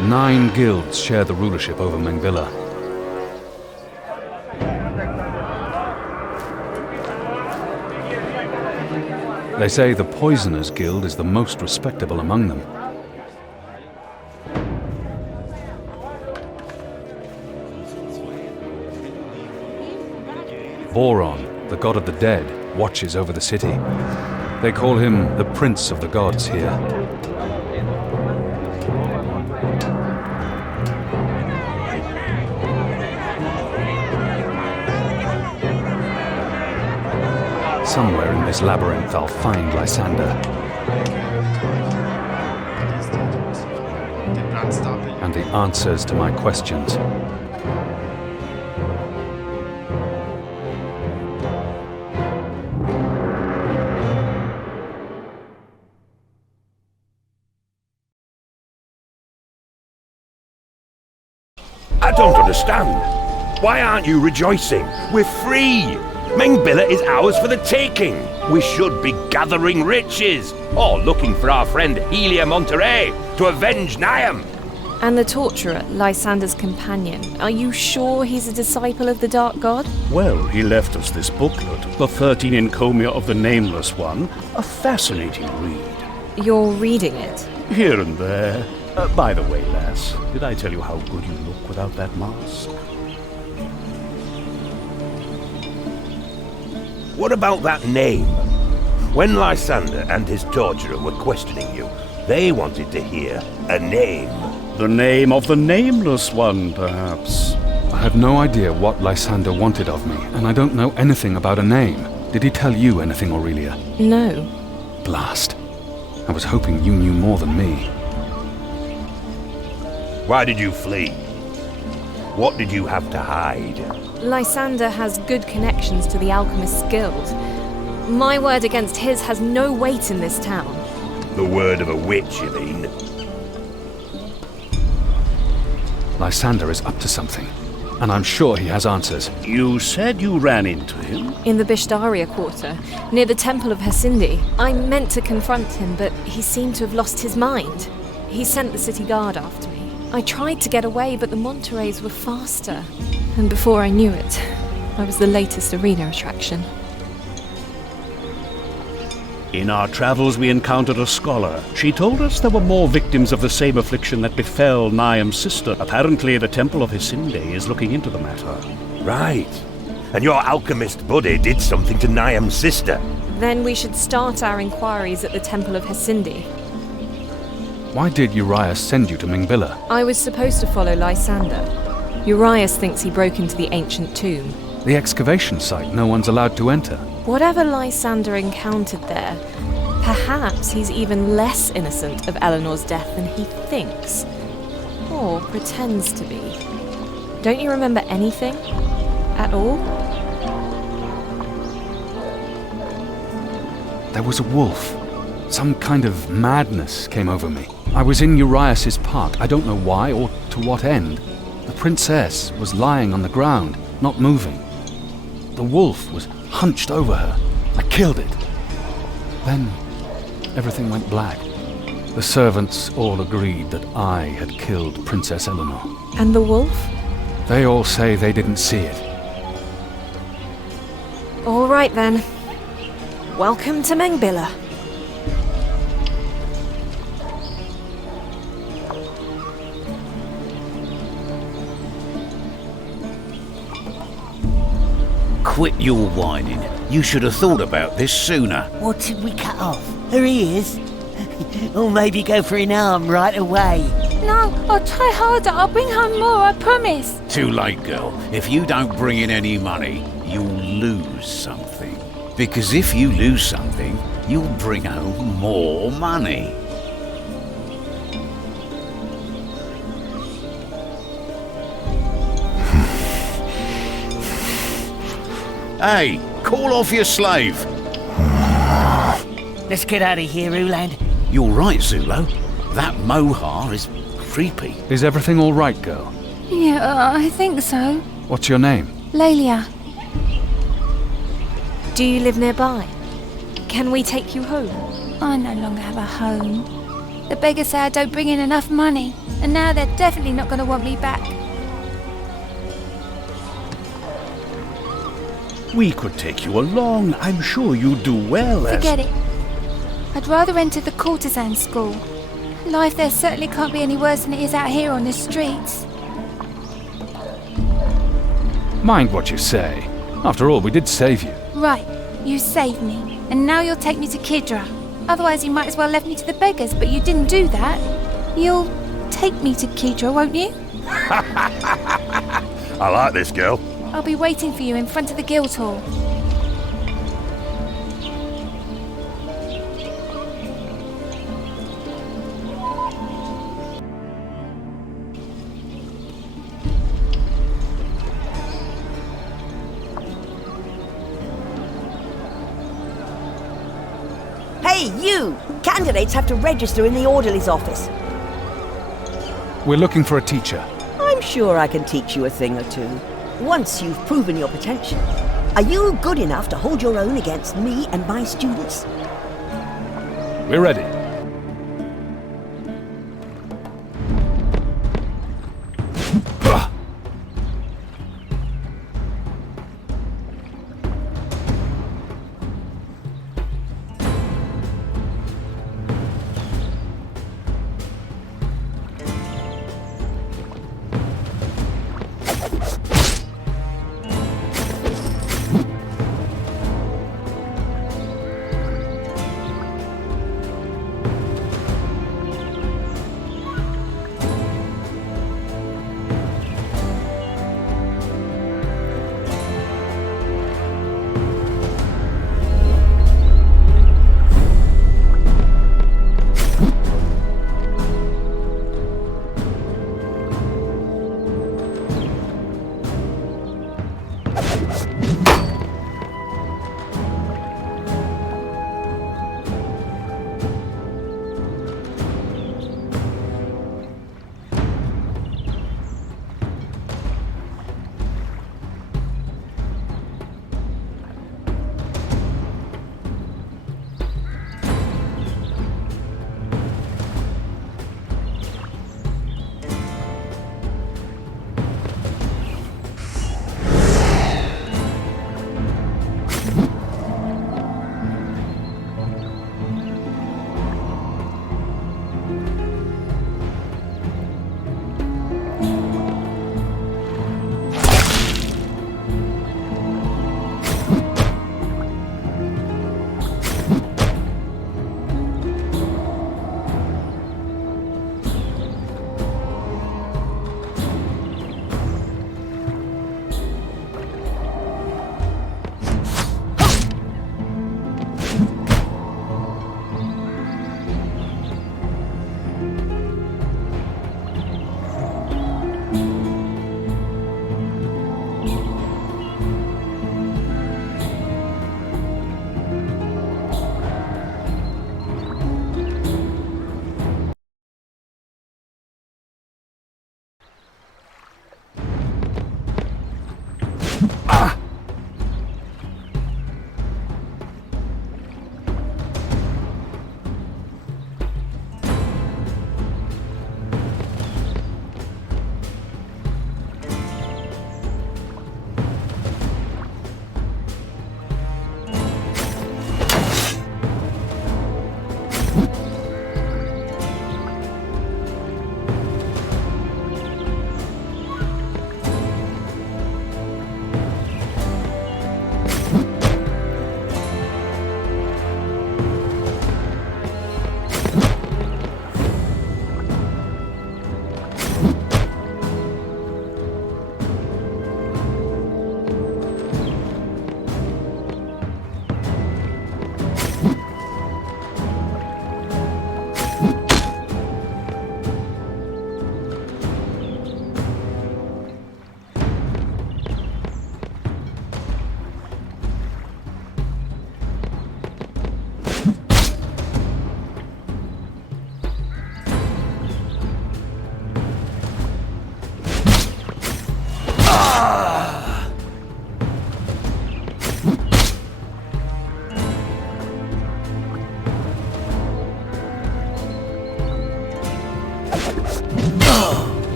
9 guilds share the rulership over Mengbilla. They say the Poisoners Guild is the most respectable among them. Boron, the god of the dead, watches over the city. They call him the Prince of the Gods here. Somewhere in this labyrinth I'll find Lysander. And the answers to my questions. I don't understand. Why aren't you rejoicing? We're free! Mengbilla is ours for the taking! We should be gathering riches! Or looking for our friend Helia Monterey to avenge Niam! And the torturer, Lysander's companion, are you sure he's a disciple of the Dark God? Well, he left us this booklet, The 13 Encomia of the Nameless One. A fascinating read. You're reading it? Here and there. By the way, lass, did I tell you how good you look without that mask? What about that name? When Lysander and his torturer were questioning you, they wanted to hear a name. The name of the Nameless One, perhaps. I have no idea what Lysander wanted of me, and I don't know anything about a name. Did he tell you anything, Aurelia? No. Blast. I was hoping you knew more than me. Why did you flee? What did you have to hide? Lysander has good connections to the Alchemist's Guild. My word against his has no weight in this town. The word of a witch, you mean? Lysander is up to something, and I'm sure he has answers. You said you ran into him? In the Bishdaria quarter, near the Temple of Hasindi. I meant to confront him, but he seemed to have lost his mind. He sent the city guard after me. I tried to get away, but the Montereys were faster. And before I knew it, I was the latest arena attraction. In our travels we encountered a scholar. She told us there were more victims of the same affliction that befell Niam's sister. Apparently the Temple of Hasindi is looking into the matter. Right. And your alchemist buddy did something to Niam's sister. Then we should start our inquiries at the Temple of Hasindi. Why did Urias send you to Mengbilla? I was supposed to follow Lysander. Urias thinks he broke into the ancient tomb. The excavation site no one's allowed to enter. Whatever Lysander encountered there, perhaps he's even less innocent of Eleanor's death than he thinks. Or pretends to be. Don't you remember anything? At all? There was a wolf. Some kind of madness came over me. I was in Urias's park. I don't know why or to what end. The princess was lying on the ground, not moving. The wolf was hunched over her. I killed it. Then everything went black. The servants all agreed that I had killed Princess Eleanor. And the wolf? They all say they didn't see it. All right then. Welcome to Mengbilla. Quit your whining. You should have thought about this sooner. What did we cut off? Her ears? Or maybe go for an arm right away? No, I'll try harder. I'll bring home more, I promise. Too late, girl. If you don't bring in any money, you'll lose something. Because if you lose something, you'll bring home more money. Hey, call off your slave. Let's get out of here, Uland. You're right, Zulo. That mohar is creepy. Is everything all right, girl? Yeah, I think so. What's your name? Lelia. Do you live nearby? Can we take you home? I no longer have a home. The beggars say I don't bring in enough money, and now they're definitely not going to want me back. We could take you along. I'm sure you'd do well as... Forget it. I'd rather enter the courtesan school. Life there certainly can't be any worse than it is out here on the streets. Mind what you say. After all, we did save you. Right, you saved me, and now you'll take me to Kidra. Otherwise you might as well left me to the beggars, but you didn't do that. You'll take me to Kidra, won't you? I like this girl. I'll be waiting for you in front of the guild hall. Hey, you! Candidates have to register in the orderly's office. We're looking for a teacher. I'm sure I can teach you a thing or two, once you've proven your potential. Are you good enough to hold your own against me and my students? We're ready.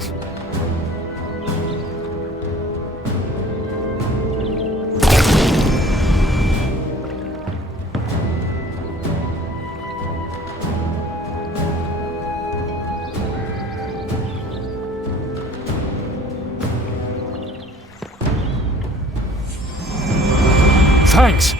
Thanks. Thanks!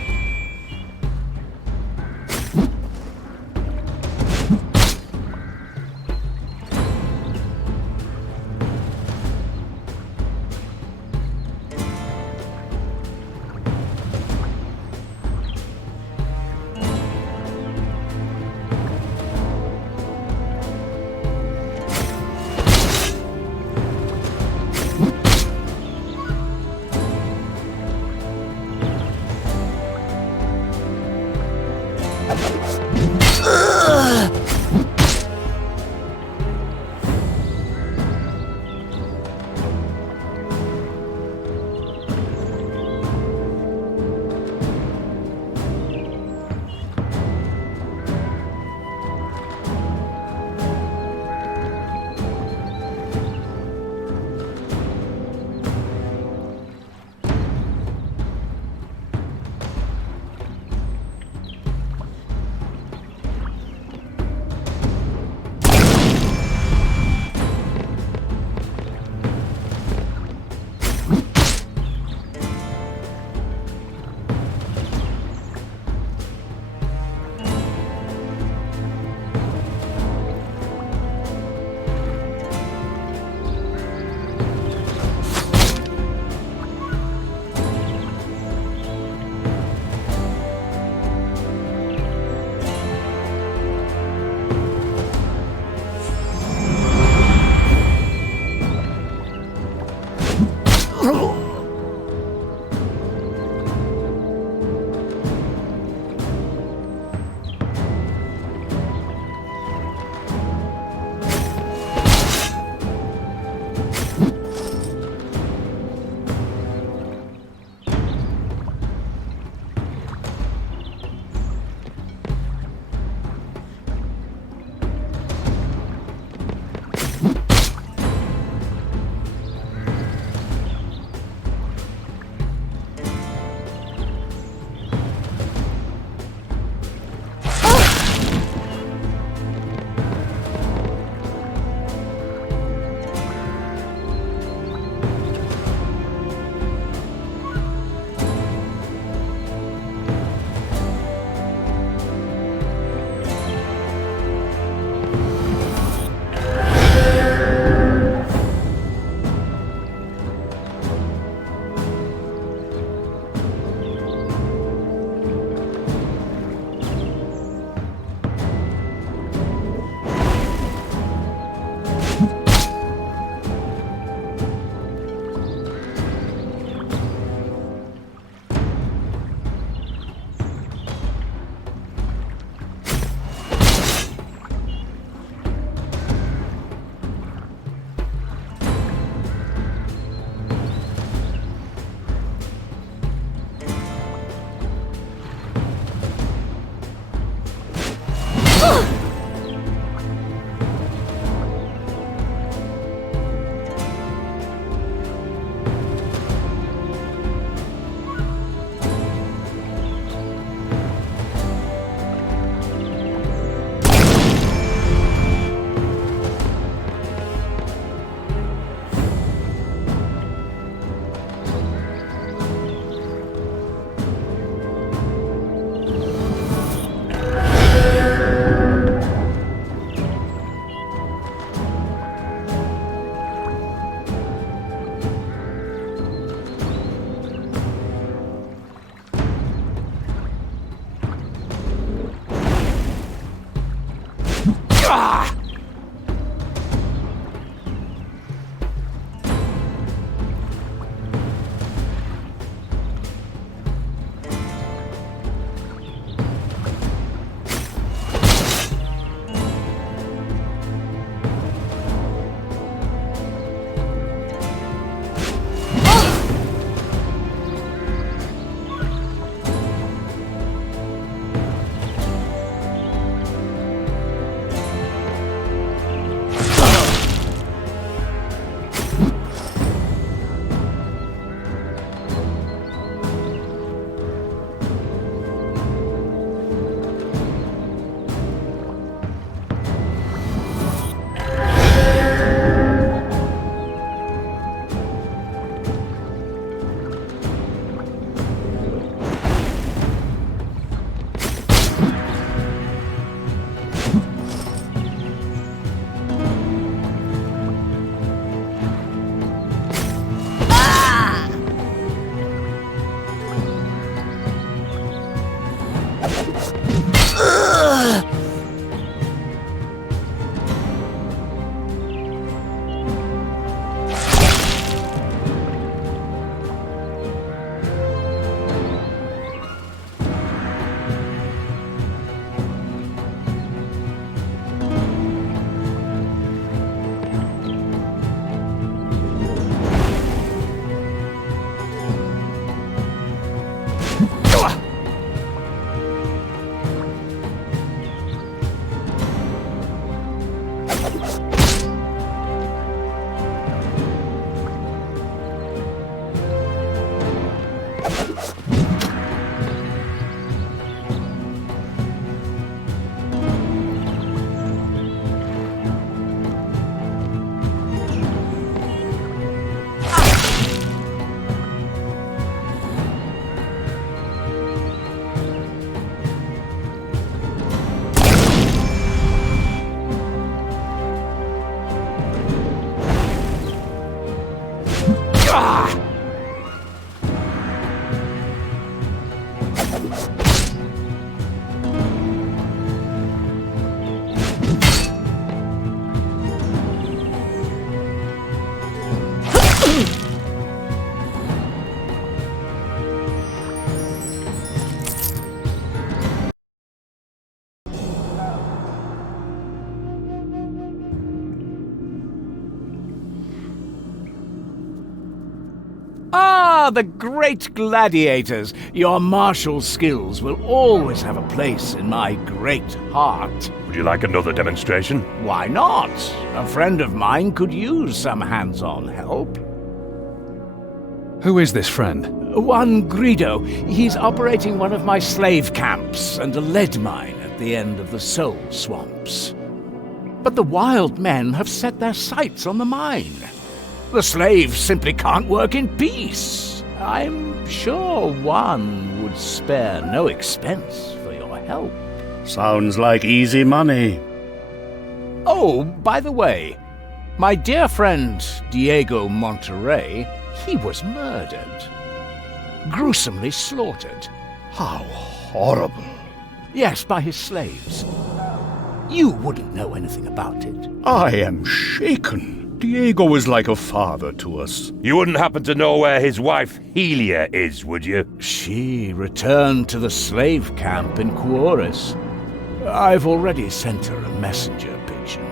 the great gladiators. Your martial skills will always have a place in my great heart. Would you like another demonstration? Why not? A friend of mine could use some hands-on help. Who is this friend? One Greedo. He's operating one of my slave camps and a lead mine at the end of the Soul Swamps. But the wild men have set their sights on the mine. The slaves simply can't work in peace. I'm sure one would spare no expense for your help. Sounds like easy money. Oh, by the way, my dear friend Diego Monterrey, he was murdered. Gruesomely slaughtered. How horrible. Yes, by his slaves. You wouldn't know anything about it. I am shaken. Diego is like a father to us. You wouldn't happen to know where his wife Helia is, would you? She returned to the slave camp in Quoris. I've already sent her a messenger pigeon.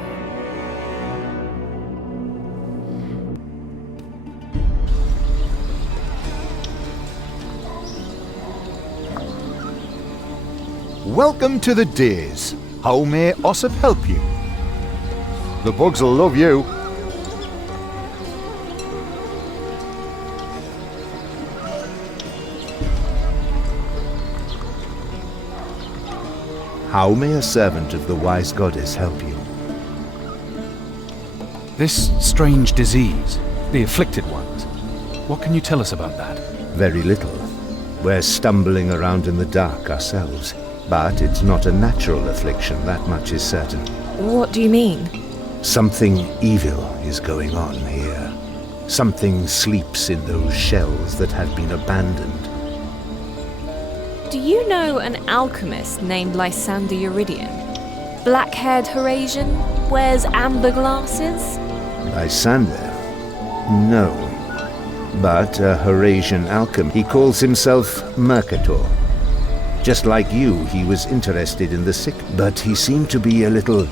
Welcome to the Days. How may Ossip help you? The bugs will love you. How may a servant of the wise goddess help you? This strange disease, the afflicted ones. What can you tell us about that? Very little. We're stumbling around in the dark ourselves. But it's not a natural affliction, that much is certain. What do you mean? Something evil is going on here. Something sleeps in those shells that have been abandoned. Do you know an alchemist named Lysander Uridian? Black-haired Horasian, wears amber glasses? Lysander? No. But a Horasian alchemist. He calls himself Mercator. Just like you, he was interested in the sick, but he seemed to be a little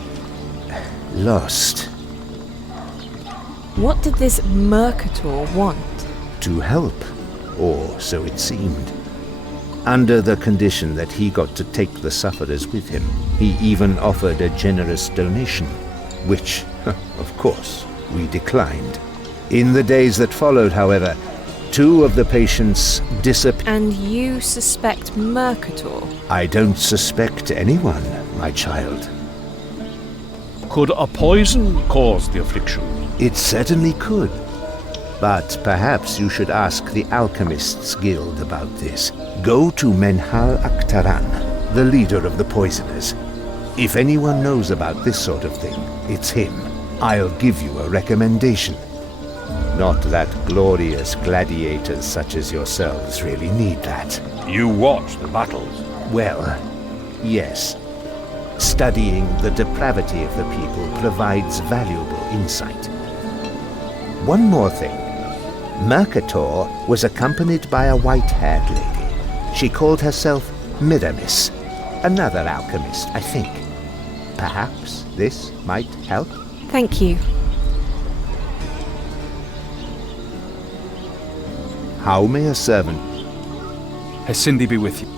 lost. What did this Mercator want? To help, or so it seemed. Under the condition that he got to take the sufferers with him. He even offered a generous donation, which, of course, we declined. In the days that followed, however, 2 of the patients disappeared. And you suspect Mercator? I don't suspect anyone, my child. Could a poison cause the affliction? It certainly could. But perhaps you should ask the Alchemists Guild about this. Go to Menhal Akhtaran, the leader of the poisoners. If anyone knows about this sort of thing, it's him. I'll give you a recommendation. Not that glorious gladiators such as yourselves really need that. You watch the battles. Well, yes. Studying the depravity of the people provides valuable insight. One more thing. Mercator was accompanied by a white-haired lady. She called herself Miramis. Another alchemist, I think. Perhaps this might help? Thank you. How may a servant... Hesindi be with you.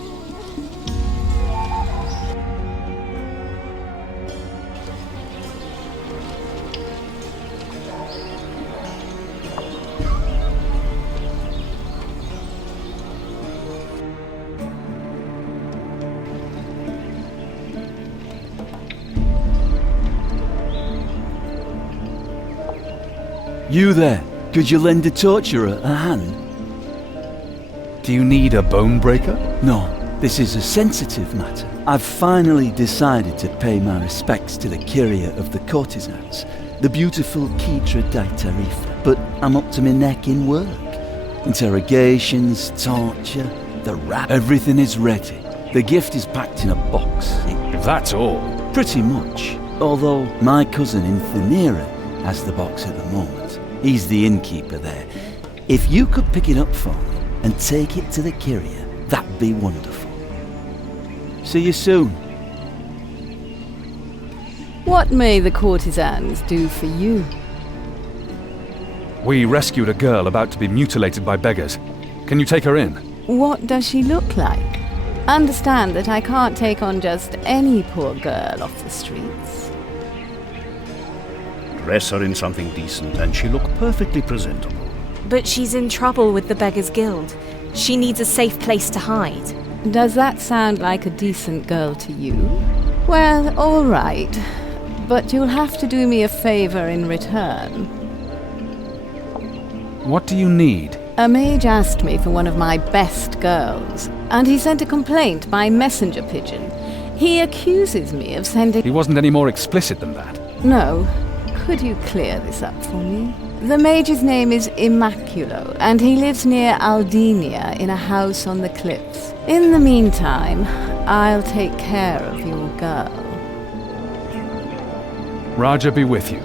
You there, could you lend a torturer a hand? Do you need a bone breaker? No, this is a sensitive matter. I've finally decided to pay my respects to the Kyria of the courtesans, the beautiful Kedra di Tarifa, but I'm up to my neck in work. Interrogations, torture, the rap, everything is ready. The gift is packed in a box. That's all. Pretty much, although my cousin in Thanira has the box at the moment. He's the innkeeper there. If you could pick it up for me and take it to the Kyria, that'd be wonderful. See you soon. What may the courtesans do for you? We rescued a girl about to be mutilated by beggars. Can you take her in? What does she look like? Understand that I can't take on just any poor girl off the streets. Dress her in something decent and she'll look perfectly presentable. But she's in trouble with the Beggars' Guild. She needs a safe place to hide. Does that sound like a decent girl to you? Well, all right. But you'll have to do me a favor in return. What do you need? A mage asked me for one of my best girls, and he sent a complaint by messenger pigeon. He accuses me of sending... He wasn't any more explicit than that. No. Could you clear this up for me? The mage's name is Immaculo, and he lives near Aldenia in a house on the cliffs. In the meantime, I'll take care of your girl. Raja be with you.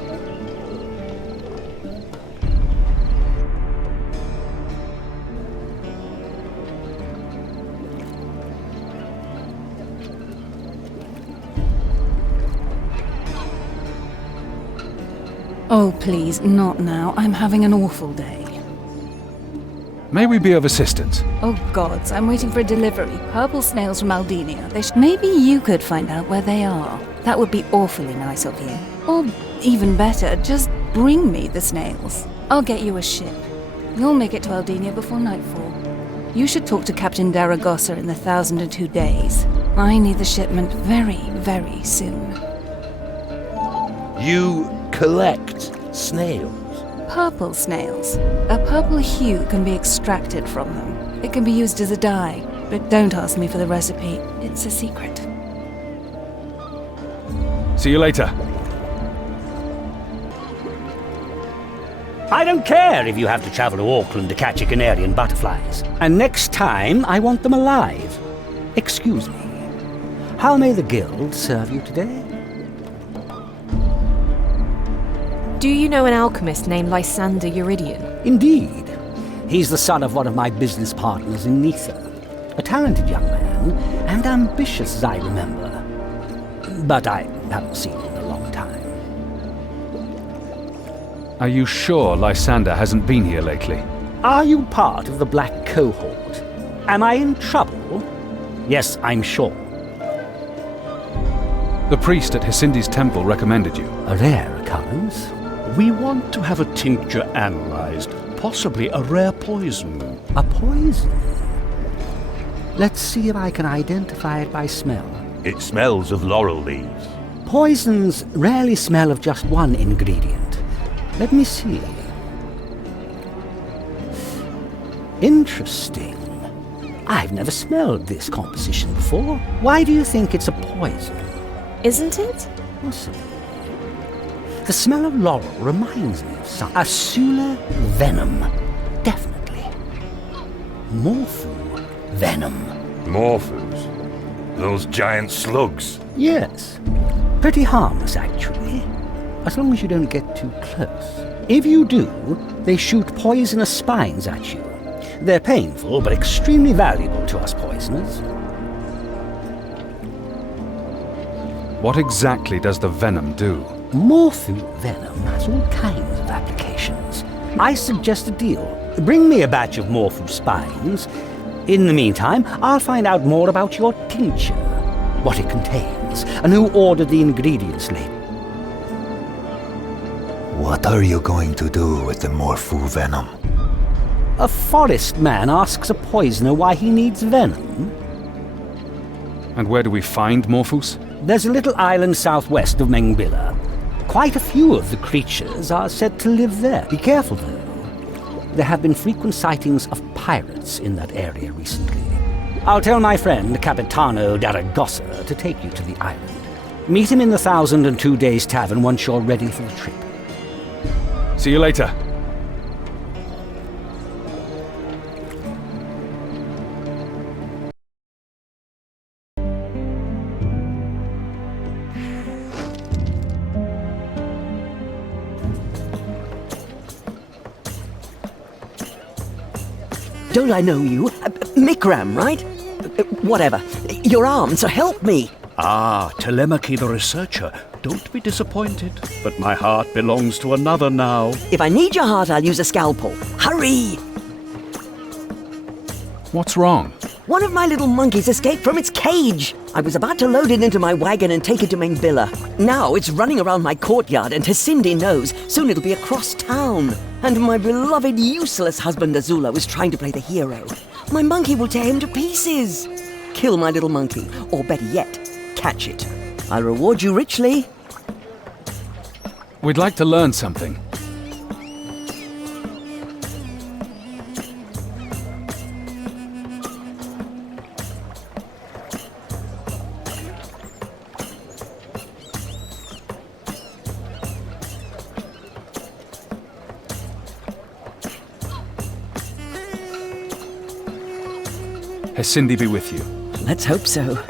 Oh, please, not now. I'm having an awful day. May we be of assistance? Oh, gods, I'm waiting for a delivery. Purple snails from Aldenia. Maybe you could find out where they are. That would be awfully nice of you. Or, even better, just bring me the snails. I'll get you a ship. You'll make it to Aldenia before nightfall. You should talk to Captain Daragossa in the 1002 days. I need the shipment very, very soon. You collect snails? Purple snails. A purple hue can be extracted from them. It can be used as a dye, but don't ask me for the recipe. It's a secret. See you later. I don't care if you have to travel to Auckland to catch a canary and butterflies. And next time, I want them alive. Excuse me. How may the guild serve you today? Do you know an alchemist named Lysander Euridian? Indeed. He's the son of one of my business partners in Neither. A talented young man, and ambitious as I remember. But I haven't seen him in a long time. Are you sure Lysander hasn't been here lately? Are you part of the Black Cohort? Am I in trouble? Yes, I'm sure. The priest at Hisindi's temple recommended you. A rare occurrence. We want to have a tincture analyzed, possibly a rare poison. A poison? Let's see if I can identify it by smell. It smells of laurel leaves. Poisons rarely smell of just one ingredient. Let me see. Interesting. I've never smelled this composition before. Why do you think it's a poison? Isn't it? Possibly. The smell of laurel reminds me of something. Asula venom. Definitely. Morphu venom. Morphus? Those giant slugs? Yes. Pretty harmless, actually. As long as you don't get too close. If you do, they shoot poisonous spines at you. They're painful, but extremely valuable to us poisoners. What exactly does the venom do? Morphu venom has all kinds of applications. I suggest a deal. Bring me a batch of Morphu spines. In the meantime, I'll find out more about your tincture, what it contains, and who ordered the ingredients label. What are you going to do with the Morphu venom? A forest man asks a poisoner why he needs venom. And where do we find Morphus? There's a little island southwest of Mengbilla. Quite a few of the creatures are said to live there. Be careful, though. There have been frequent sightings of pirates in that area recently. I'll tell my friend, Capitano Daragossa, to take you to the island. Meet him in the 1002 Days Tavern once you're ready for the trip. See you later. Don't I know you? Mikram, right? Whatever. You're armed, so help me. Ah, Telemachy the researcher. Don't be disappointed, but my heart belongs to another now. If I need your heart, I'll use a scalpel. Hurry! What's wrong? One of my little monkeys escaped from its cage. I was about to load it into my wagon and take it to Mengbilla. Now it's running around my courtyard, and Hesindi knows soon it'll be across town. And my beloved useless husband Azula is trying to play the hero. My monkey will tear him to pieces. Kill my little monkey, or better yet, catch it. I'll reward you richly. We'd like to learn something. Hesindi be with you. Let's hope so.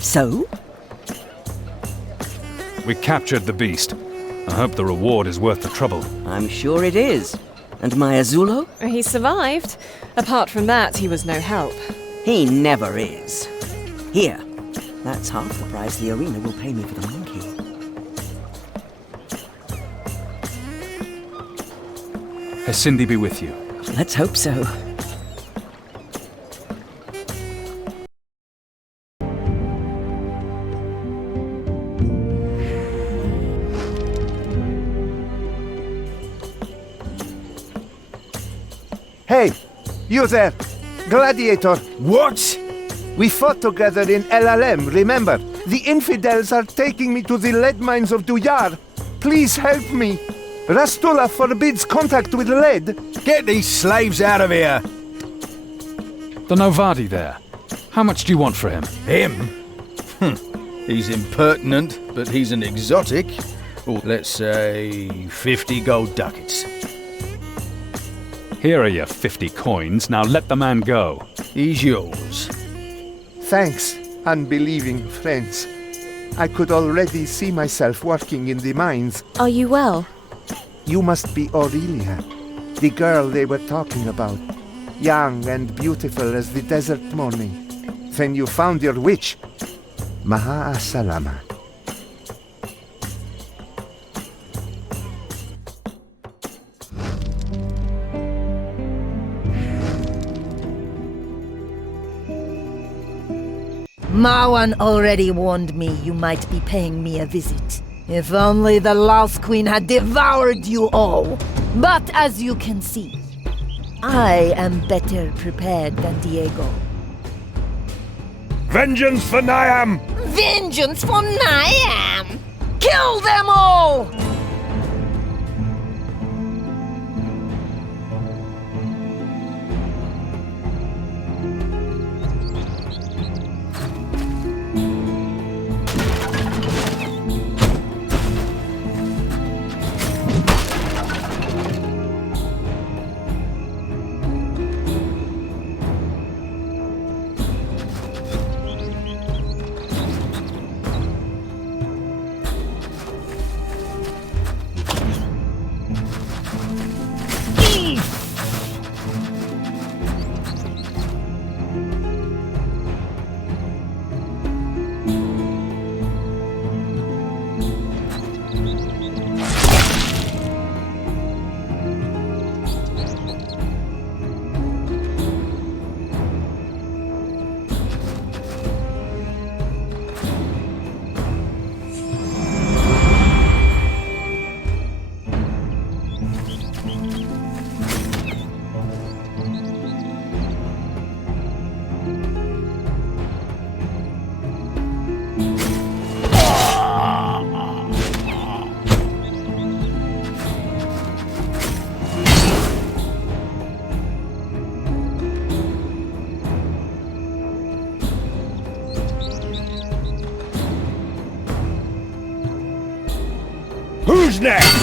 So? We captured the beast. I hope the reward is worth the trouble. I'm sure it is. And my Azulo? He survived. Apart from that, he was no help. He never is. Here. That's half the price the arena will pay me for the monkey. Hesindi be with you. Let's hope so. Hey, you there! Gladiator! What? We fought together in LLM, remember? The infidels are taking me to the lead mines of Duyar. Please help me. Rastula forbids contact with lead. Get these slaves out of here! The Novadi there. How much do you want for him? Him? He's impertinent, but he's an exotic. Or let's say 50 gold ducats. Here are your 50 coins. Now let the man go. He's yours. Thanks, unbelieving friends. I could already see myself working in the mines. Are you well? You must be Aurelia, the girl they were talking about. Young and beautiful as the desert morning. Then you found your witch. Maha Salama. Marwan already warned me you might be paying me a visit. If only the Lost Queen had devoured you all. But as you can see, I am better prepared than Diego. Vengeance for Niam! Vengeance for Niam! Kill them all! Who's next?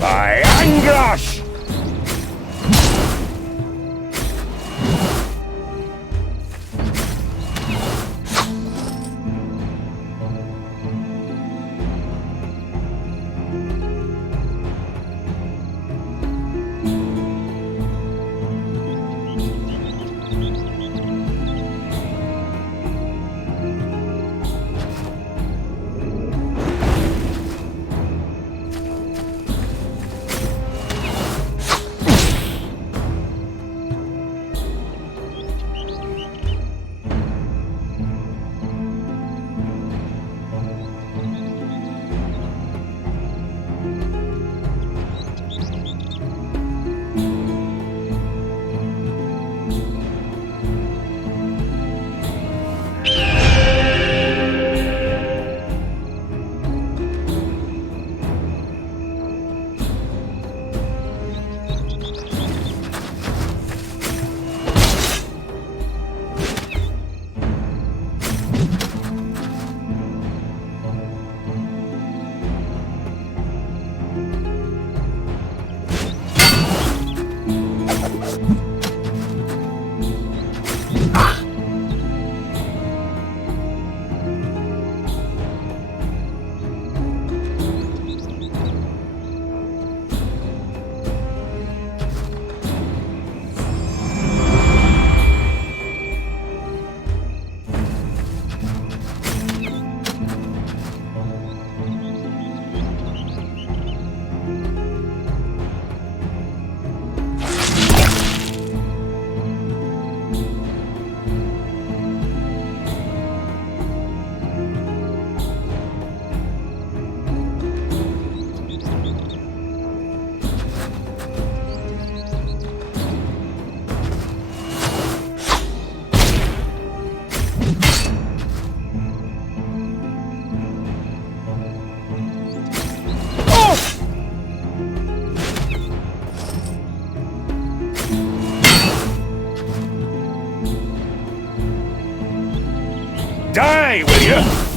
By Angrash! Die, will you?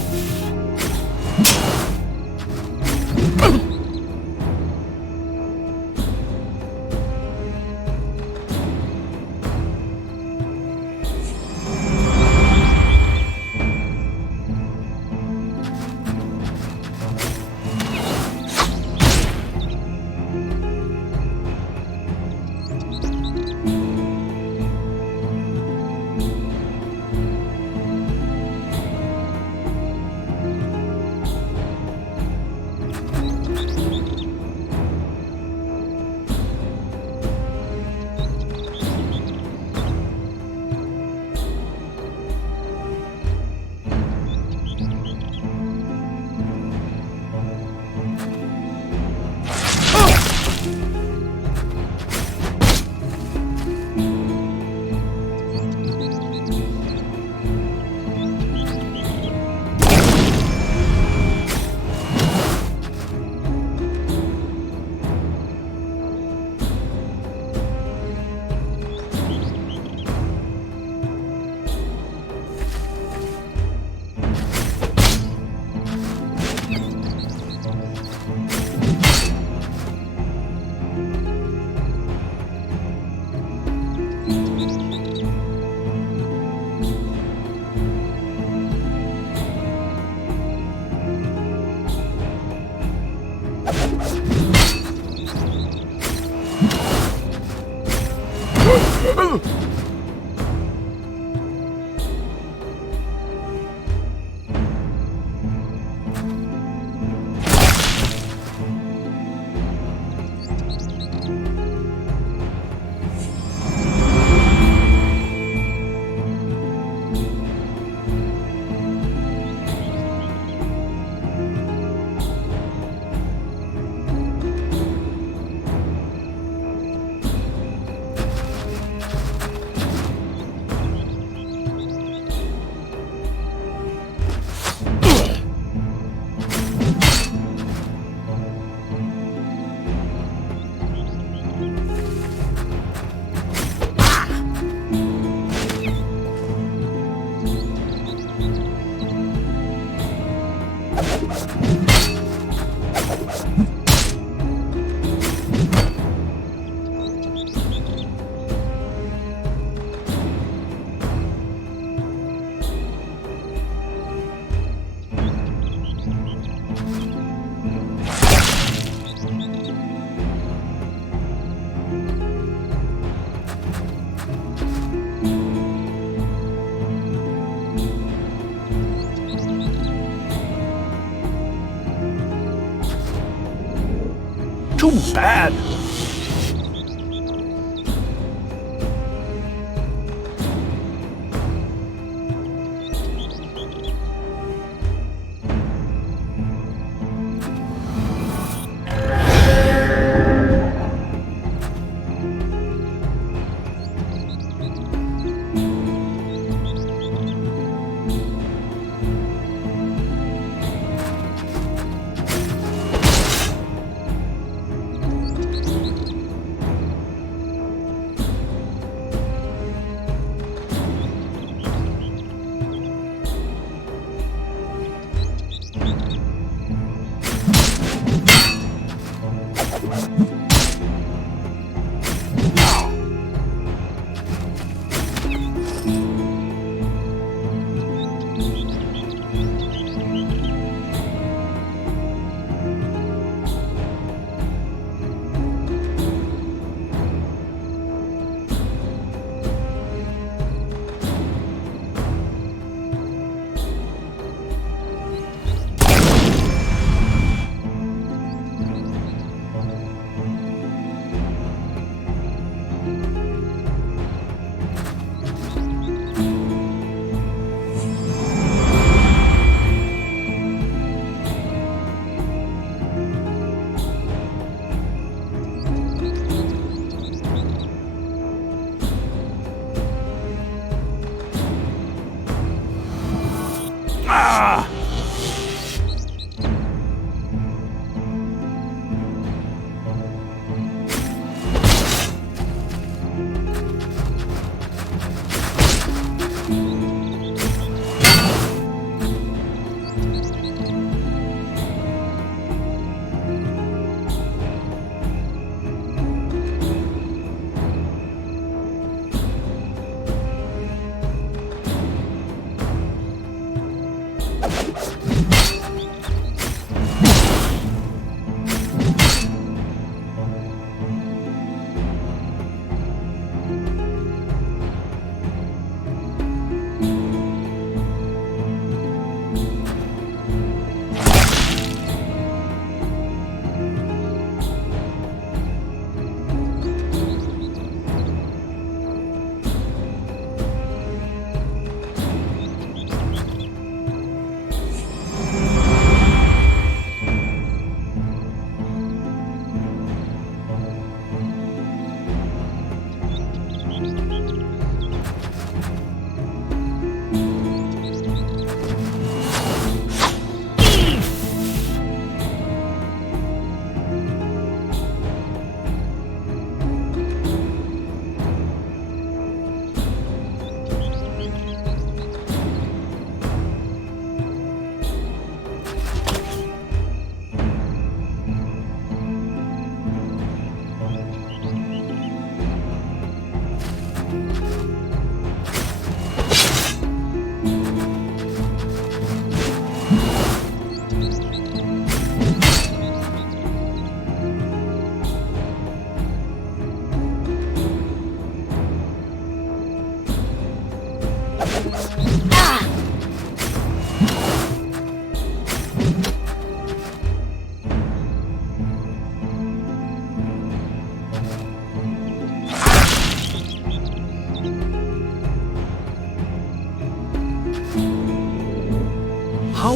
Too bad.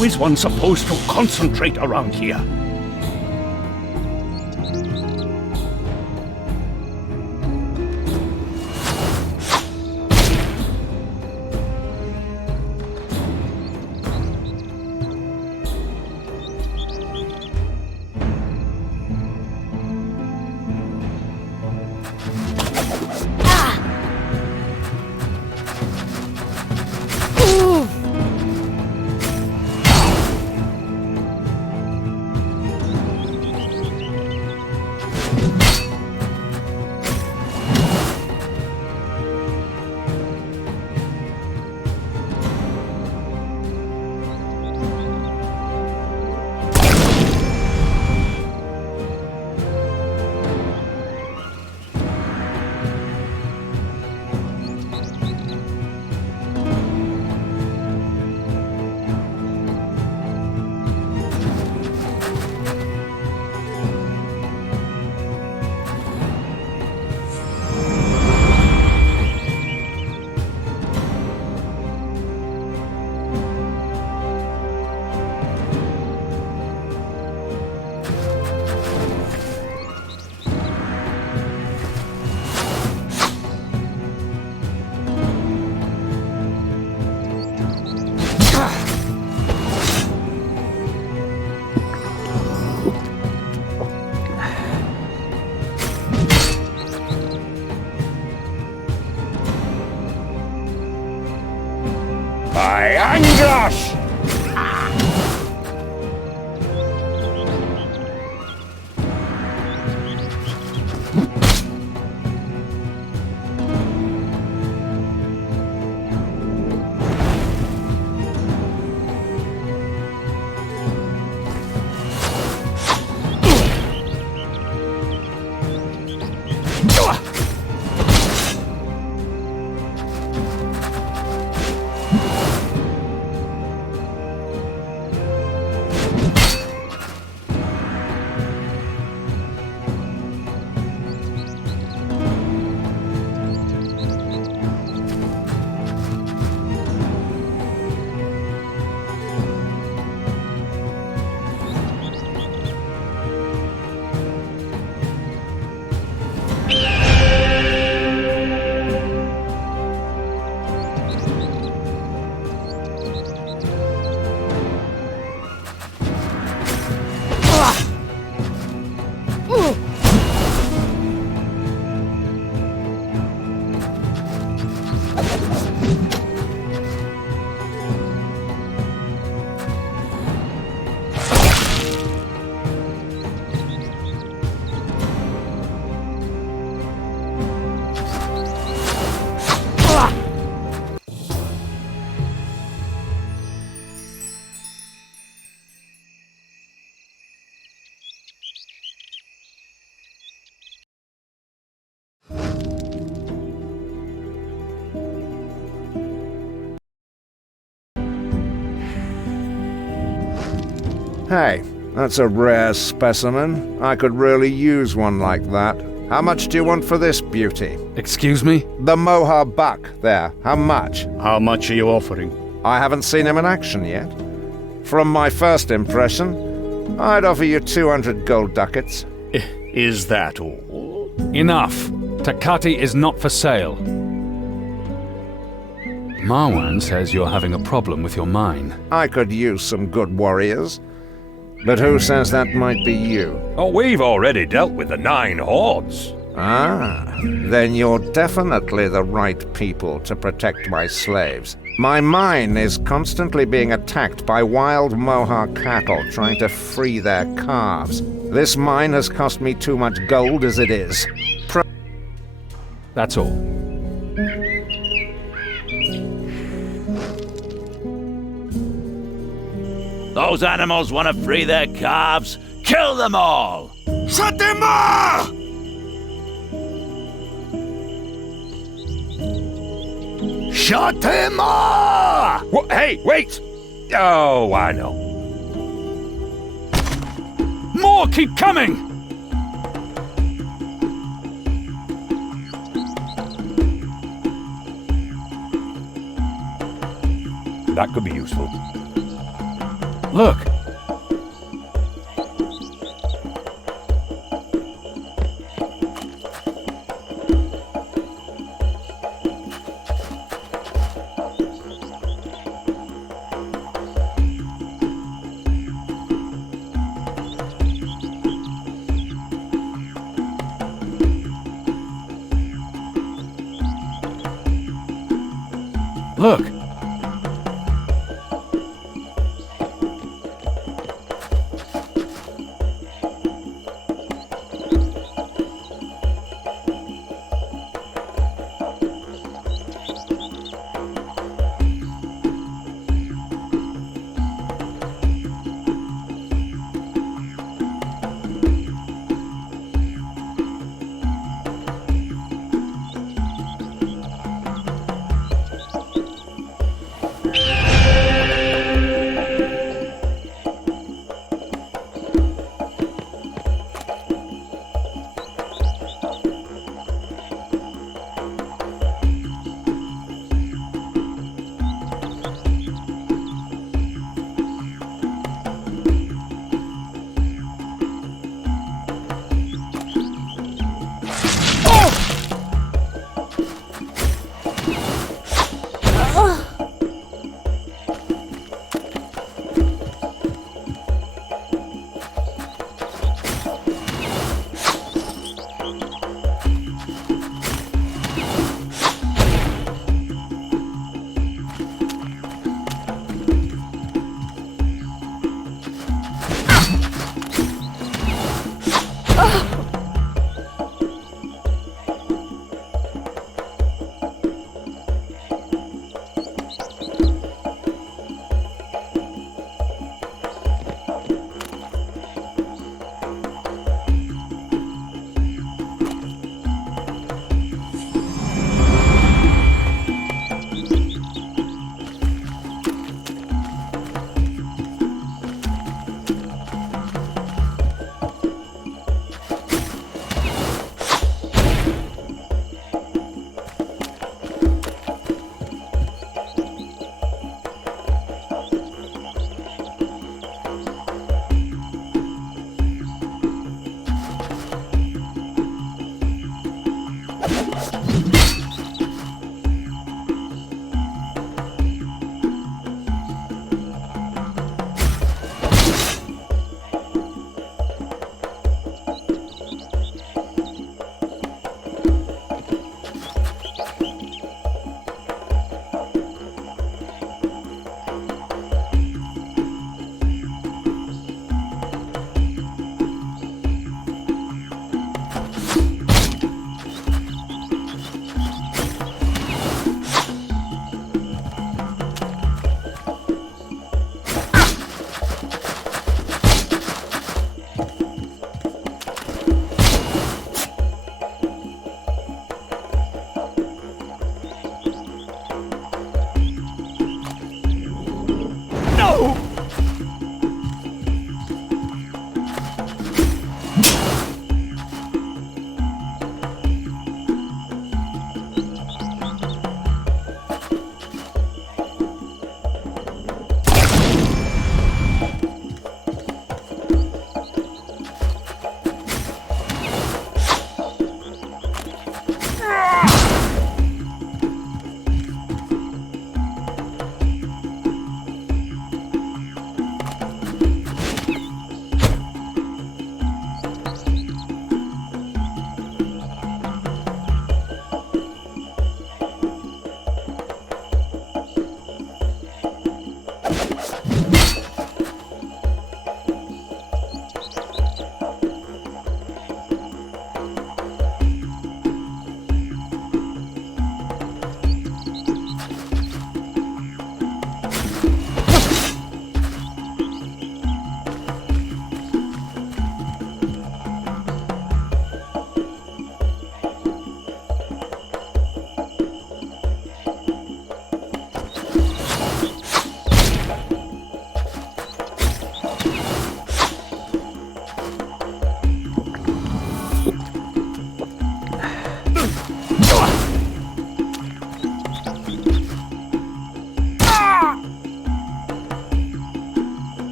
How is one supposed to concentrate around here? Angosh! Hey, that's a rare specimen. I could really use one like that. How much do you want for this beauty? Excuse me? The Mohar buck there. How much? How much are you offering? I haven't seen him in action yet. From my first impression, I'd offer you 200 gold ducats. Is that all? Enough. Takati is not for sale. Marwan says you're having a problem with your mine. I could use some good warriors. But who says that might be you? Oh, we've already dealt with the 9 hordes. Ah, then you're definitely the right people to protect my slaves. My mine is constantly being attacked by wild Mohar cattle trying to free their calves. This mine has cost me too much gold as it is. That's all. Those animals want to free their calves. Kill them all! Shut them up! Shut him up! Hey, wait! Oh, I know. More keep coming! That could be useful. Look! Look!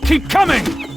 more keep coming!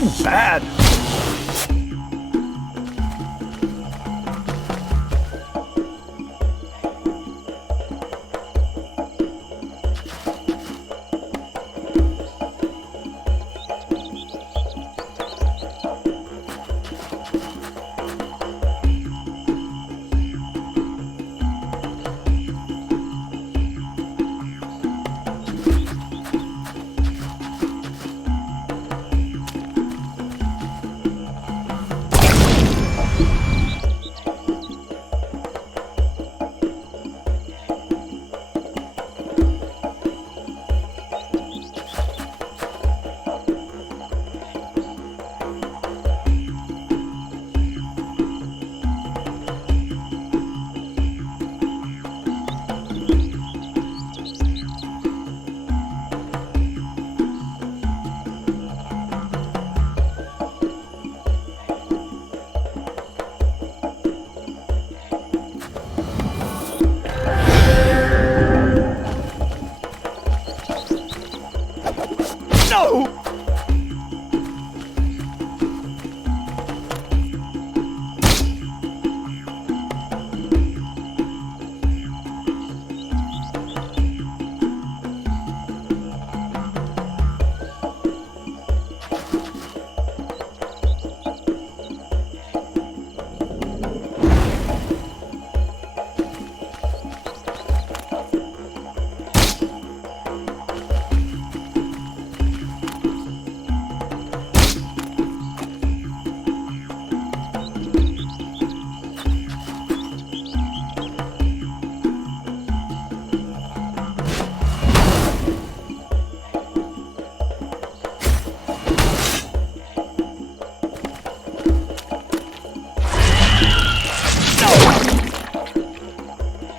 too bad.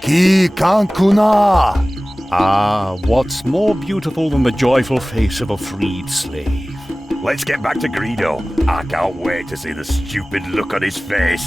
Ki kankuna! Ah, what's more beautiful than the joyful face of a freed slave? Let's get back to Greedo. I can't wait to see the stupid look on his face.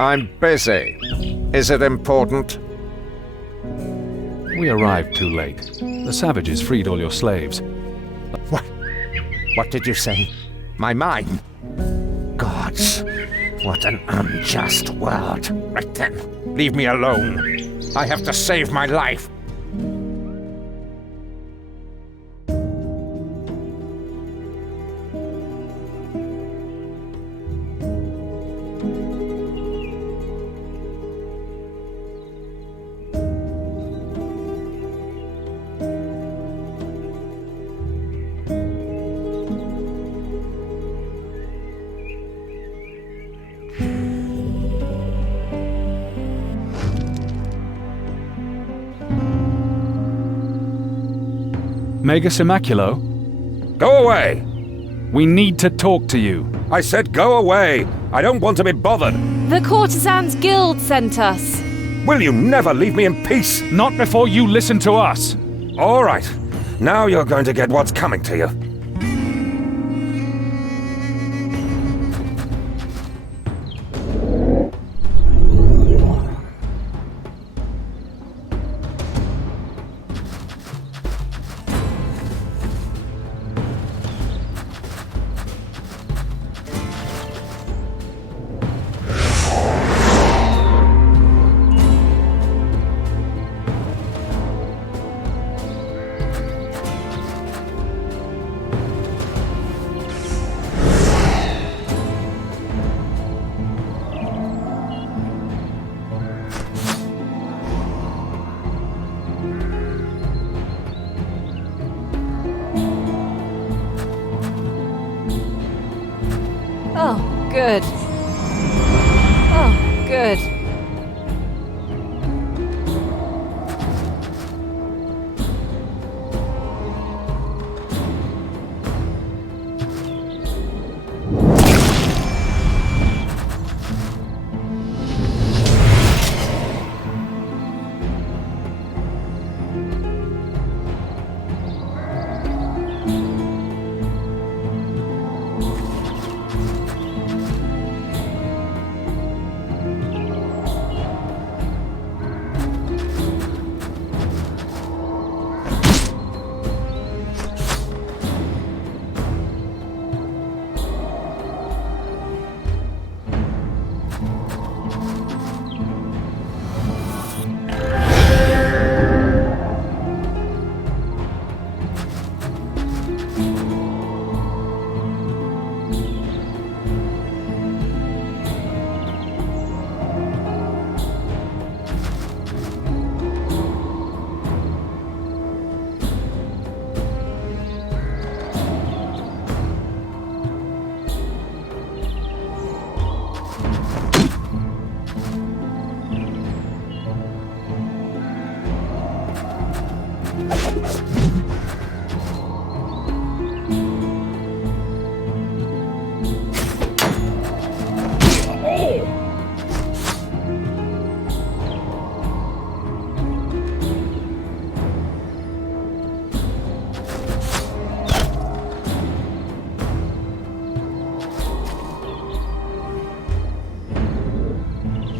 I'm busy. Is it important? We arrived too late. The savages freed all your slaves. What? What did you say? My mine? Gods, what an unjust world. Right then, leave me alone. I have to save my life. Magus Immaculo? Go away! We need to talk to you. I said go away! I don't want to be bothered! The Courtesans Guild sent us. Will you never leave me in peace? Not before you listen to us. All right. Now you're going to get what's coming to you. Oh, good. Oh, good.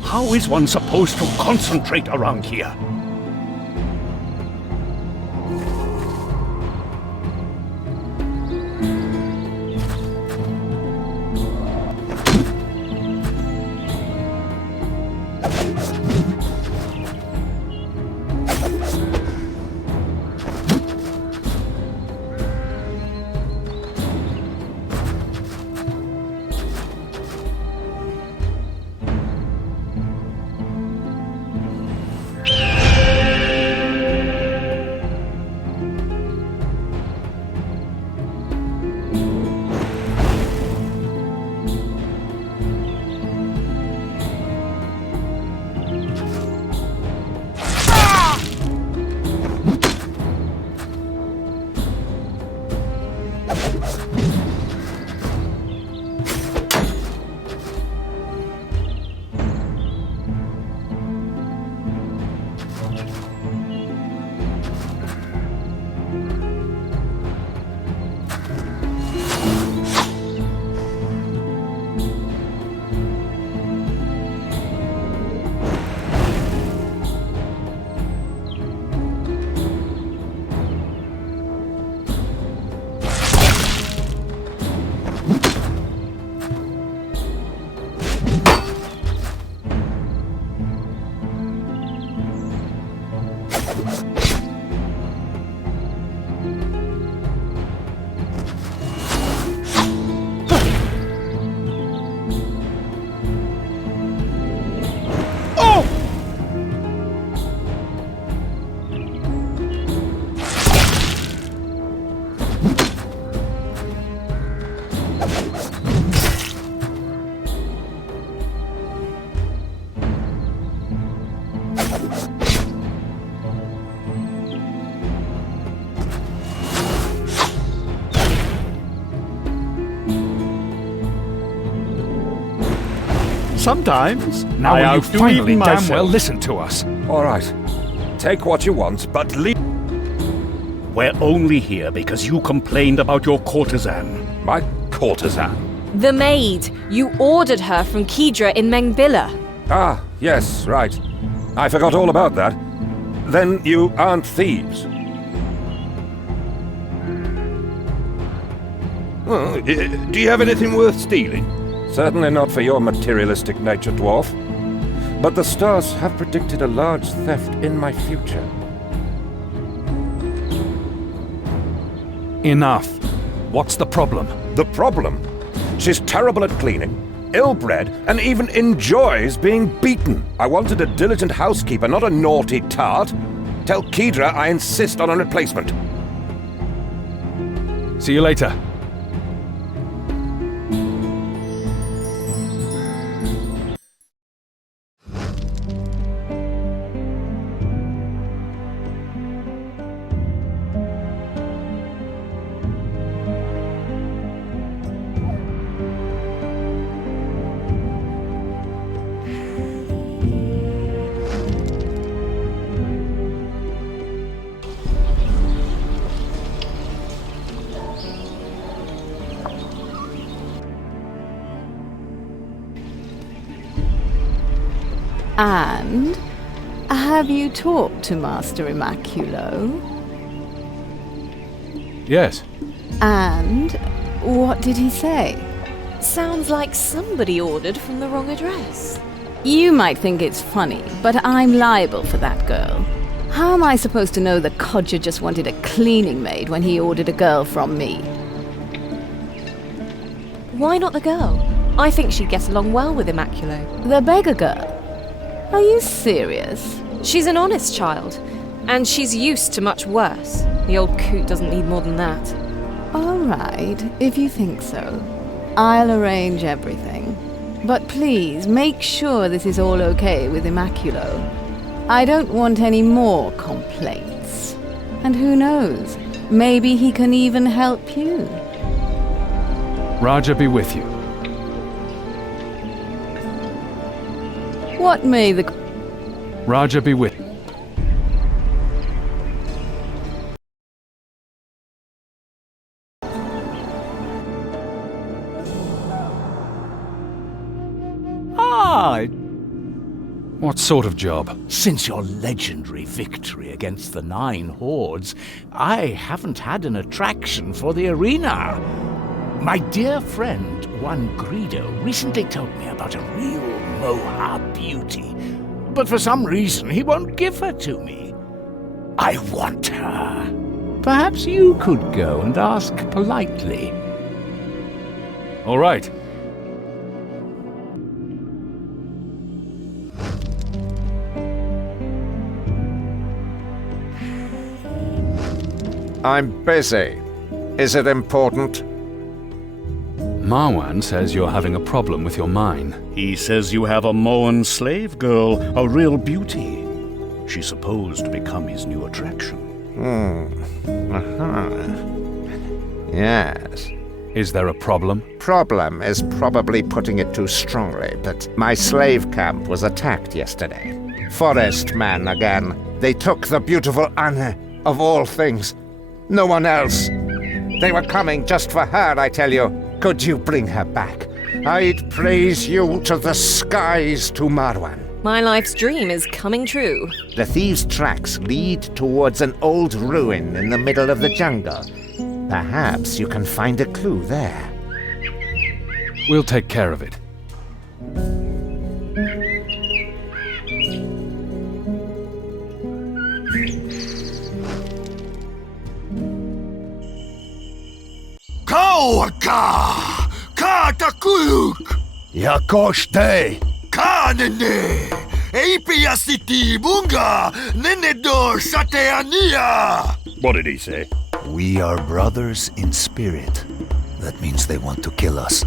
How is one supposed to concentrate around here? sometimes. Now I will you outdo finally even damn myself. well listen to us? All right. Take what you want, but leave... We're only here because you complained about your courtesan. My courtesan? The maid! You ordered her from Kedra in Mengbilla. Ah, yes, right. I forgot all about that. Then you aren't thieves. Oh, do you have anything worth stealing? Certainly not for your materialistic nature, dwarf. But the stars have predicted a large theft in my future. Enough. What's the problem? The problem? She's terrible at cleaning, ill-bred, and even enjoys being beaten. I wanted a diligent housekeeper, not a naughty tart. Tell Kedra I insist on a replacement. See you later. And have you talked to Master Immaculo? Yes. And what did he say? Sounds like somebody ordered from the wrong address. You might think it's funny, but I'm liable for that girl. How am I supposed to know the codger just wanted a cleaning maid when he ordered a girl from me? Why not the girl? I think she'd get along well with Immaculo. The beggar girl? Are you serious? She's an honest child, and she's used to much worse. The old coot doesn't need more than that. All right, if you think so. I'll arrange everything. But please, make sure this is all okay with Immaculo. I don't want any more complaints. And who knows, maybe he can even help you. Raja be with you. What may the... Raja be with... Ah, What sort of job? since your legendary victory against the 9 hordes, I haven't had an attraction for the arena. My dear friend, Juan Grido, recently told me about a real Moha beauty, but for some reason he won't give her to me. I want her. Perhaps you could go and ask politely. All right. I'm busy. Is it important? Marwan says you're having a problem with your mine. He says you have a Moan slave girl, a real beauty. She's supposed to become his new attraction. Yes. Is there a problem? Problem is probably putting it too strongly, but my slave camp was attacked yesterday. Forest men again. They took the beautiful Anne, of all things. No one else. They were coming just for her, I tell you. Could you bring her back? I'd praise you to the skies, to Marwan. My life's dream is coming true. The thieves' tracks lead towards an old ruin in the middle of the jungle. Perhaps you can find a clue there. We'll take care of it. Kauaka! Katakuluk! Yakoshte! Kanene! Eipiasiti bunga! Nenedor sateania! What did he say? We are brothers in spirit. That means they want to kill us.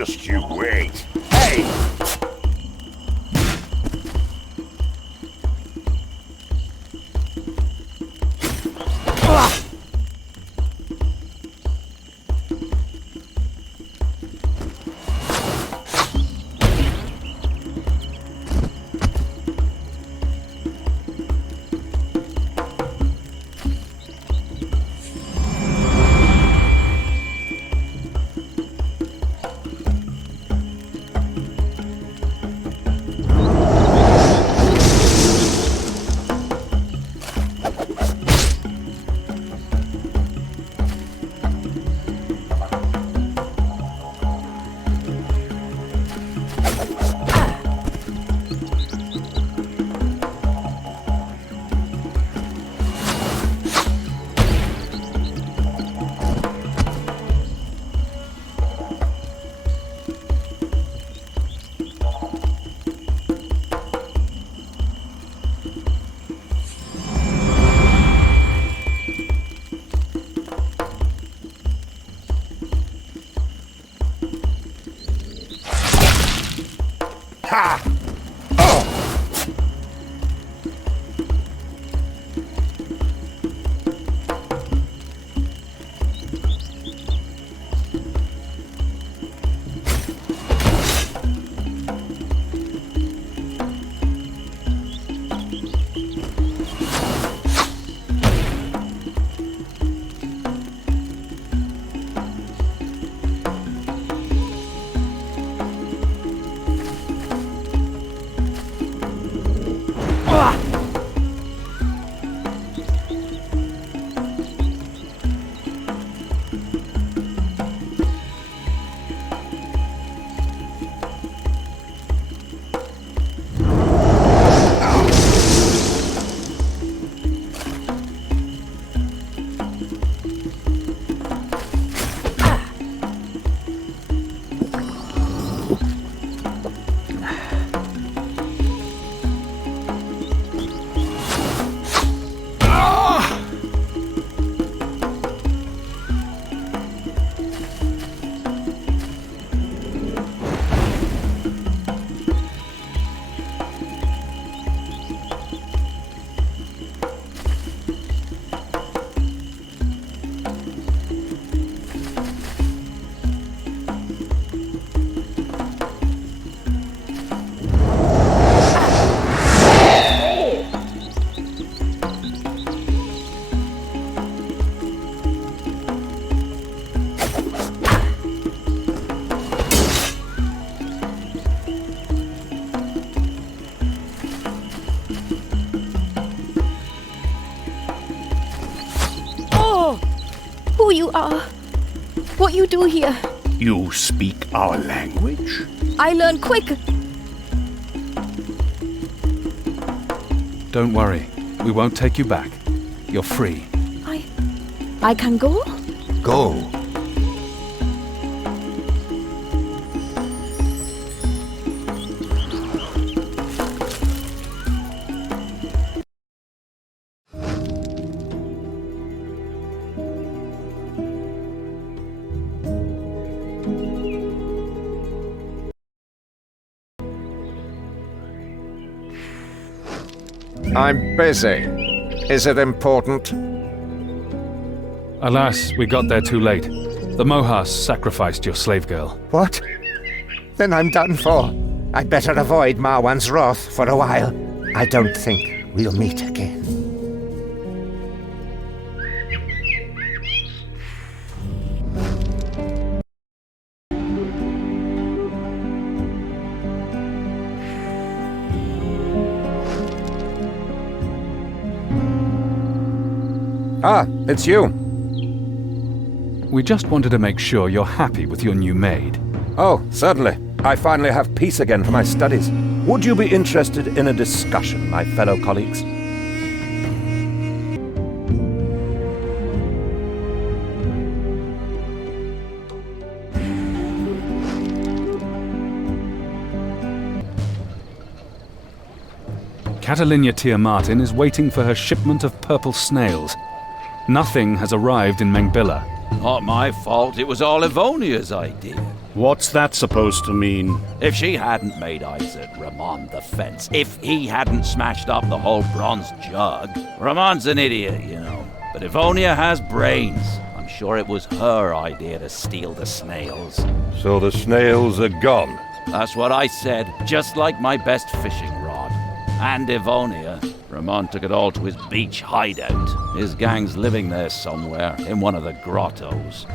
Just you wait. Hey! Ha! Oh! Who you are? What you do here? You speak our language? I learn quick. Don't worry. We won't take you back. You're free. I can go? Go. I'm busy. Is it important? Alas, we got there too late. The Mohas sacrificed your slave girl. What? Then I'm done for. I'd better avoid Marwan's wrath for a while. I don't think we'll meet again. Ah, it's you. We just wanted to make sure you're happy with your new maid. Oh, certainly. I finally have peace again for my studies. Would you be interested in a discussion, my fellow colleagues? Catalinia Tia Martin is waiting for her shipment of purple snails. Nothing has arrived in Mengbilla. Not my fault, it was all Livonia's idea. What's that supposed to mean? If she hadn't made Isaac Ramon the fence, if he hadn't smashed up the whole bronze jug, Ramon's an idiot, you know. But Livonia has brains. I'm sure it was her idea to steal the snails. So the snails are gone? That's what I said, just like my best fishing rod. And Livonia. Ramon took it all to his beach hideout. His gang's living there somewhere, in one of the grottos.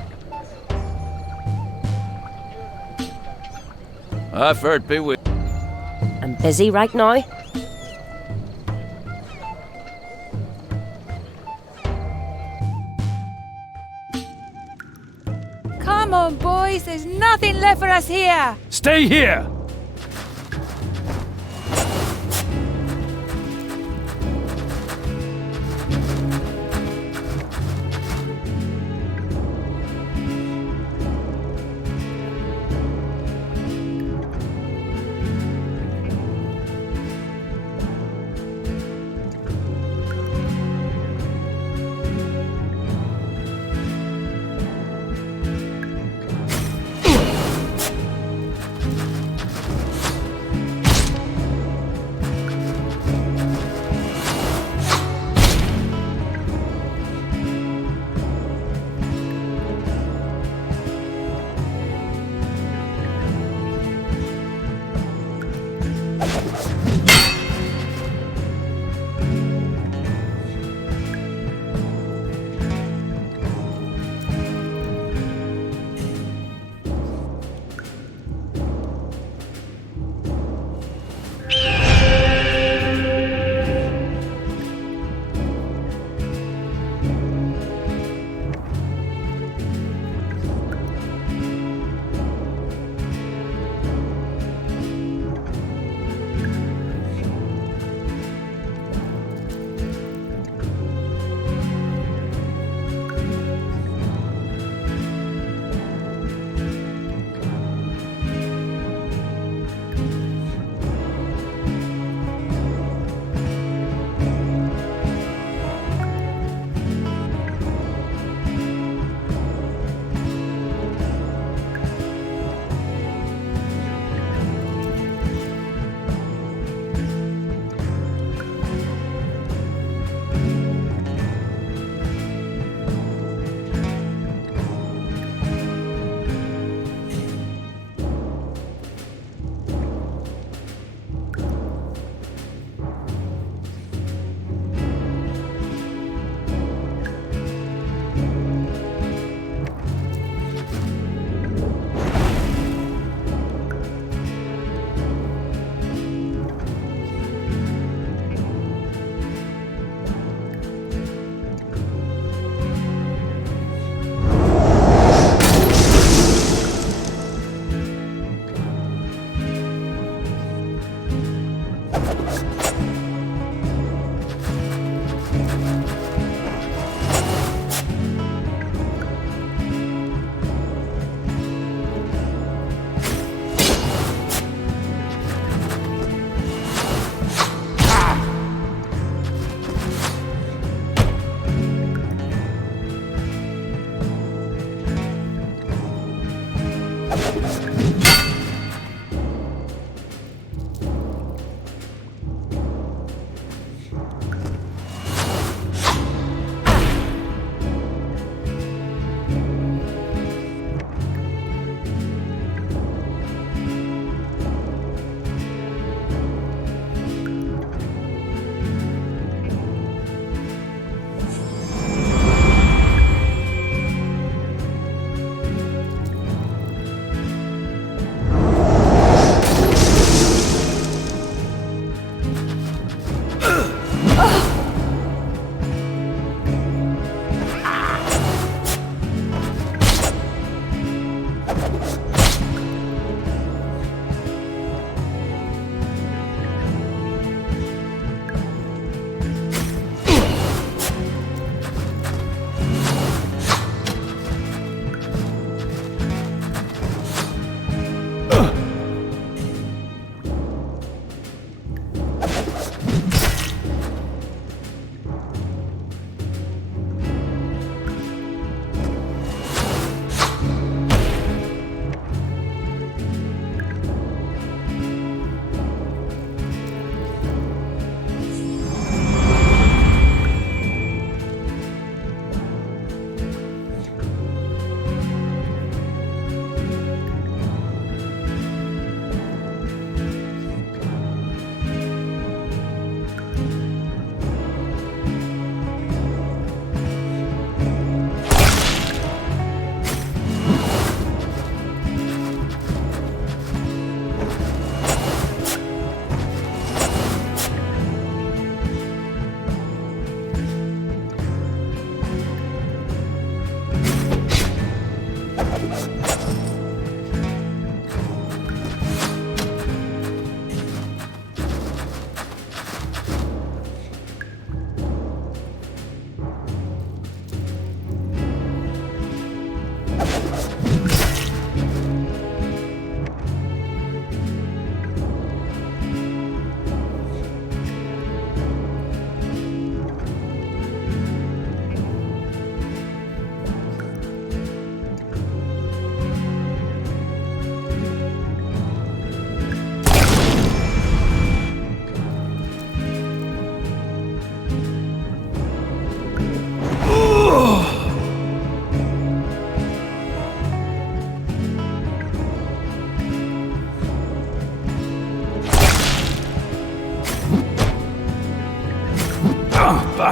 Effort be with. I'm busy right now. Come on, boys. There's nothing left for us here. Stay here!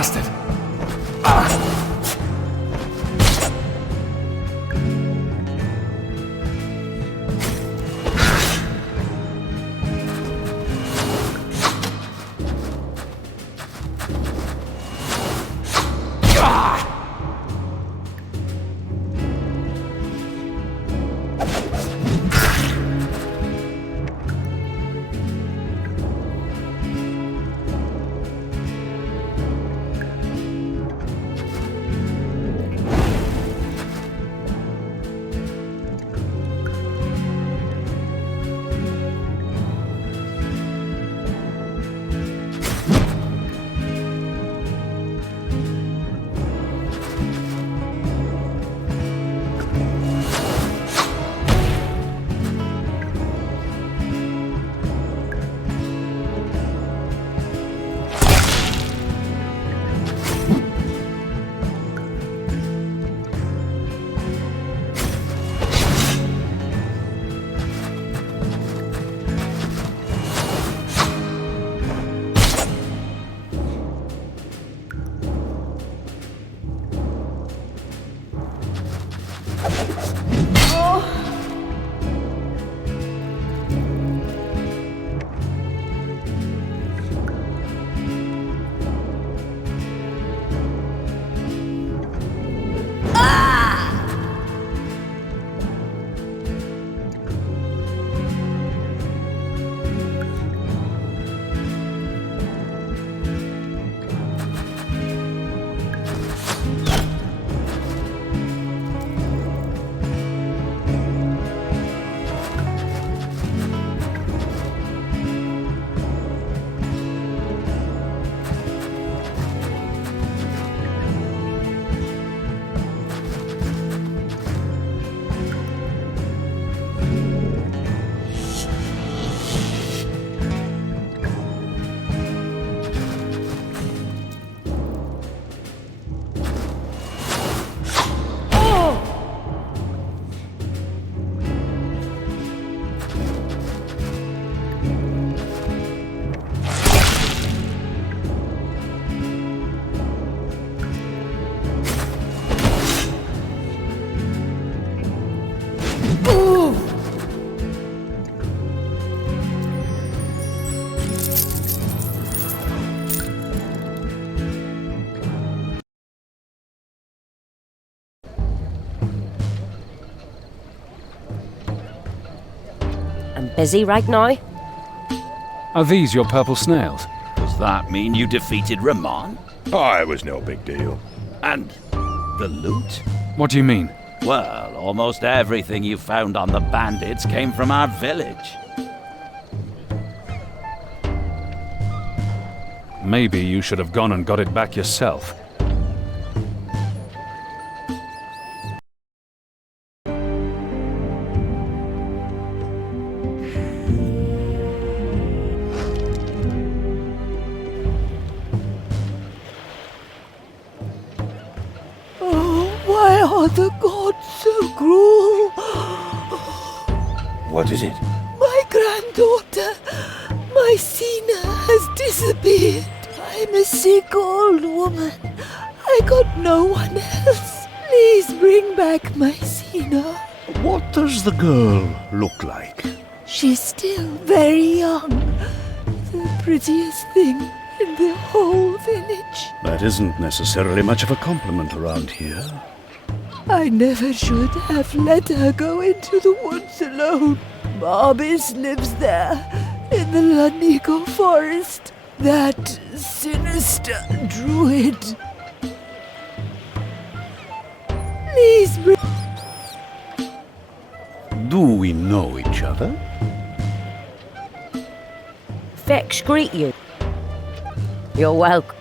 bastard! Ah! Busy right now? Are these your purple snails? Does that mean you defeated Ramon? Oh, it was no big deal. And the loot? What do you mean? Well, almost everything you found on the bandits came from our village. Maybe you should have gone and got it back yourself. Why are the gods so cruel? What is it? My granddaughter, Mycena, has disappeared. I'm a sick old woman. I got no one else. Please bring back Mycena. What does the girl look like? She's still very young. The prettiest thing in the whole village. That isn't necessarily much of a compliment around here. I never should have let her go into the woods alone. Barbis lives there, in the Lanico forest. That sinister druid. Please bring... Do we know each other? Vex greet you. You're welcome.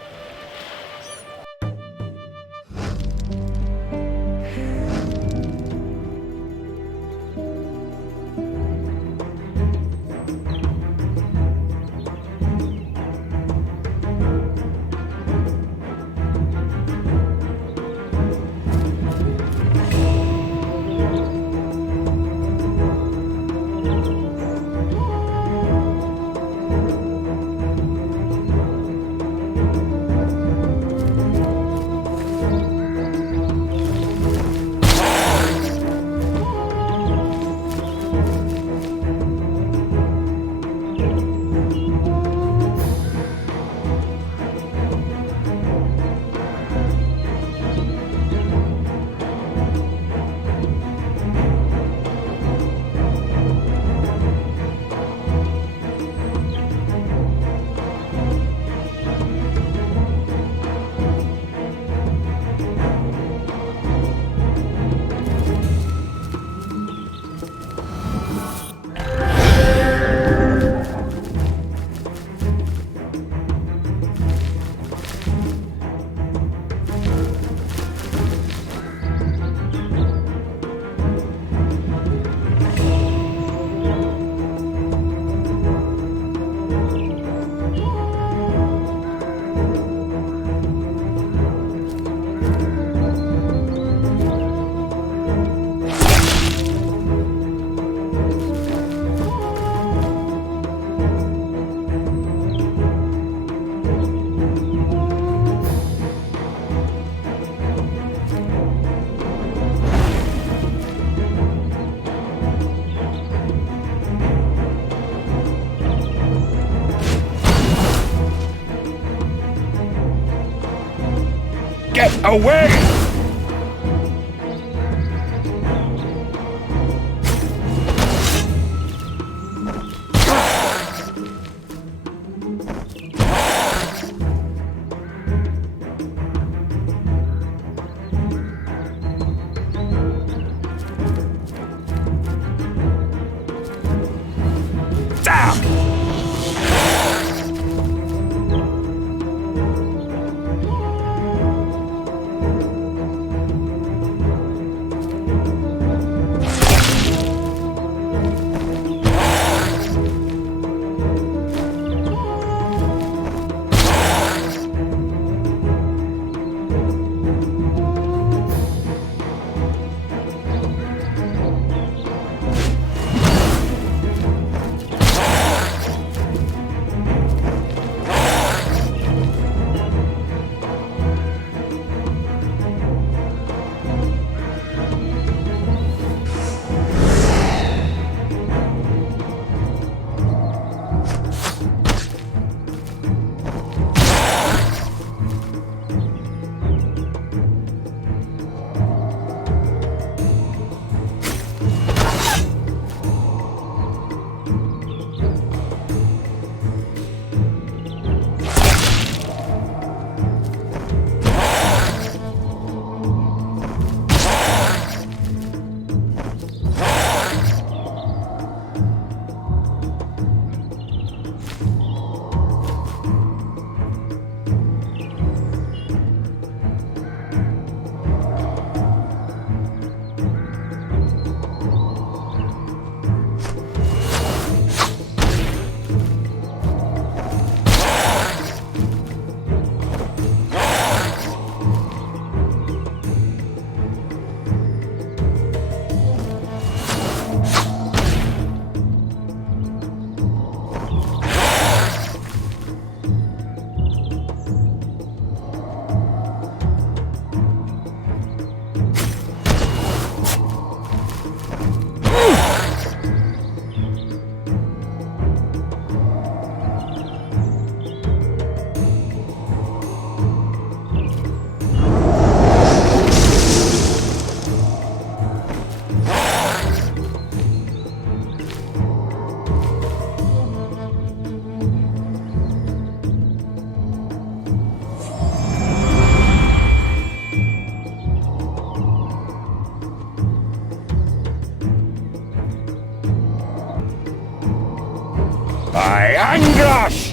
Get away! Angrash!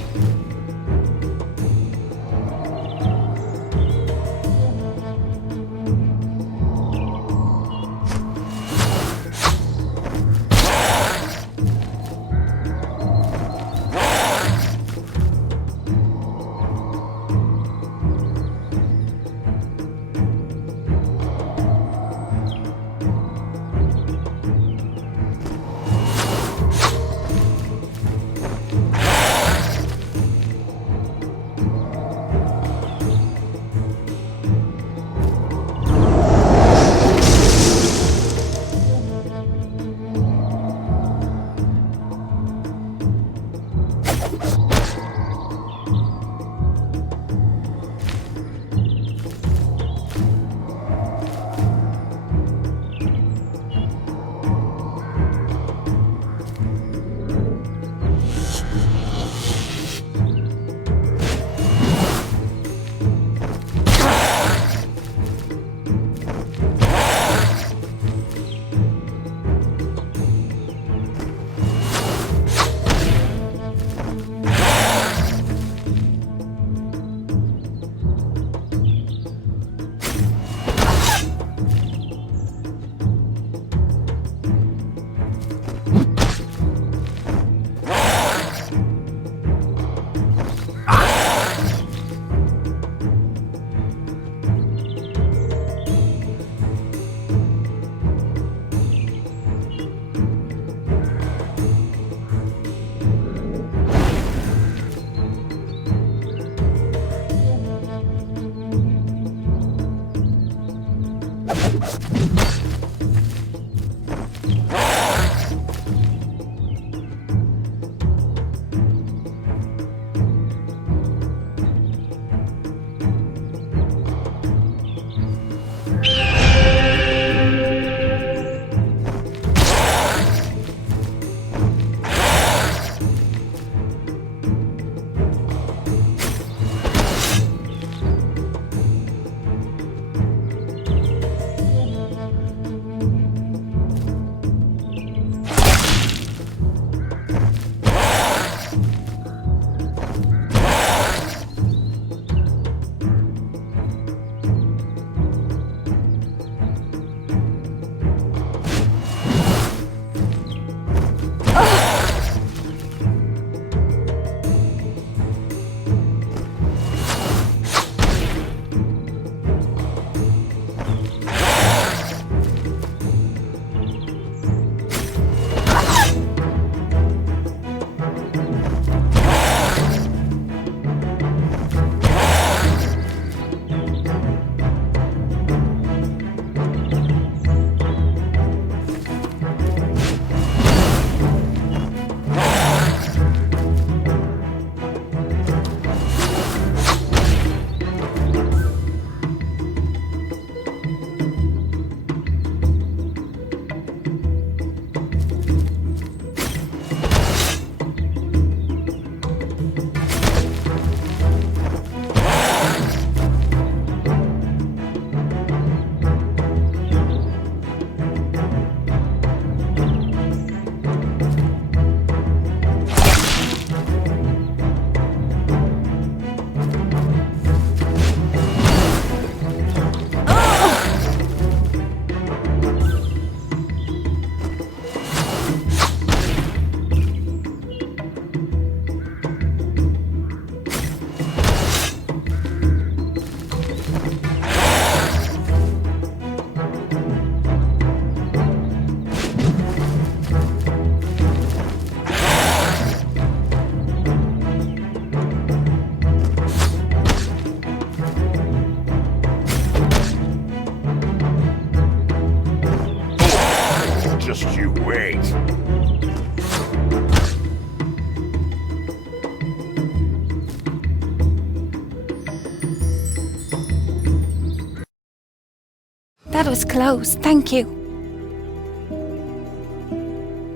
was close, thank you.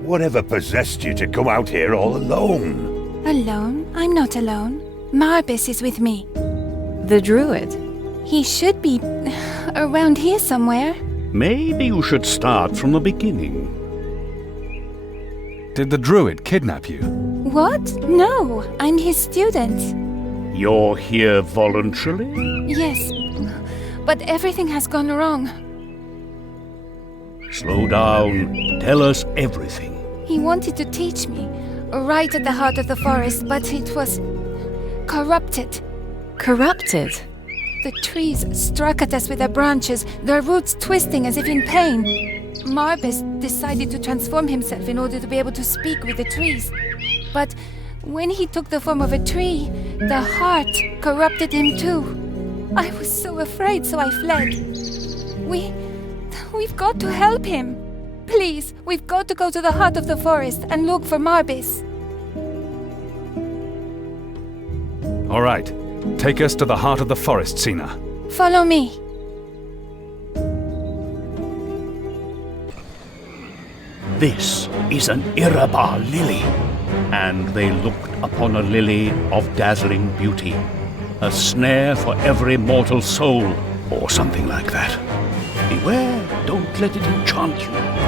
Whatever possessed you to come out here all alone? Alone? I'm not alone. Marbis is with me. The druid? He should be around here somewhere. Maybe you should start from the beginning. Did the druid kidnap you? What? No, I'm his student. You're here voluntarily? Yes, but everything has gone wrong. Slow down. Tell us everything. He wanted to teach me, right at the heart of the forest, but it was corrupted. Corrupted? The trees struck at us with their branches, their roots twisting as if in pain. Marbis decided to transform himself in order to be able to speak with the trees. But when he took the form of a tree, the heart corrupted him too. I was so afraid, so I fled. We've got to help him. Please, we've got to go to the heart of the forest and look for Marbis. All right. Take us to the heart of the forest, Sina. Follow me. This is an Iraba lily. And they looked upon a lily of dazzling beauty. A snare for every mortal soul, or something like that. Beware, don't let it enchant you.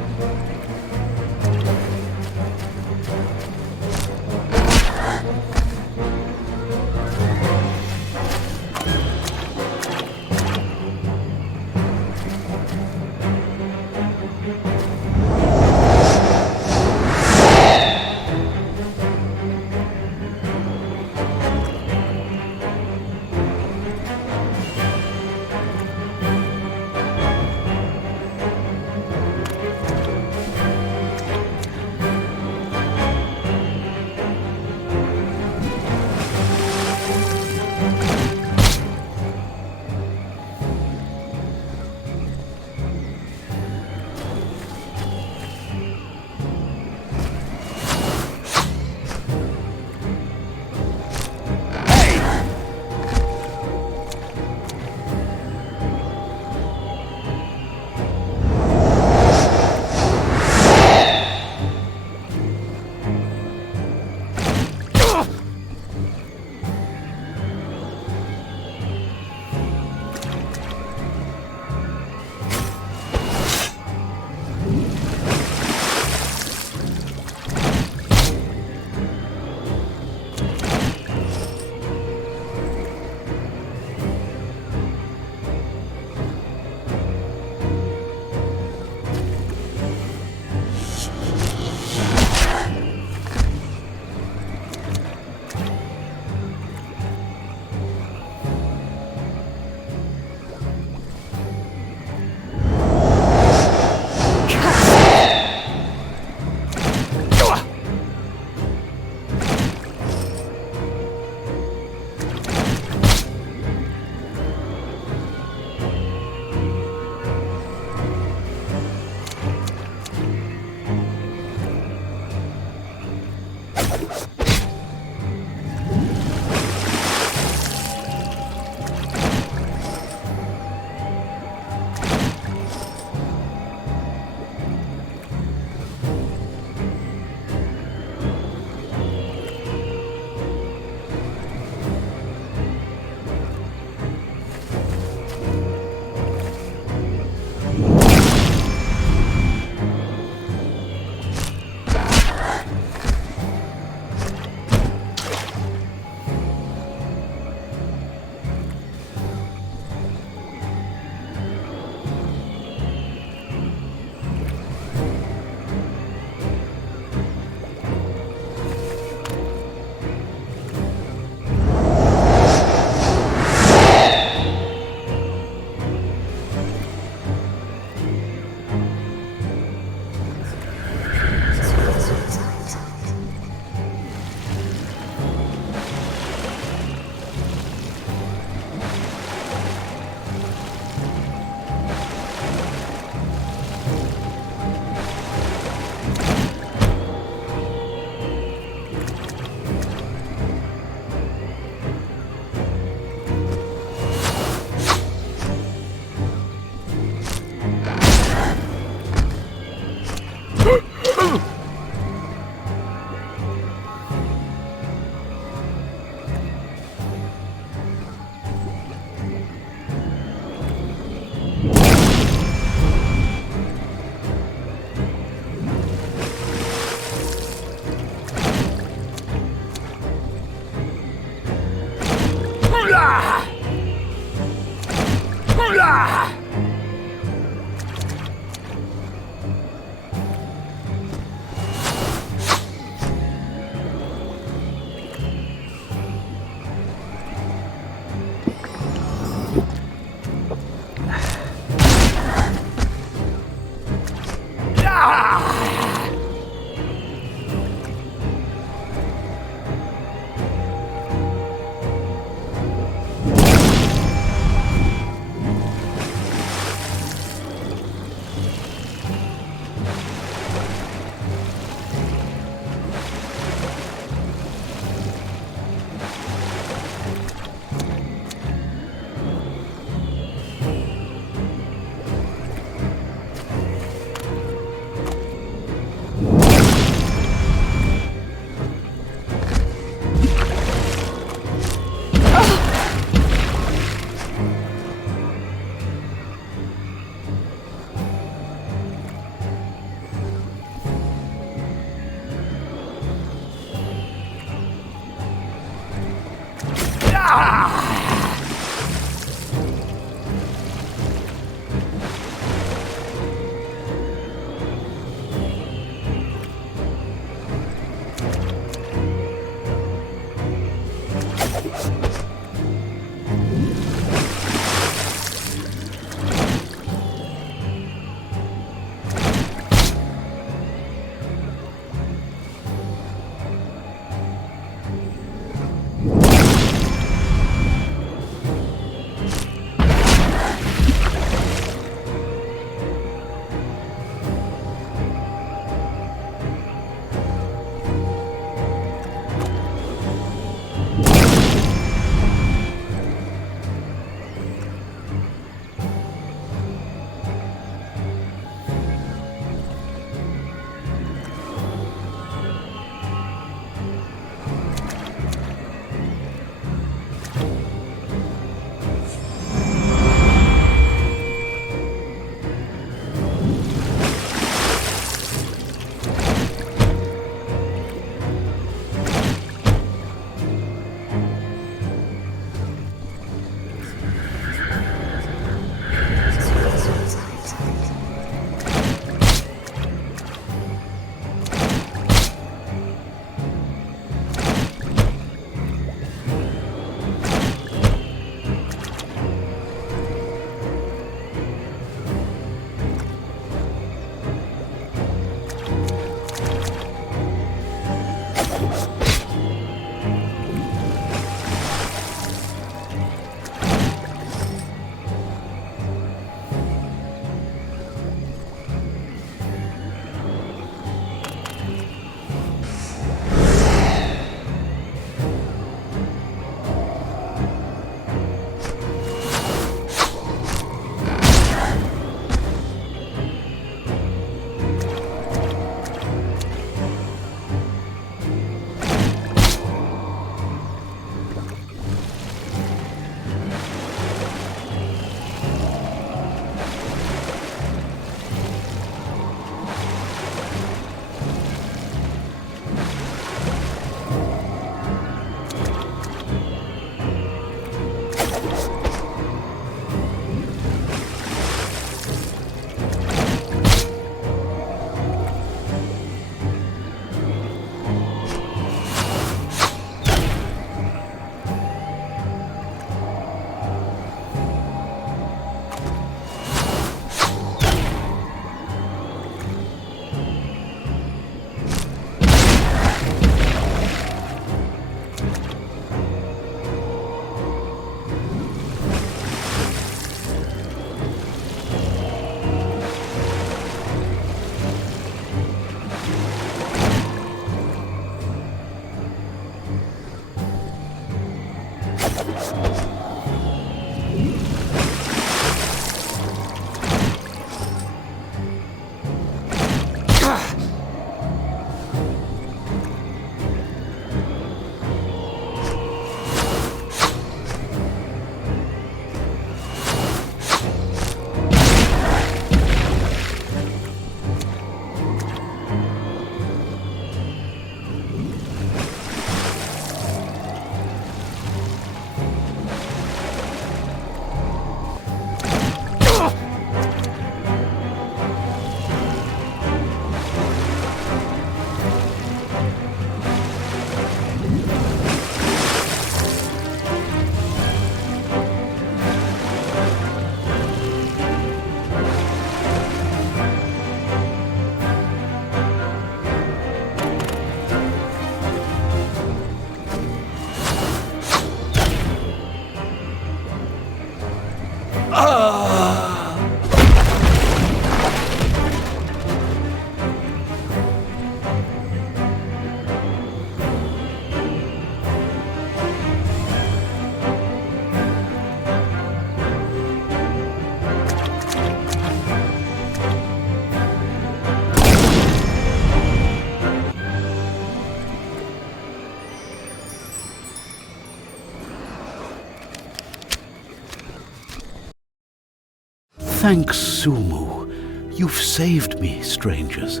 Thanks, Sumu. You've saved me, strangers.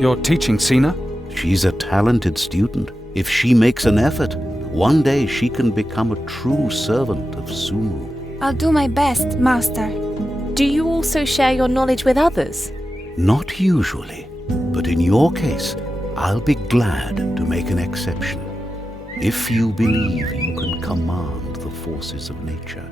You're teaching Sina? She's a talented student. If she makes an effort, one day she can become a true servant of Sumu. I'll do my best, Master. Do you also share your knowledge with others? Not usually, but in your case, I'll be glad to make an exception. If you believe you can command the forces of nature.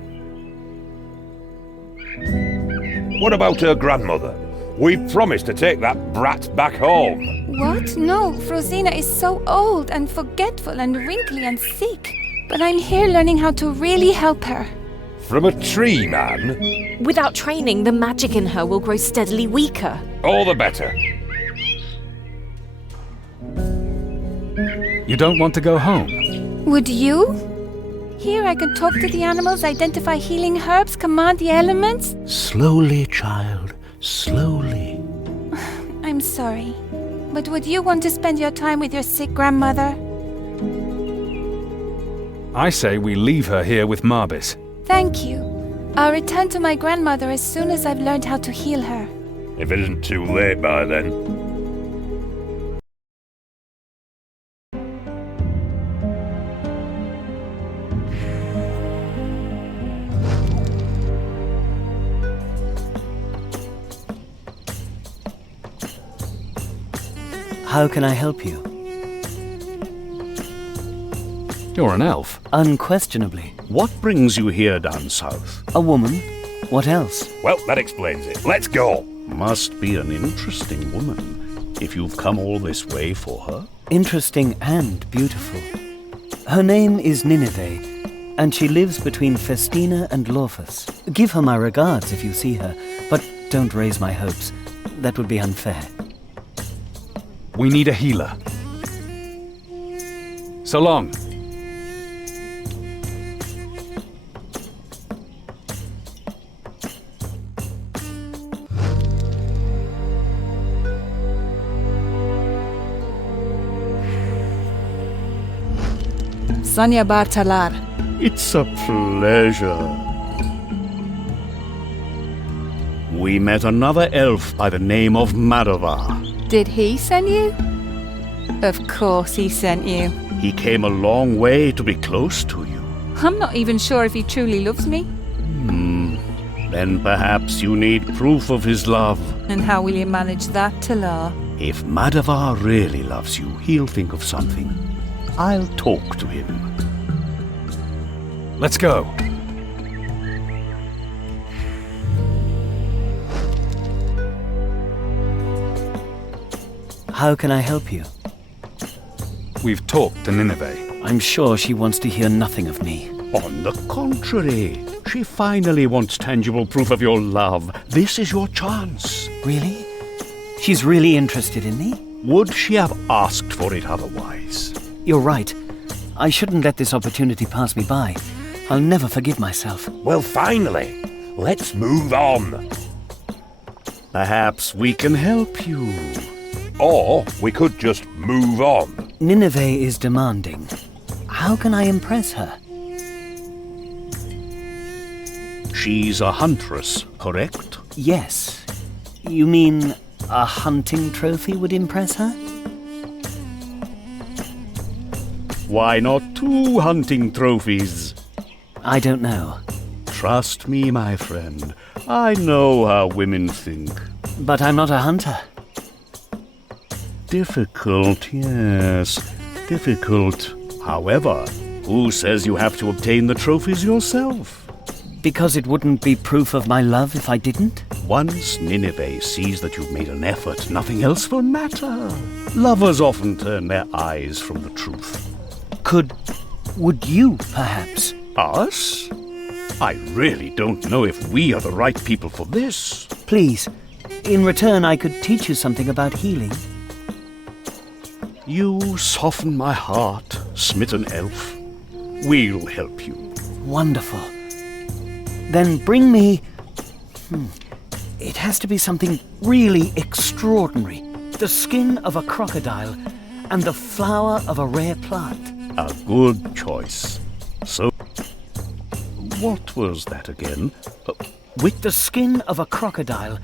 What about her grandmother? We promised to take that brat back home. What? No, Frosina is so old and forgetful and wrinkly and sick. But I'm here learning how to really help her. From a tree, man? Without training, the magic in her will grow steadily weaker. All the better. You don't want to go home? Would you? Here I can talk to the animals, identify healing herbs, command the elements. Slowly, child, slowly. I'm sorry, but would you want to spend your time with your sick grandmother? I say we leave her here with Marbis. Thank you. I'll return to my grandmother as soon as I've learned how to heal her. If it isn't too late by then. How can I help you? You're an elf. Unquestionably. What brings you here down south? A woman. What else? Well, that explains it. Let's go. Must be an interesting woman, if you've come all this way for her. Interesting and beautiful. Her name is Nineveh, and she lives between Festina and Lorphus. Give her my regards if you see her, but don't raise my hopes. That would be unfair. We need a healer. So long. Sonia Bartalar. It's a pleasure. We met another elf by the name of Madavar. Did he send you? Of course he sent you. He came a long way to be close to you. I'm not even sure if he truly loves me. Then perhaps you need proof of his love. And how will you manage that, Talar? If Madavar really loves you, he'll think of something. I'll talk to him. Let's go. How can I help you? We've talked to Nineveh. I'm sure she wants to hear nothing of me. On the contrary, she finally wants tangible proof of your love. This is your chance. Really? She's really interested in me? Would she have asked for it otherwise? You're right. I shouldn't let this opportunity pass me by. I'll never forgive myself. Well, finally. Let's move on. Perhaps we can help you. Or we could just move on. Nineveh is demanding. How can I impress her? She's a huntress, correct? Yes. You mean a hunting trophy would impress her? Why not 2 hunting trophies? I don't know. Trust me, my friend. I know how women think. But I'm not a hunter. Difficult, yes. Difficult. However, who says you have to obtain the trophies yourself? Because it wouldn't be proof of my love if I didn't? Once Nineveh sees that you've made an effort, nothing else will matter. Lovers often turn their eyes from the truth. Would you, perhaps? Us? I really don't know if we are the right people for this. Please, in return I could teach you something about healing. You soften my heart, smitten elf. We'll help you. Wonderful. Then bring me... It has to be something really extraordinary. The skin of a crocodile and the flower of a rare plant. A good choice. So, What was that again? With the skin of a crocodile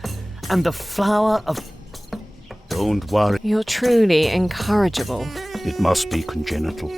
and the flower of... Don't worry. You're truly incorrigible. It must be congenital.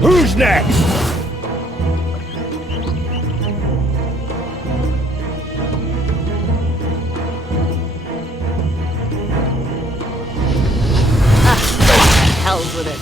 Who's next? Hell's with it.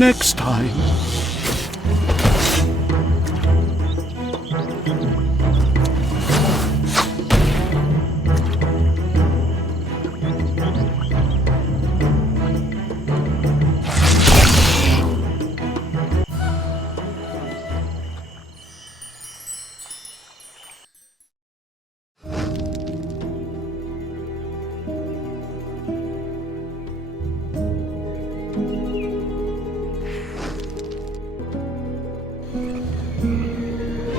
next time.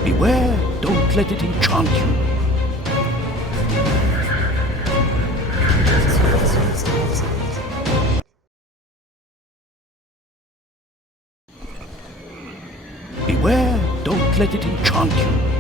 Beware, don't let it enchant you. Beware, don't let it enchant you.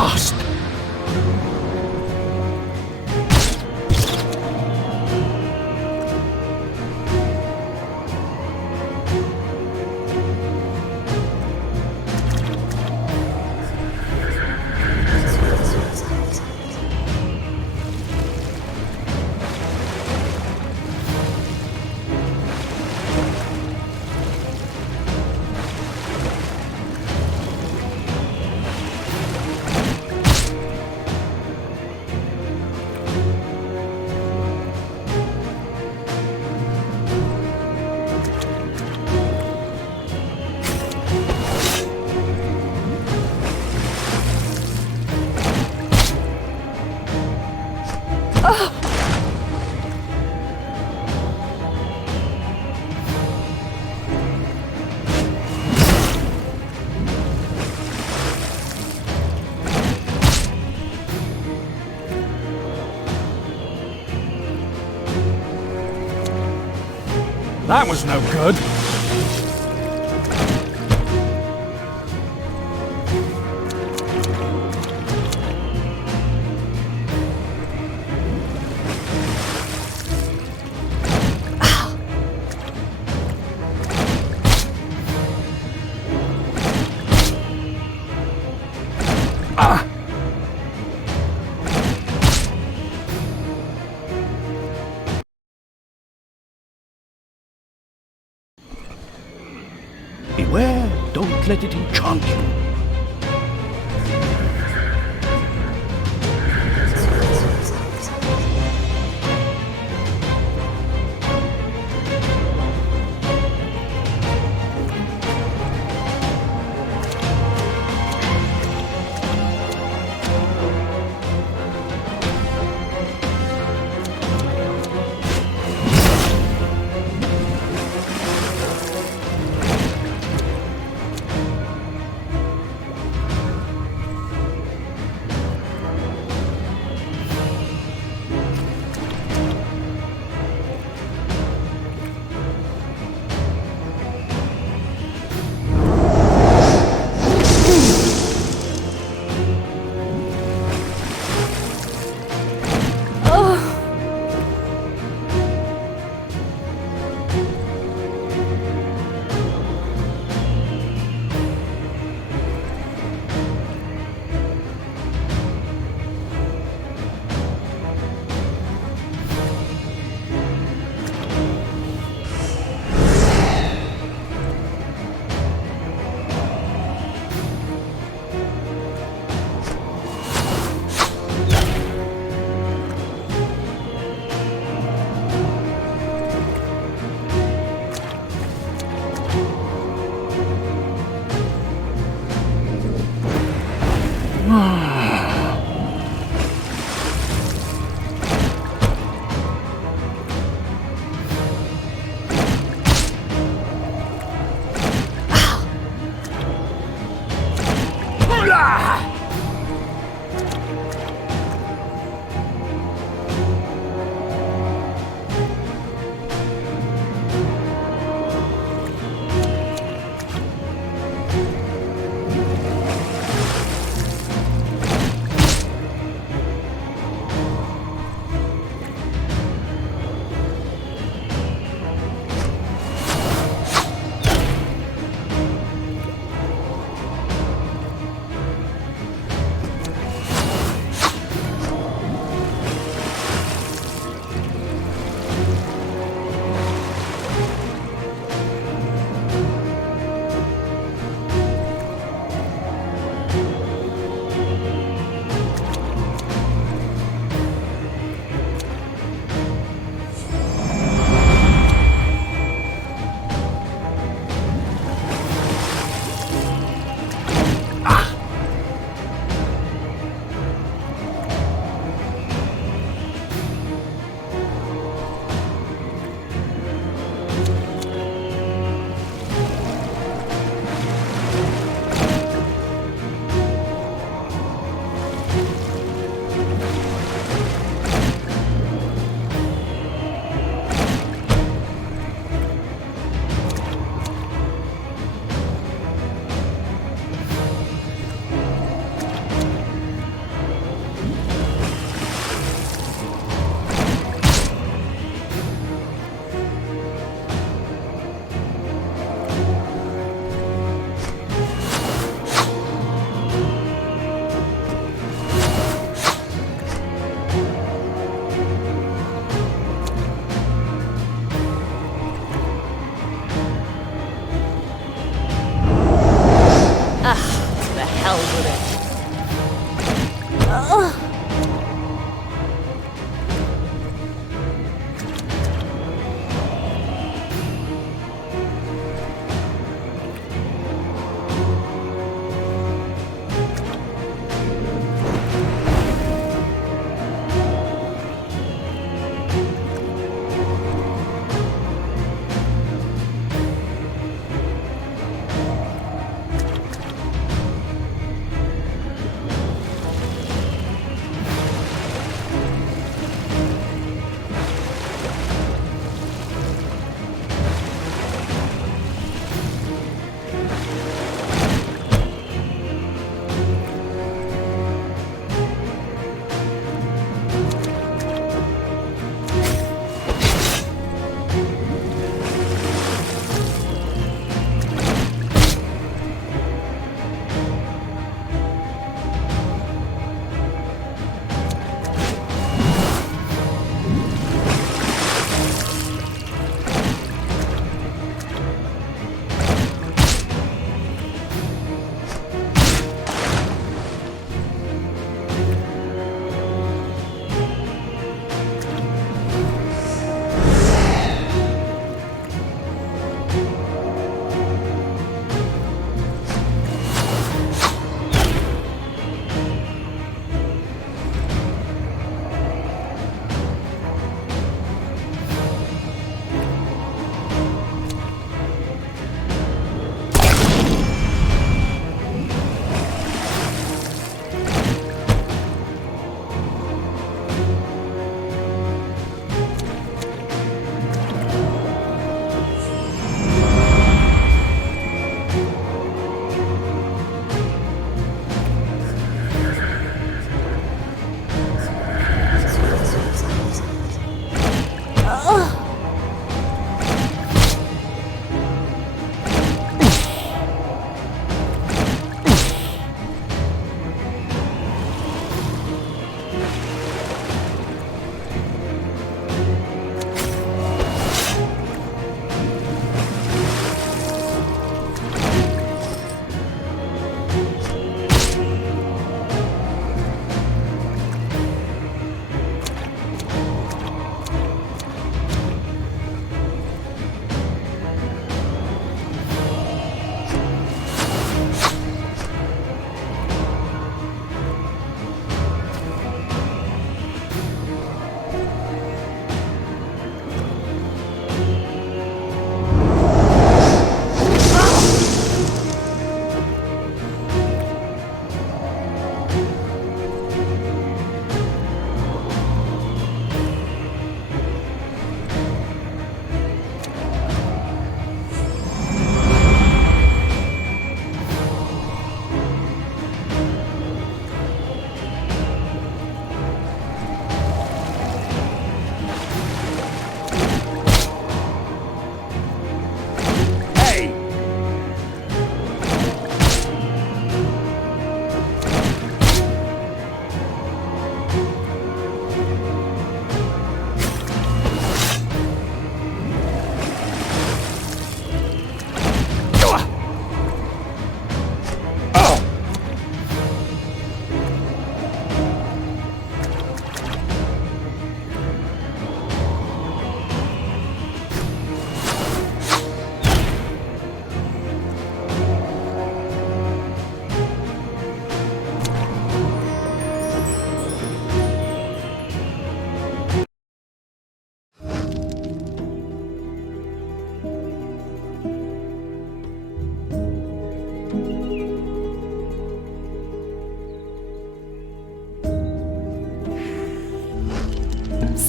past. That was no good. Beware, don't let it enchant you. hell with it.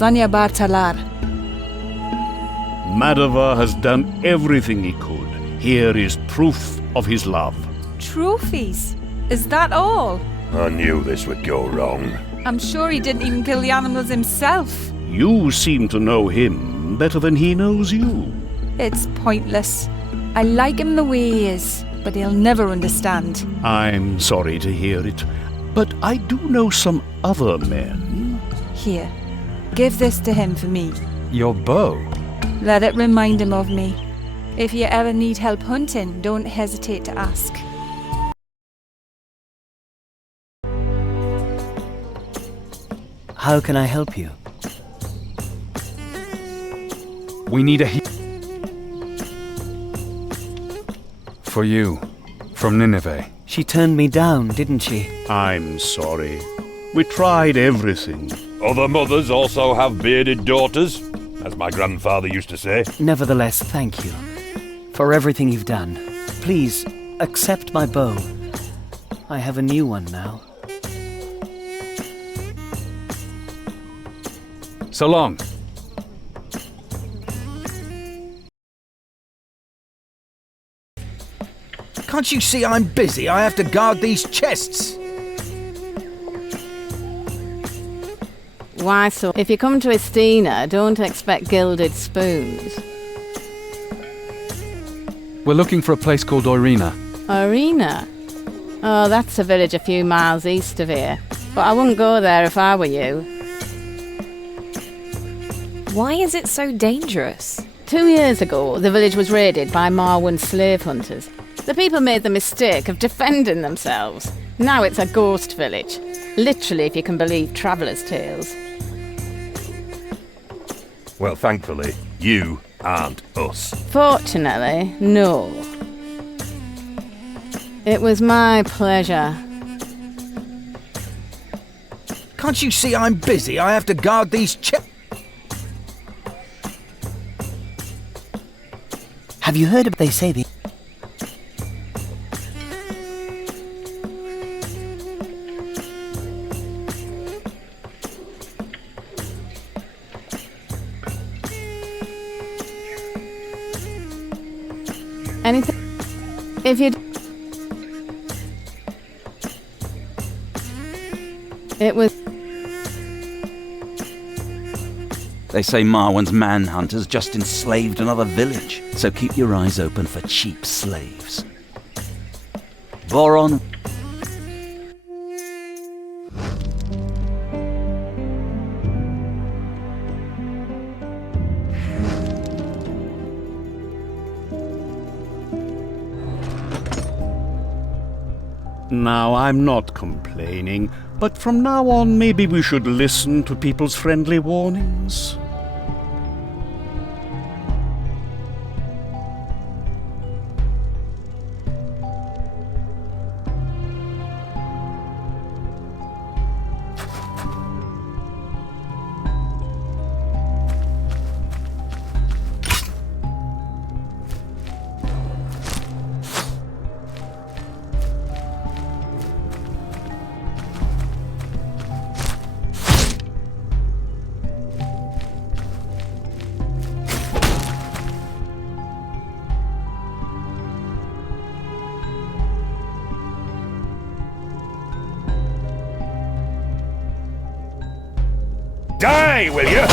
Sanya Bartalar. Madhava has done everything he could. Here is proof of his love. Trophies? Is that all? I knew this would go wrong. I'm sure he didn't even kill the animals himself. You seem to know him better than he knows you. It's pointless. I like him the way he is, but he'll never understand. I'm sorry to hear it, but I do know some other men. Here, give this to him for me. Your bow? Let it remind him of me. If you ever need help hunting, don't hesitate to ask. How can I help you? We need a for you, from Nineveh. She turned me down, didn't she? I'm sorry. We tried everything. Other mothers also have bearded daughters, as my grandfather used to say. Nevertheless, thank you for everything you've done. Please, accept my bow. I have a new one now. So long. Can't you see I'm busy? I have to guard these chests. Why, so if you come to Estina, don't expect gilded spoons. We're looking for a place called Oirina. Arena? Oh, that's a village a few miles east of here. But I wouldn't go there if I were you. Why is it so dangerous? 2 years ago, the village was raided by Marwan slave hunters. The people made the mistake of defending themselves. Now it's a ghost village. Literally, if you can believe travellers' tales. Well, thankfully, you aren't us. Fortunately, no. It was my pleasure. Can't you see I'm busy? I have to guard these chests. Have you heard of they say the... Anything? If you... It was... They say Marwan's manhunters just enslaved another village, so keep your eyes open for cheap slaves. Voron. Now, I'm not complaining, but from now on maybe we should listen to people's friendly warnings. Die, will you?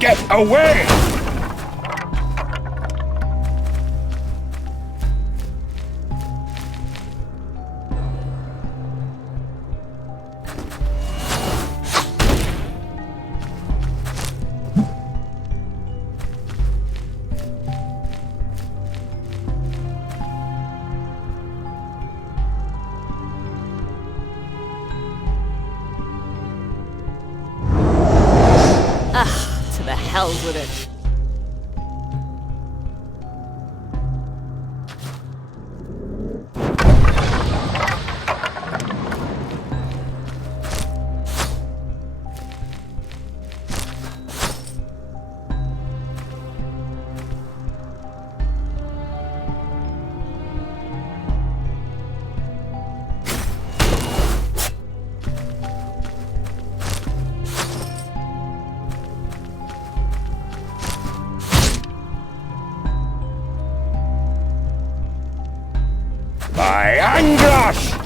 Get away! hell's with it. By Anglosh!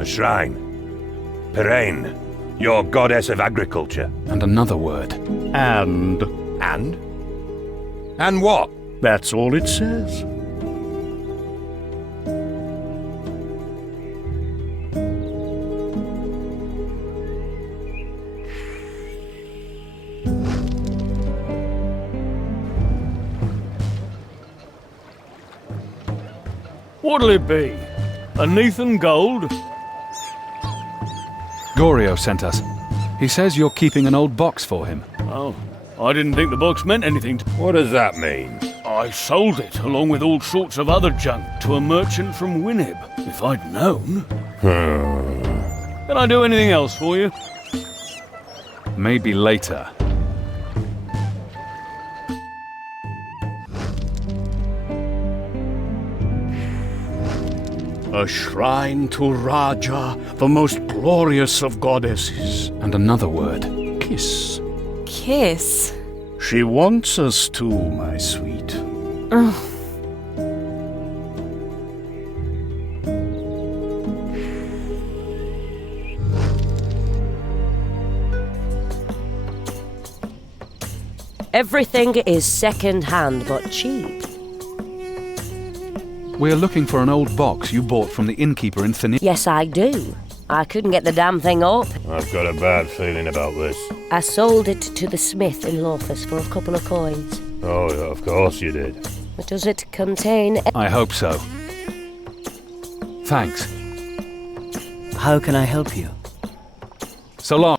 The shrine. Perrain, your goddess of agriculture. And another word. And? And? And what? That's all it says. What'll it be? A Nathan Gold? Gorio sent us. He says you're keeping an old box for him. Oh, I didn't think the box meant anything to... What does that mean? I sold it, along with all sorts of other junk, to a merchant from Winnib. If I'd known... Can I do anything else for you? Maybe later. A shrine to Raja, the most glorious of goddesses. And another word. Kiss. Kiss? She wants us to, my sweet. Oh. Everything is second-hand, but cheap. We're looking for an old box you bought from the innkeeper in Thanet. Yes, I do. I couldn't get the damn thing up. I've got a bad feeling about this. I sold it to the smith in Lofus for a couple of coins. Oh, yeah, of course you did. But does it contain... I hope so. Thanks. How can I help you? So long.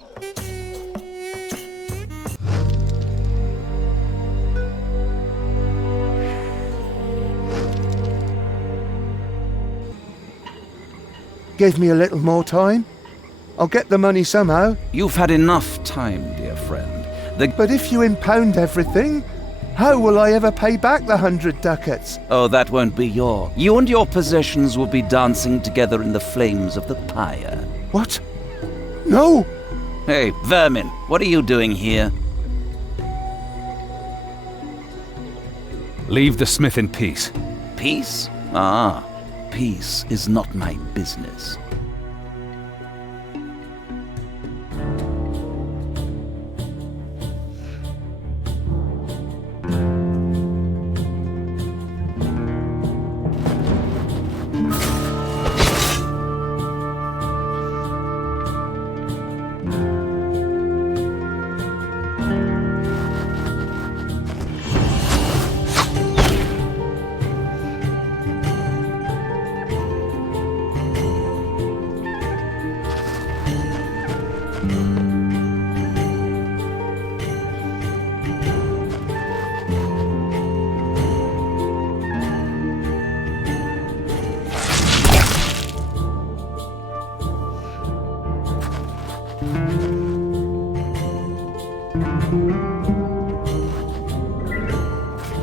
Give me a little more time. I'll get the money somehow. You've had enough time, dear friend. But if you impound everything, how will I ever pay back the 100 ducats? Oh, that won't be your... You and your possessions will be dancing together in the flames of the pyre. What? No! Hey, vermin, what are you doing here? Leave the smith in peace. Peace? Ah, peace is not my business.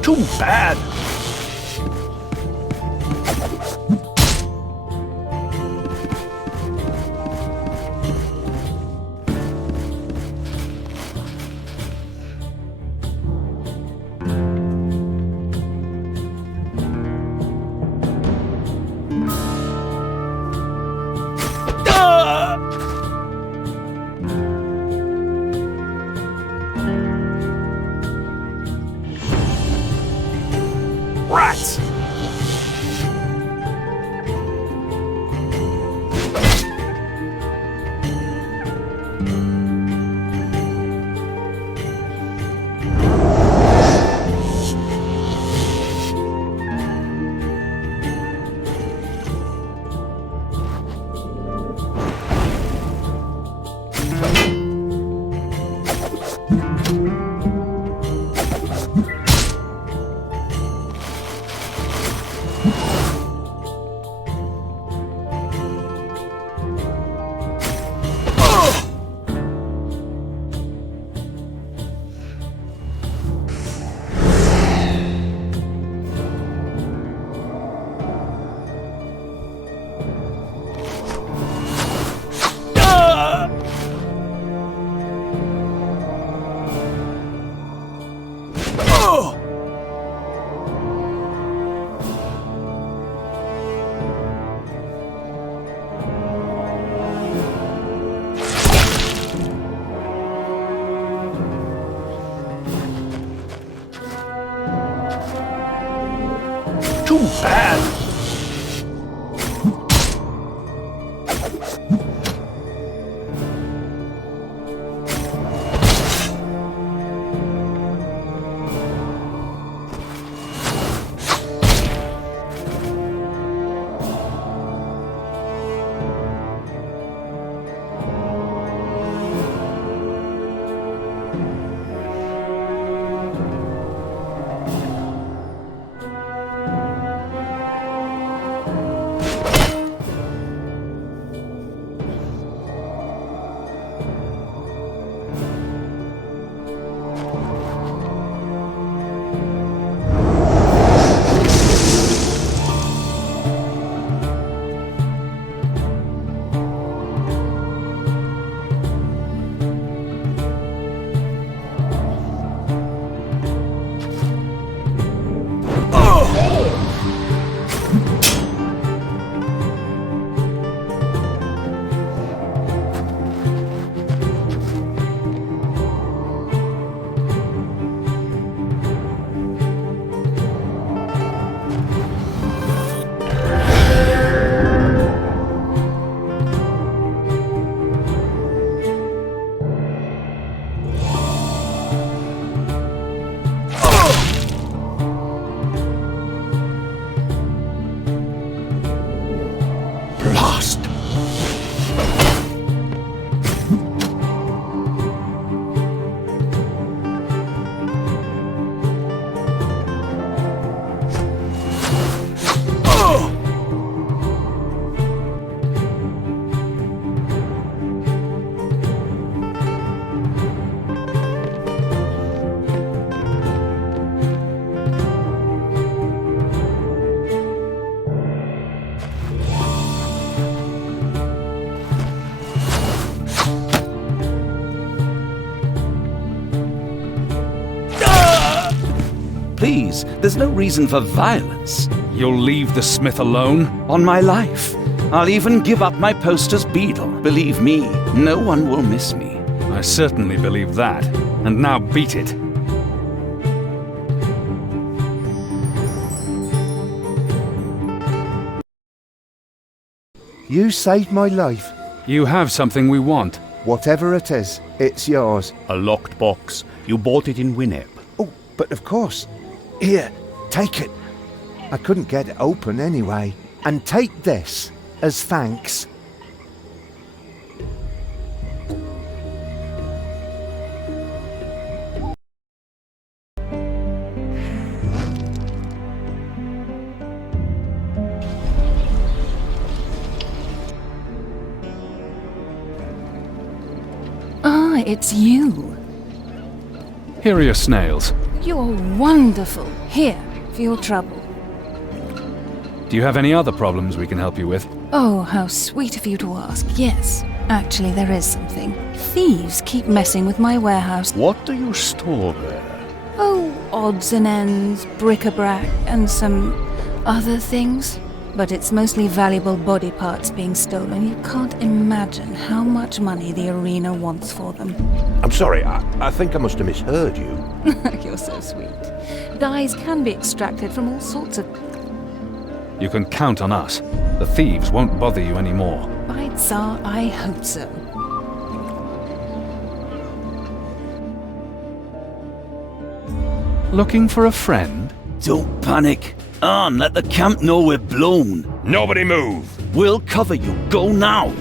Too bad. Please, there's no reason for violence. You'll leave the smith alone? On my life. I'll even give up my post as beadle. Believe me, no one will miss me. I certainly believe that. And now beat it. You saved my life. You have something we want. Whatever it is, it's yours. A locked box. You bought it in Wineb. Oh, but of course. Here, take it. I couldn't get it open anyway. And take this as thanks. Ah, it's you. Here are your snails. You're wonderful. Here, for your trouble. Do you have any other problems we can help you with? Oh, how sweet of you to ask. Yes, actually there is something. Thieves keep messing with my warehouse. What do you store there? Oh, odds and ends, bric-a-brac, and some other things. But it's mostly valuable body parts being stolen. You can't imagine how much money the arena wants for them. I'm sorry, I think I must have misheard you. You're so sweet. Dyes can be extracted from all sorts of... You can count on us. The thieves won't bother you anymore. By Tsar, I hope so. Looking for a friend? Don't panic. On, let the camp know we're blown. Nobody move! We'll cover you. Go now.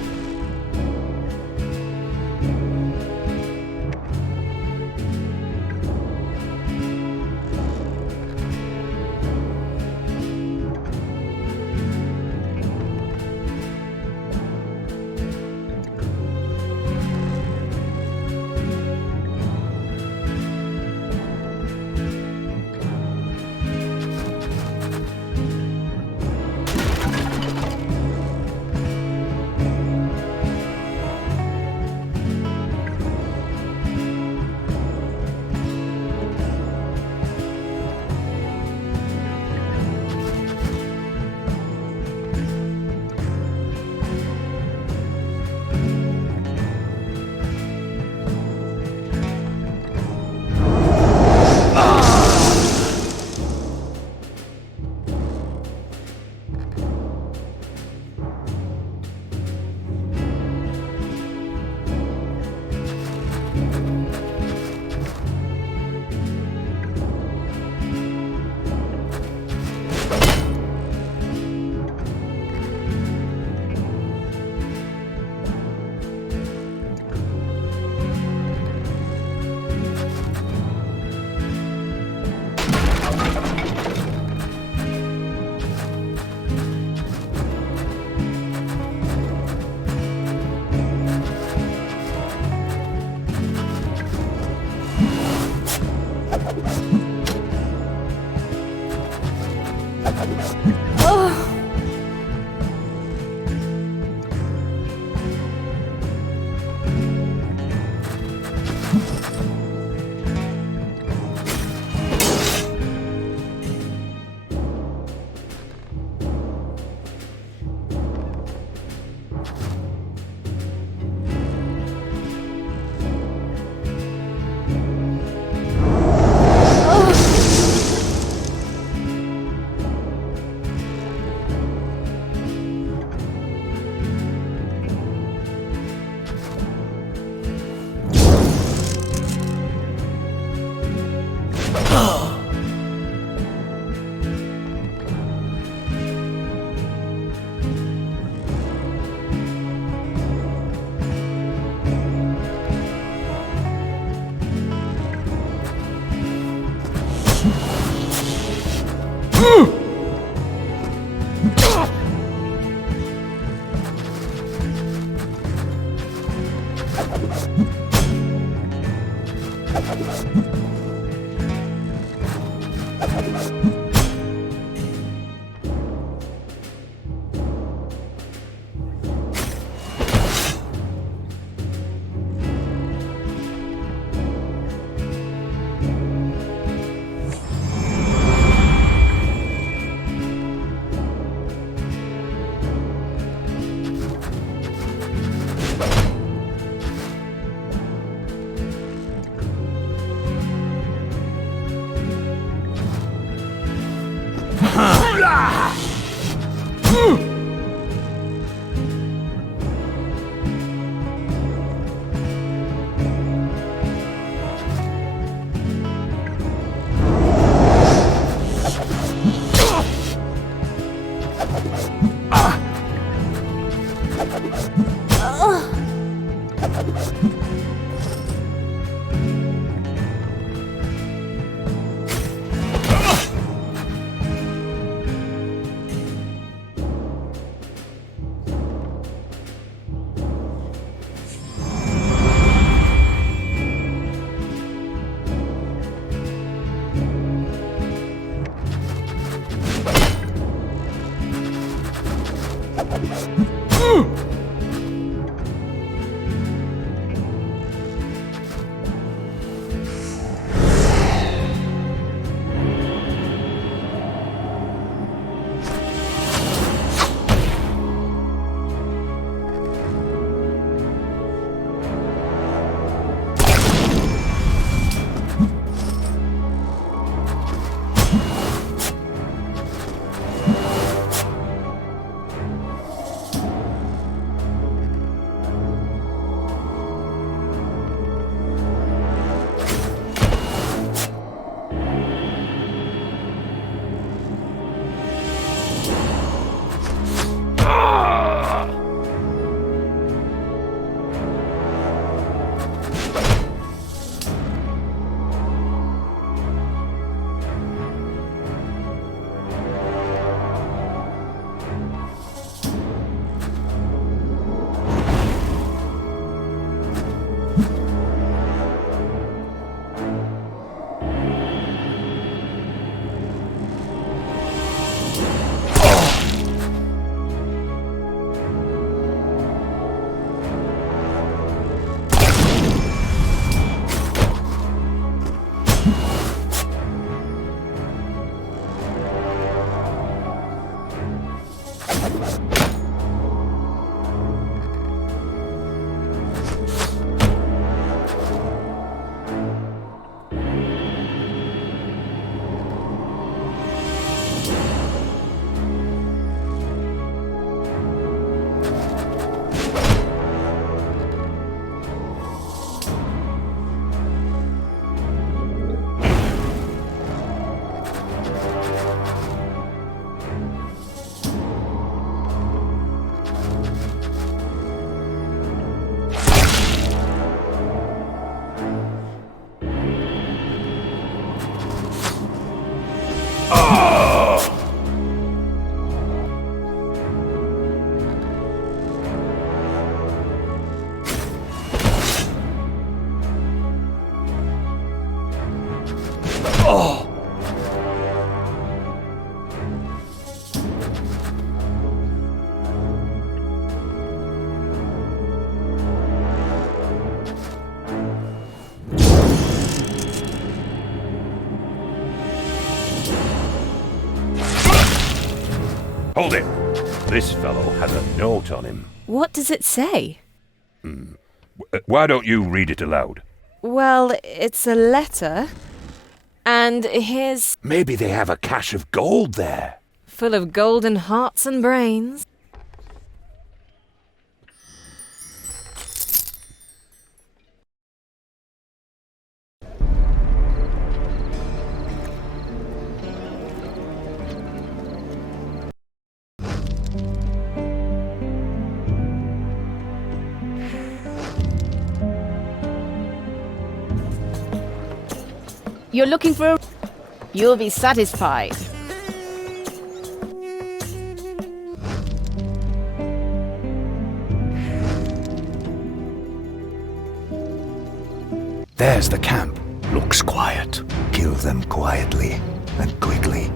Hold it! This fellow has a note on him. What does it say? Why don't you read it aloud? Well, it's a letter. And here's... Maybe they have a cache of gold there. full of golden hearts and brains. You're looking for a... You'll be satisfied. There's the camp. Looks quiet. Kill them quietly and quickly.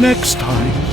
Next time.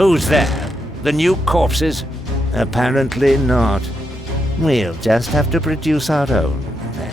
Who's there? The new corpses? Apparently not. We'll just have to produce our own, then.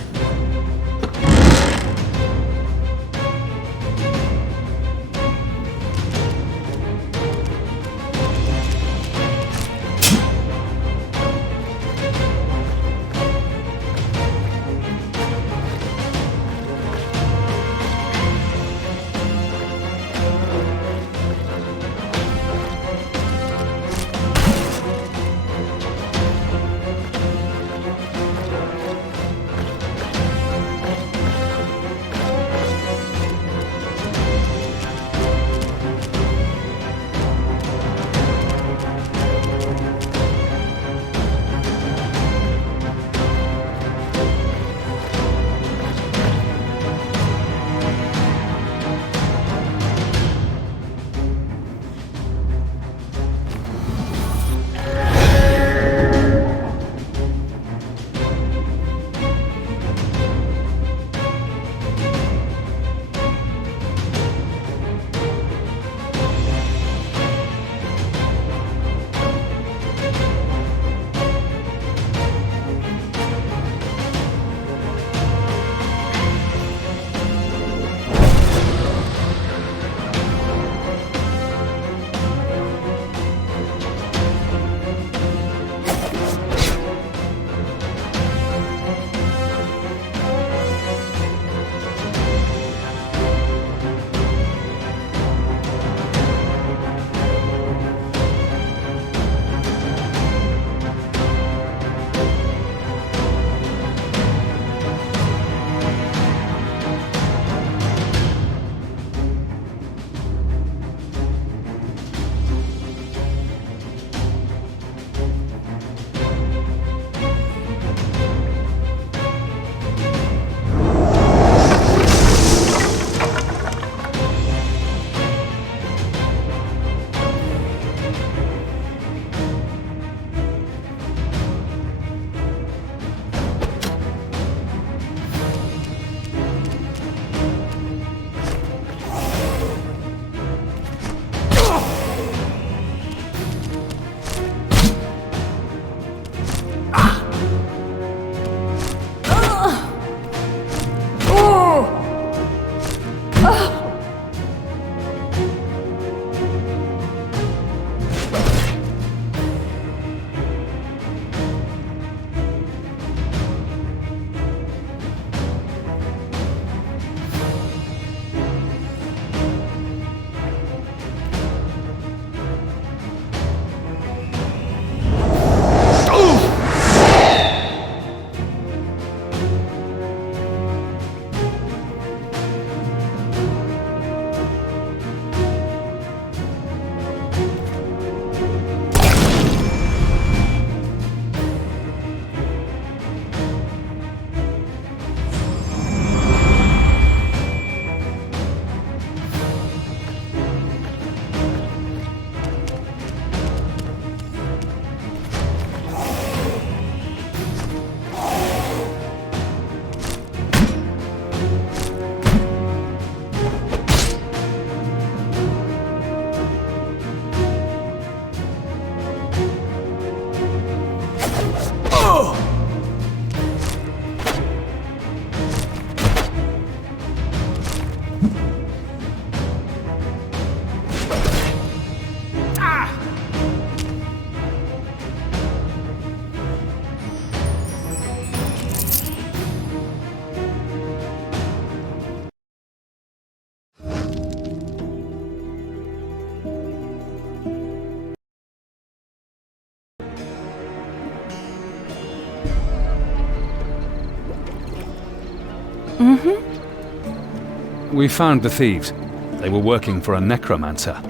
We found the thieves. They were working for a necromancer.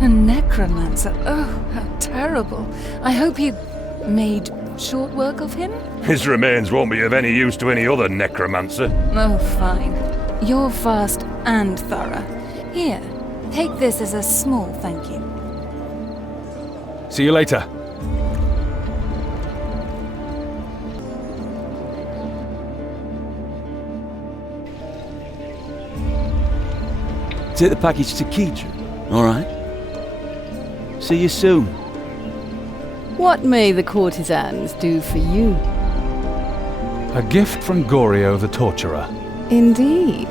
A necromancer? Oh, how terrible. I hope he made short work of him? His remains won't be of any use to any other necromancer. Oh, fine. You're fast and thorough. Here, take this as a small thank you. See you later. Take the package to Kedra, all right? See you soon. What may the courtesans do for you? A gift from Gorio the Torturer. Indeed.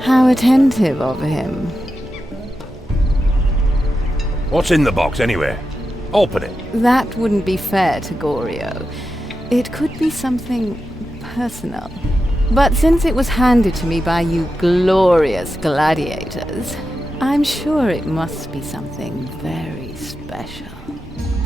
How attentive of him. What's in the box, anyway? Open it. That wouldn't be fair to Gorio. It could be something personal. But since it was handed to me by you glorious gladiators, I'm sure it must be something very special.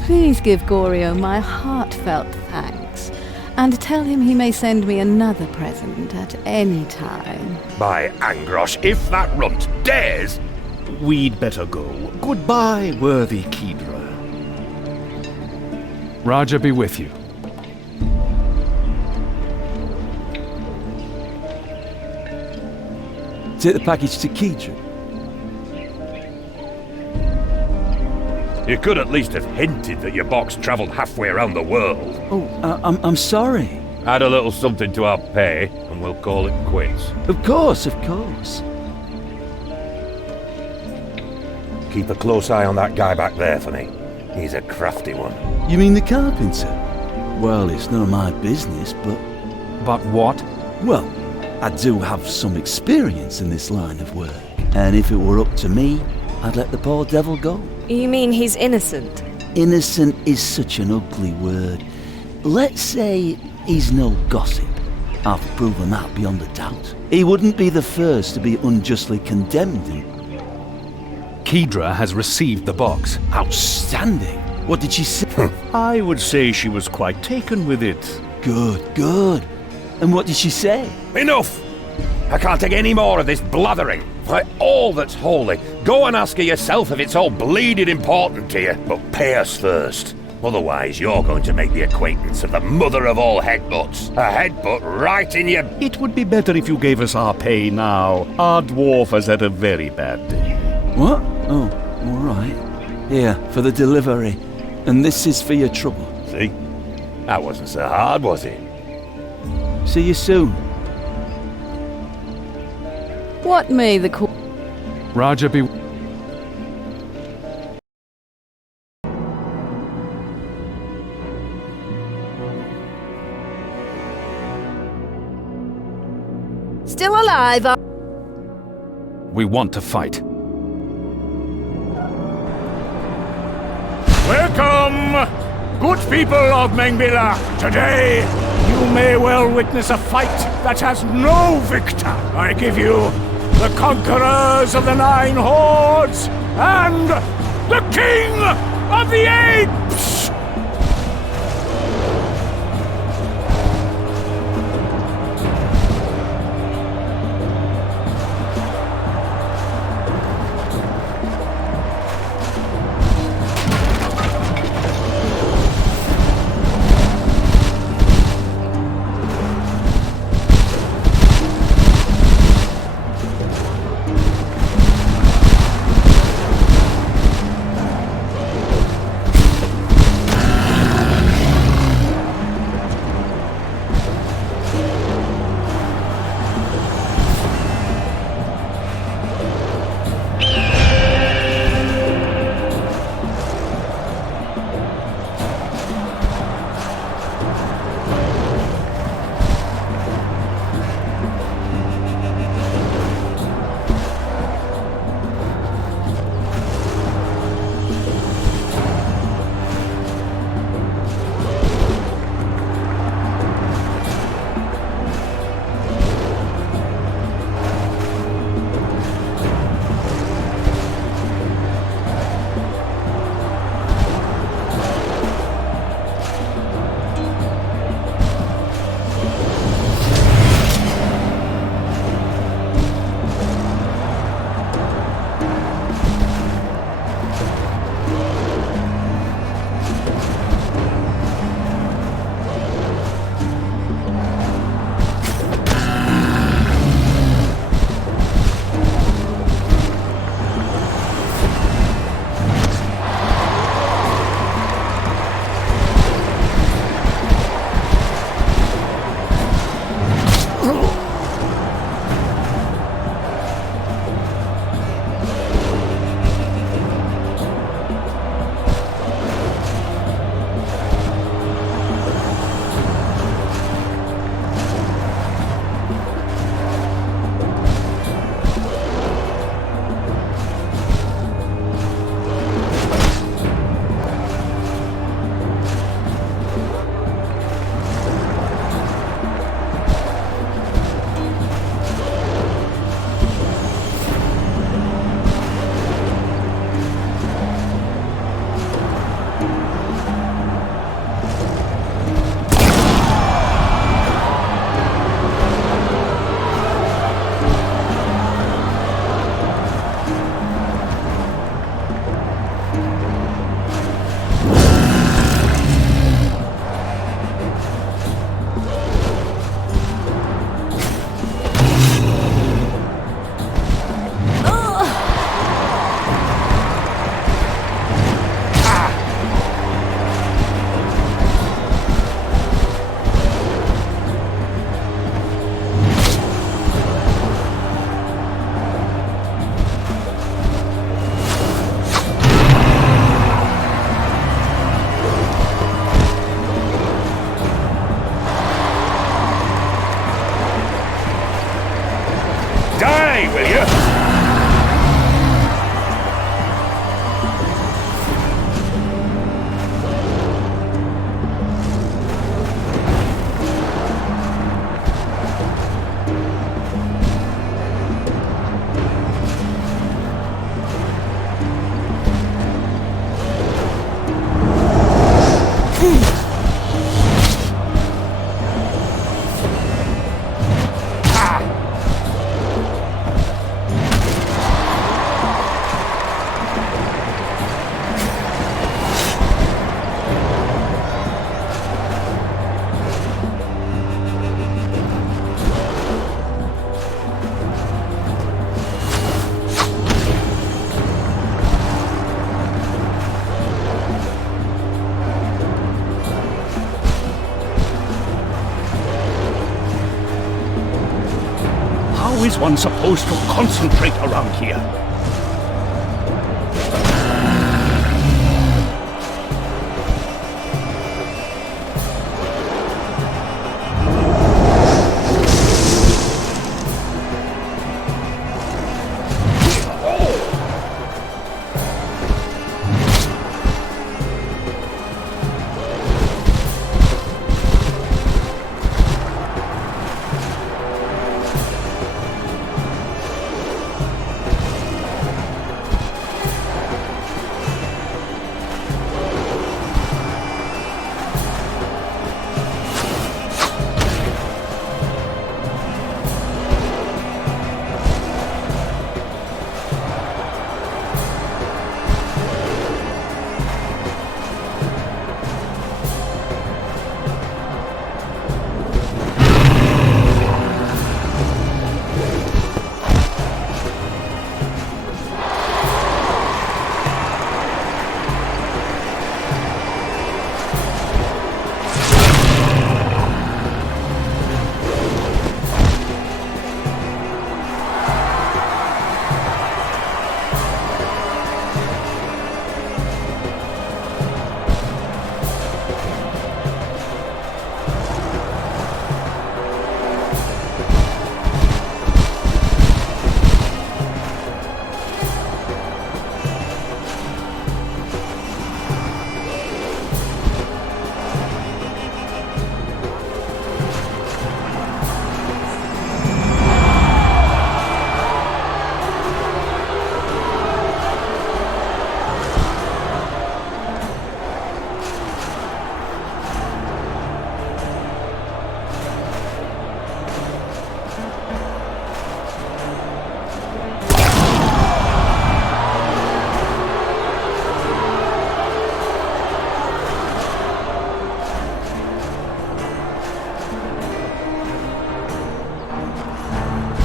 Please give Gorio my heartfelt thanks, and tell him he may send me another present at any time. By Angrosh, if that runt dares... We'd better go. Goodbye, worthy Kedra. Raja be with you. Take the package to Kedra. You could at least have hinted that your box travelled halfway around the world. Oh, I'm sorry. Add a little something to our pay, and we'll call it quits. Of course, of course. Keep a close eye on that guy back there for me. He's a crafty one. You mean the carpenter? Well, it's none of my business, but... But what? Well, I do have some experience in this line of work. And if it were up to me, I'd let the poor devil go. You mean he's innocent? Innocent is such an ugly word. Let's say he's no gossip. I've proven that beyond a doubt. He wouldn't be the first to be unjustly condemned. Kedra has received the box. Outstanding. What did she say? I would say she was quite taken with it. Good, good. And what did she say? Enough! I can't take any more of this blathering. By all that's holy, go and ask her yourself if it's all bleeding important to you. But pay us first. Otherwise, you're going to make the acquaintance of the mother of all headbutts. A headbutt right in your... It would be better if you gave us our pay now. Our dwarf has had a very bad day. What? Oh, all right. Here, for the delivery. And this is for your trouble. See? That wasn't so hard, was it? See you soon. What may the Raja be... Still alive? We want to fight. Welcome, good people of Mengbila. Today, you may well witness a fight that has no victor. I give you the conquerors of the 9 hordes and the king of the apes! Die, will you? How is one supposed to concentrate around here?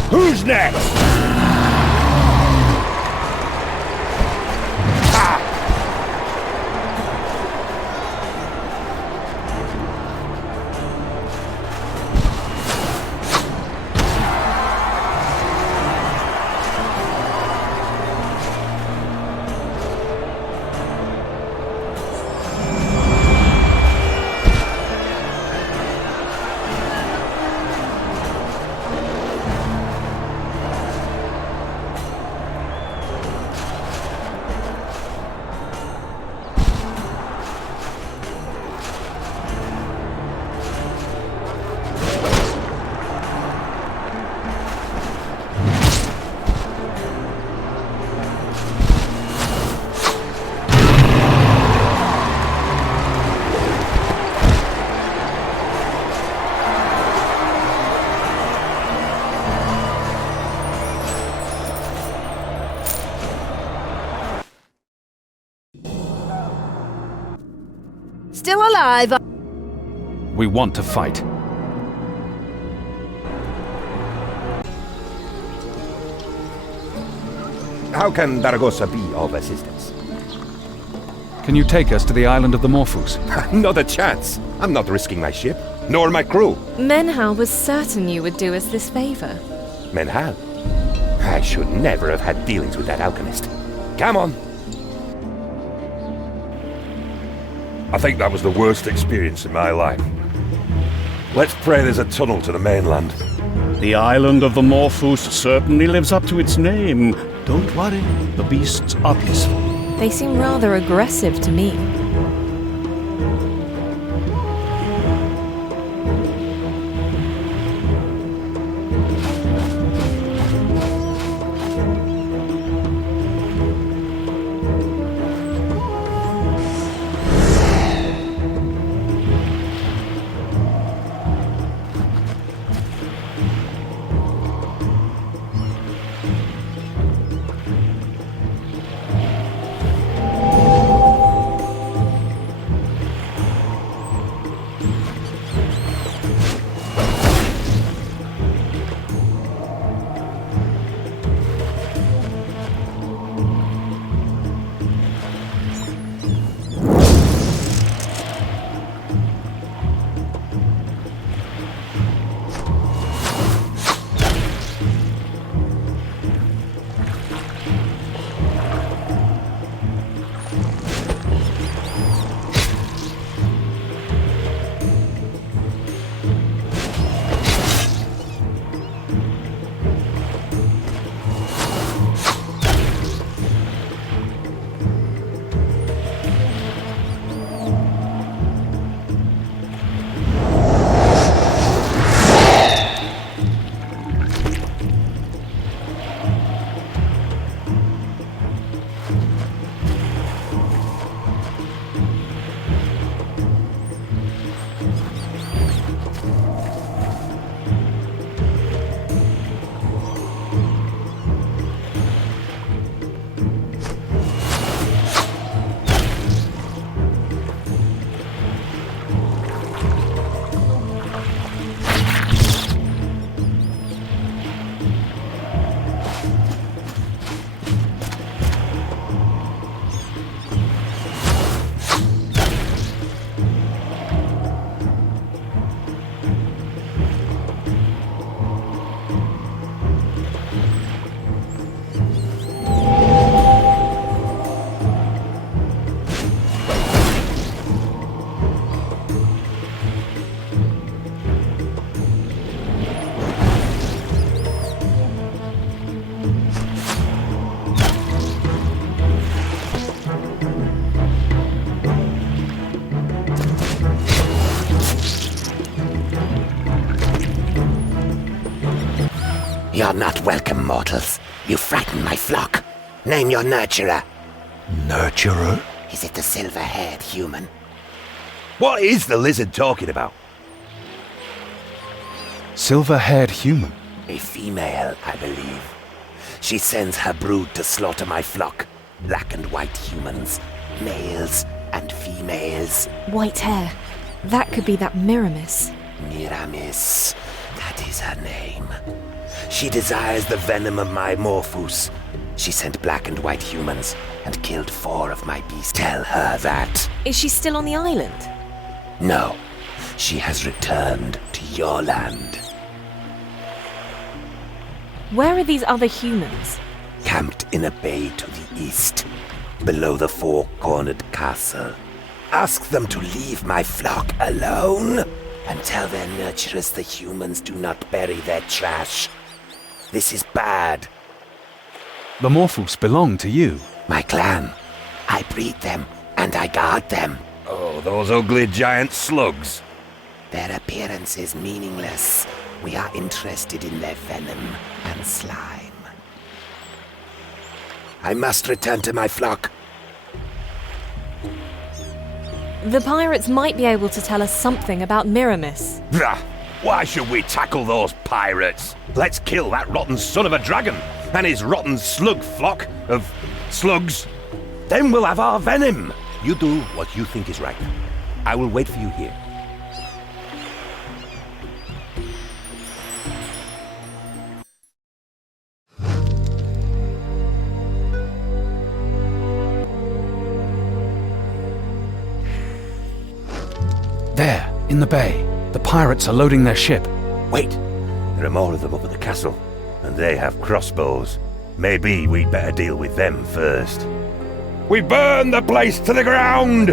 Who's next? Still alive? We want to fight. How can Zaragoza be of assistance? Can you take us to the island of the Morphus? Not a chance. I'm not risking my ship, nor my crew. Menhal was certain you would do us this favor. Menhal? I should never have had dealings with that alchemist. Come on. I think that was the worst experience in my life. Let's pray there's a tunnel to the mainland. The island of the Morphous certainly lives up to its name. Don't worry, the beasts are peaceful. They seem rather aggressive to me. You're not welcome, mortals. You frighten my flock. Name your nurturer. Nurturer? Is it the silver-haired human? What is the lizard talking about? Silver-haired human? A female, I believe. She sends her brood to slaughter my flock. Black and white humans. Males and females. White hair. That could be that Miramis. Miramis. That is her name. She desires the venom of my Morphous. She sent black and white humans and killed 4 of my beasts. Tell her that. Is she still on the island? No. She has returned to your land. Where are these other humans? Camped in a bay to the east, below the 4-cornered castle. Ask them to leave my flock alone and tell their nurturers the humans do not bury their trash. This is bad. The Morphous belong to you. My clan. I breed them and I guard them. Oh, those ugly giant slugs. Their appearance is meaningless. We are interested in their venom and slime. I must return to my flock. The pirates might be able to tell us something about Miramis. Why should we tackle those pirates? Let's kill that rotten son of a dragon and his rotten slug flock of slugs. Then we'll have our venom. You do what you think is right. I will wait for you here. There, in the bay. The pirates are loading their ship. Wait, there are more of them up at the castle, and they have crossbows. Maybe we'd better deal with them first. We burn the place to the ground!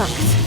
worked.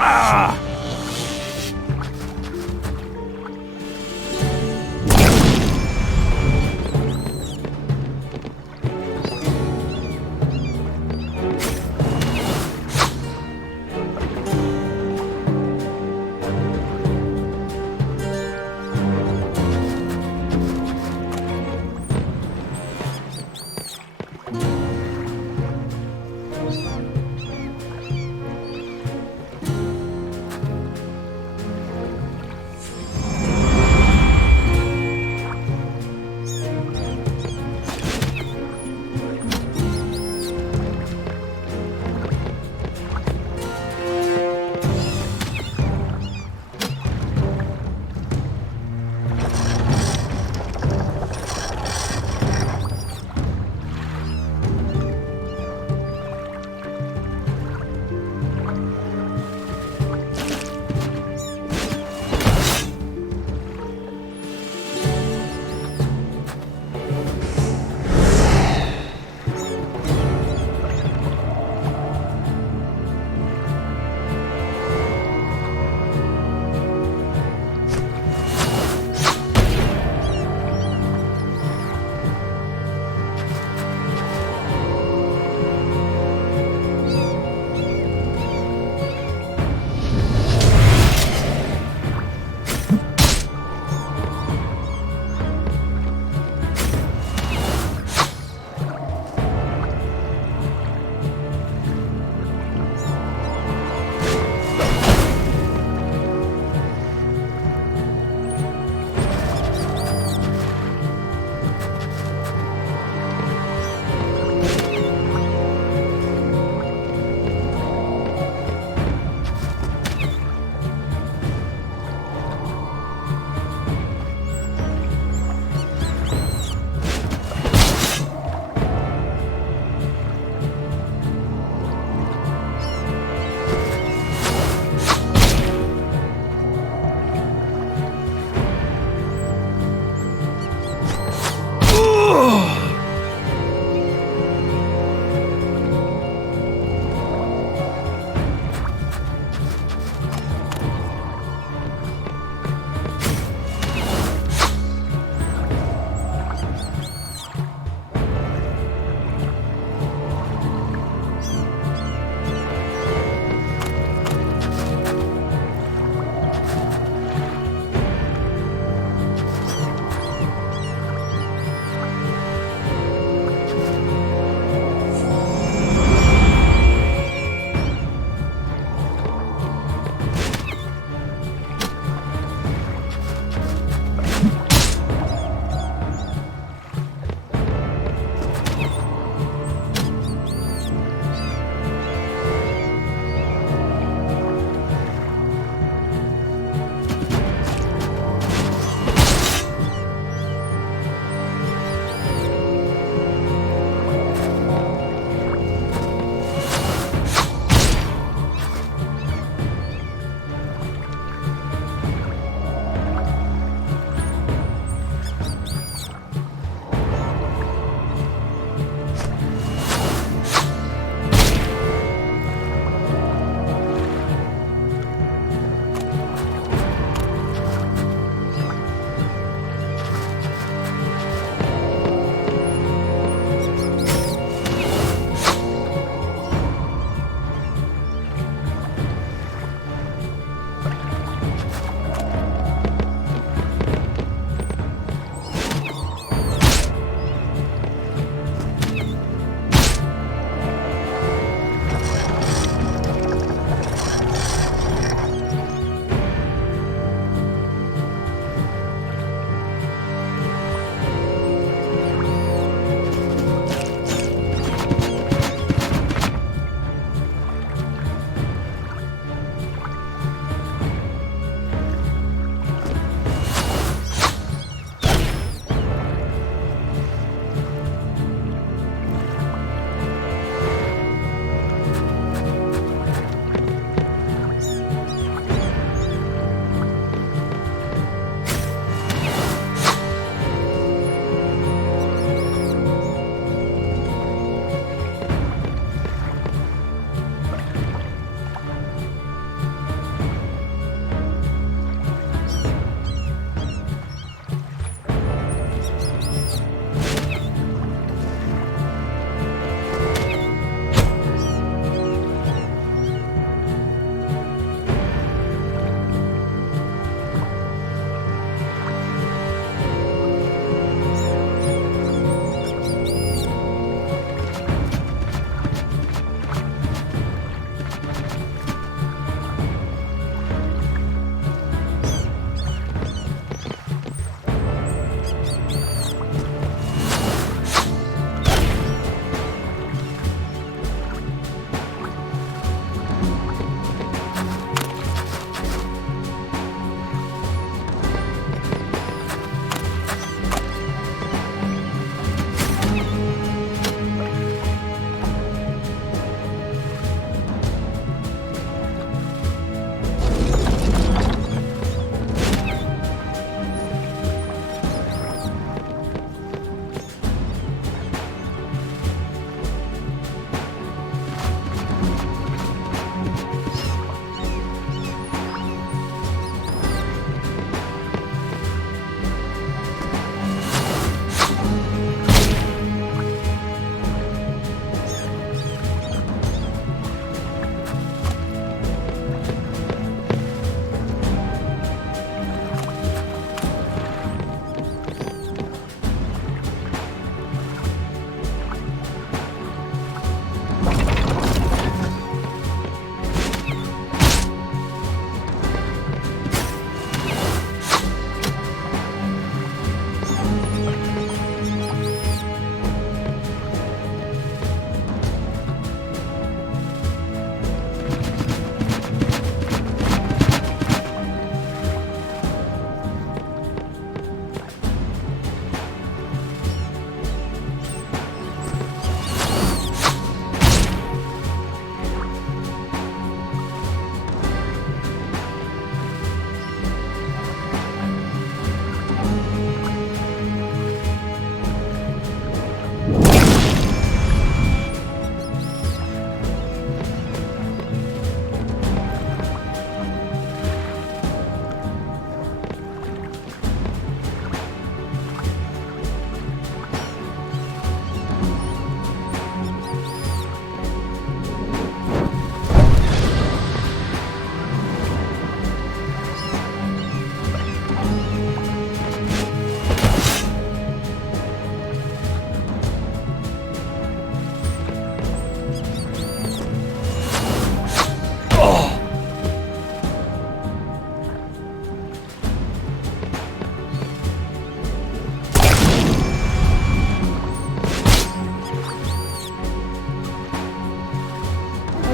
Ah!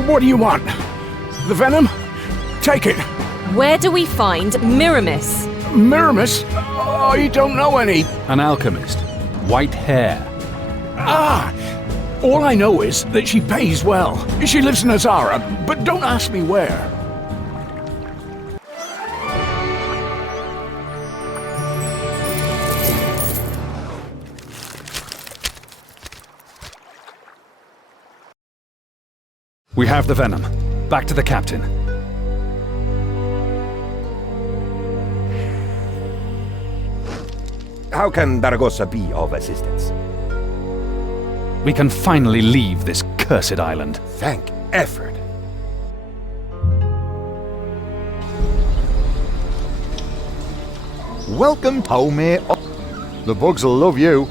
What do you want? The venom? Take it. Where do we find Miramis? Miramis? I don't know any. An alchemist. White hair. Ah! All I know is that she pays well. She lives in Azara, but don't ask me where. We have the venom. Back to the captain. How can Daragosa be of assistance? We can finally leave this cursed island. Thank Efford. Welcome home, mate. The bugs will love you.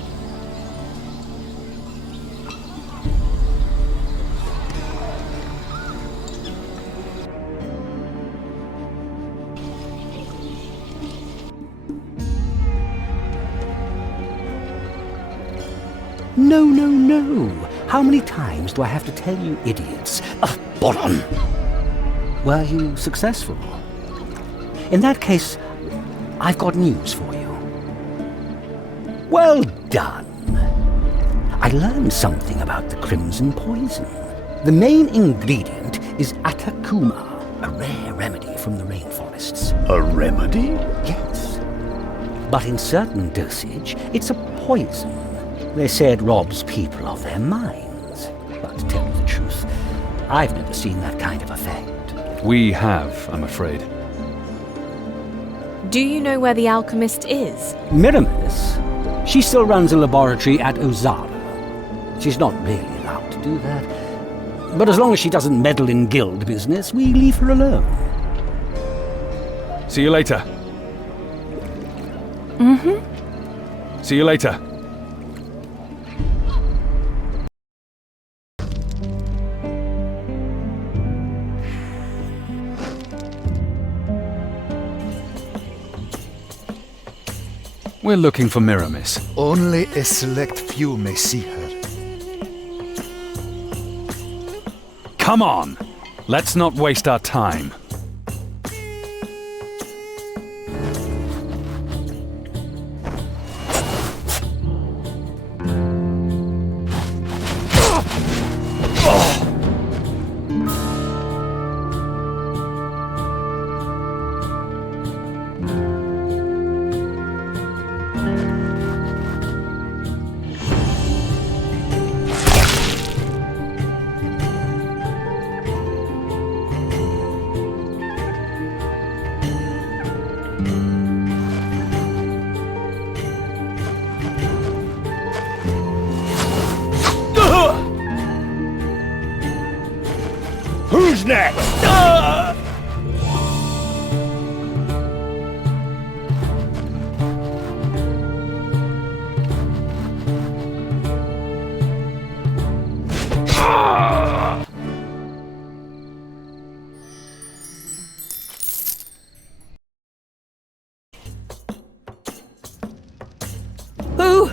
No, no, no. How many times do I have to tell you idiots? Boron! Were you successful? In that case, I've got news for you. Well done. I learned something about the crimson poison. The main ingredient is Atakuma, a rare remedy from the rainforests. A remedy? Yes. But in certain dosage, it's a poison. They say it robs people of their minds. But to tell you the truth, I've never seen that kind of effect. We have, I'm afraid. Do you know where the alchemist is? Miramis? She still runs a laboratory at Ozara. She's not really allowed to do that. But as long as she doesn't meddle in guild business, we leave her alone. See you later. Mm-hmm. See you later. We're looking for Miramis. Only a select few may see her. Come on! Let's not waste our time. Who's next? Who?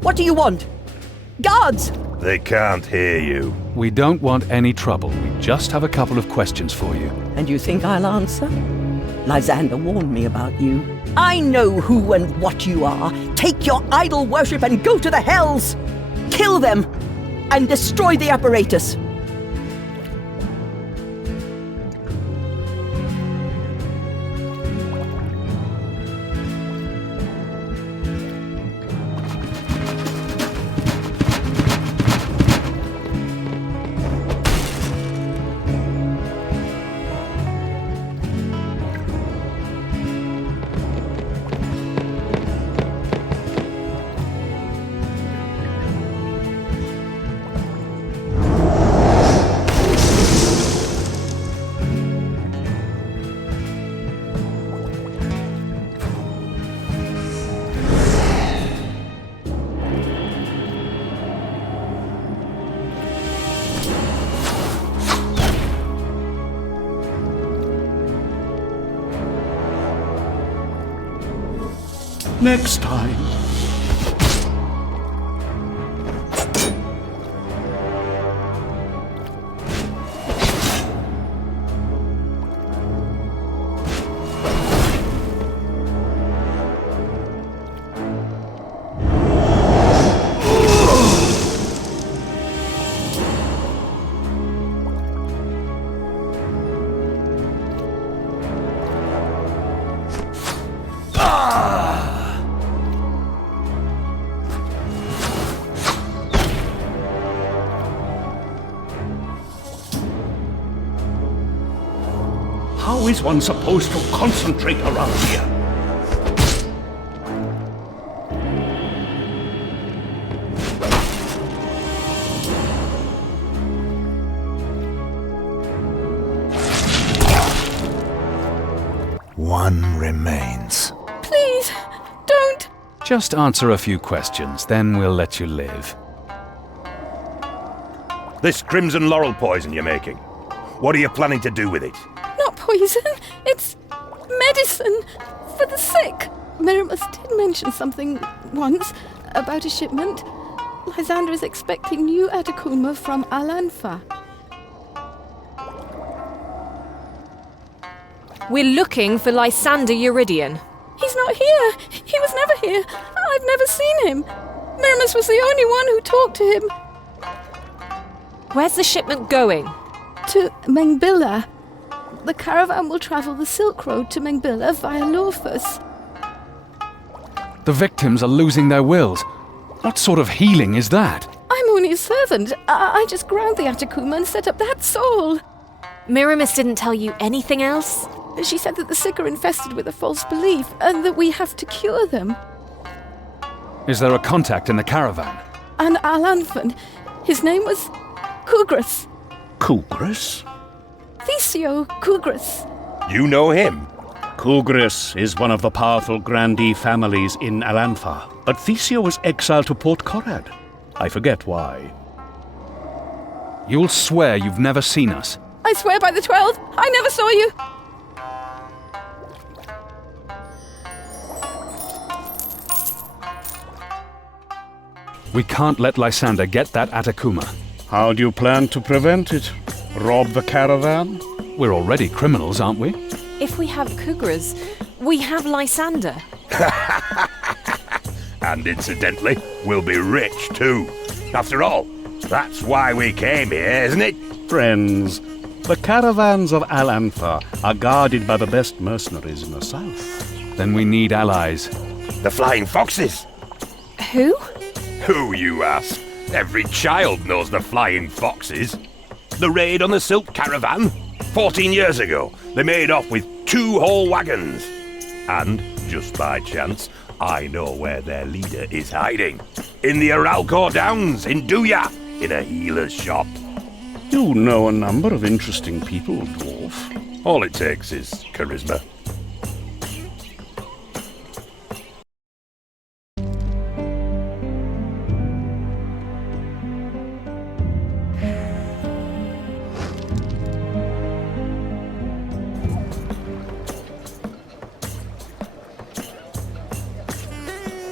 What do you want? Guards! They can't hear you. We don't want any trouble. We just have a couple of questions for you. And you think I'll answer? Lysander warned me about you. I know who and what you are. Take your idol worship and go to the hells! Kill them! And destroy the apparatus! Next time. How is one supposed to concentrate around here? One remains. Please, don't. Just answer a few questions, then we'll let you live. This crimson laurel poison you're making, what are you planning to do with it? Not poison. It's medicine for the sick. Mirimus did mention something once about a shipment. Lysander is expecting new Atacuma from Alanfa. We're looking for Lysander Euridian. He's not here. He was never here. I've never seen him. Mirimus was the only one who talked to him. Where's the shipment going? To Mengbilla. The caravan will travel the Silk Road to Mengbilla via Lorphus. The victims are losing their wills. What sort of healing is that? I'm only a servant. I just ground the Atacuma and set up that soul. Mirimus didn't tell you anything else? She said that the sick are infested with a false belief and that we have to cure them. Is there a contact in the caravan? An Alanfan. His name was Kugras. Kugras? Thecio Kugras. You know him? Kugras is one of the powerful grandee families in Alanfa, but Thecio was exiled to Port Corad. I forget why. You'll swear you've never seen us. I swear by the 12, I never saw you. We can't let Lysander get that Atacuma. How do you plan to prevent it? Rob the caravan? We're already criminals, aren't we? If we have Kugras, we have Lysander. And incidentally, we'll be rich too. After all, that's why we came here, isn't it? Friends, the caravans of Alanfa are guarded by the best mercenaries in the south. Then we need allies. The Flying Foxes. Who? Who, you ask? Every child knows the Flying Foxes. The raid on the Silk Caravan? 14 years ago, they made off with 2 whole wagons. And, just by chance, I know where their leader is hiding. In the Aralcor Downs, in Duya, in a healer's shop. You know a number of interesting people, dwarf. All it takes is charisma.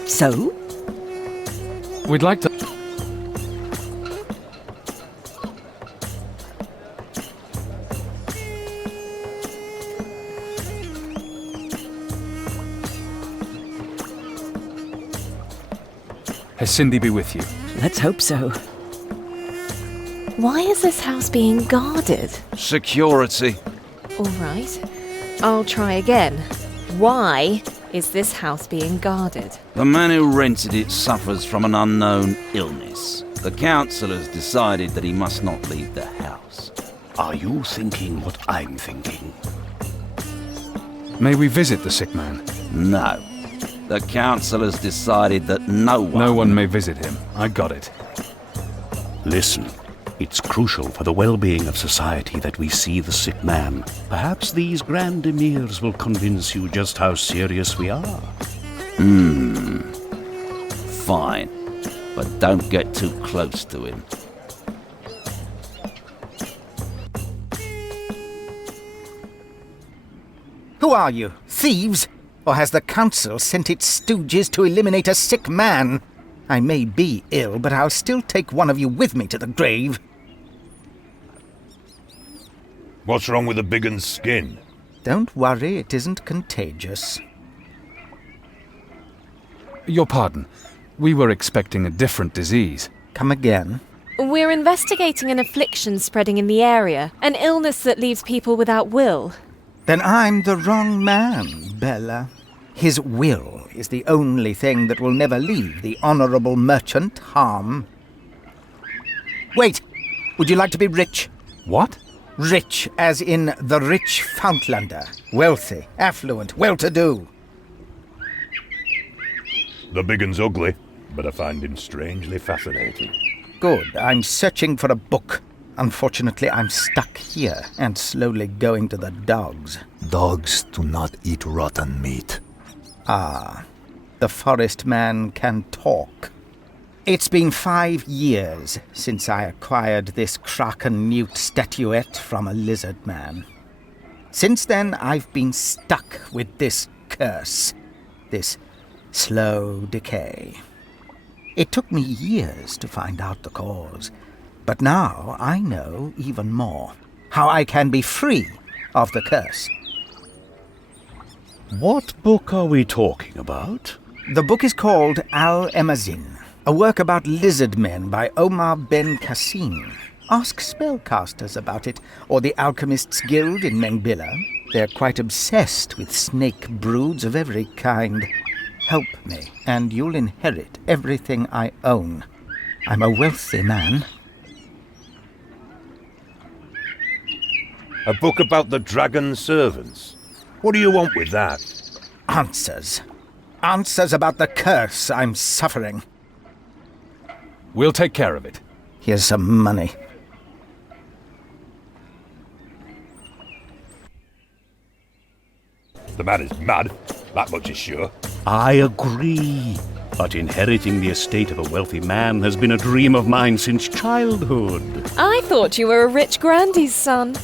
So? We'd like to... Has Cindy be with you? Let's hope so. Why is this house being guarded? Security. All right. I'll try again. Why is this house being guarded? The man who rented it suffers from an unknown illness. The council has decided that he must not leave the house. Are you thinking what I'm thinking? May we visit the sick man? No. The council has decided that no one may visit him. I got it. Listen, it's crucial for the well-being of society that we see the sick man. Perhaps these grand emirs will convince you just how serious we are. Fine. But don't get too close to him. Who are you? Thieves? Or has the council sent its stooges to eliminate a sick man? I may be ill, but I'll still take one of you with me to the grave. What's wrong with the big un's skin? Don't worry, it isn't contagious. Your pardon. We were expecting a different disease. Come again? We're investigating an affliction spreading in the area, an illness that leaves people without will. Then I'm the wrong man, Bella. His will is the only thing that will never leave the honourable merchant harm. Wait! Would you like to be rich? What? Rich as in the rich Fountlander. Wealthy, affluent, well-to-do. The big un's ugly, but I find him strangely fascinating. Good. I'm searching for a book. Unfortunately, I'm stuck here and slowly going to the dogs. Dogs do not eat rotten meat. Ah, the forest man can talk. It's been 5 years since I acquired this Kraken-Newt statuette from a lizard man. Since then, I've been stuck with this curse, this slow decay. It took me years to find out the cause, but now I know even more. How I can be free of the curse. What book are we talking about? The book is called Al-Emazin, a work about lizard men by Omar Ben Kassim. Ask spellcasters about it, or the Alchemists' Guild in Mengbilla. They're quite obsessed with snake broods of every kind. Help me, and you'll inherit everything I own. I'm a wealthy man. A book about the dragon servants. What do you want with that? Answers. Answers about the curse I'm suffering. We'll take care of it. Here's some money. The man is mad. That much is sure. I agree. But inheriting the estate of a wealthy man has been a dream of mine since childhood. I thought you were a rich grandee's son.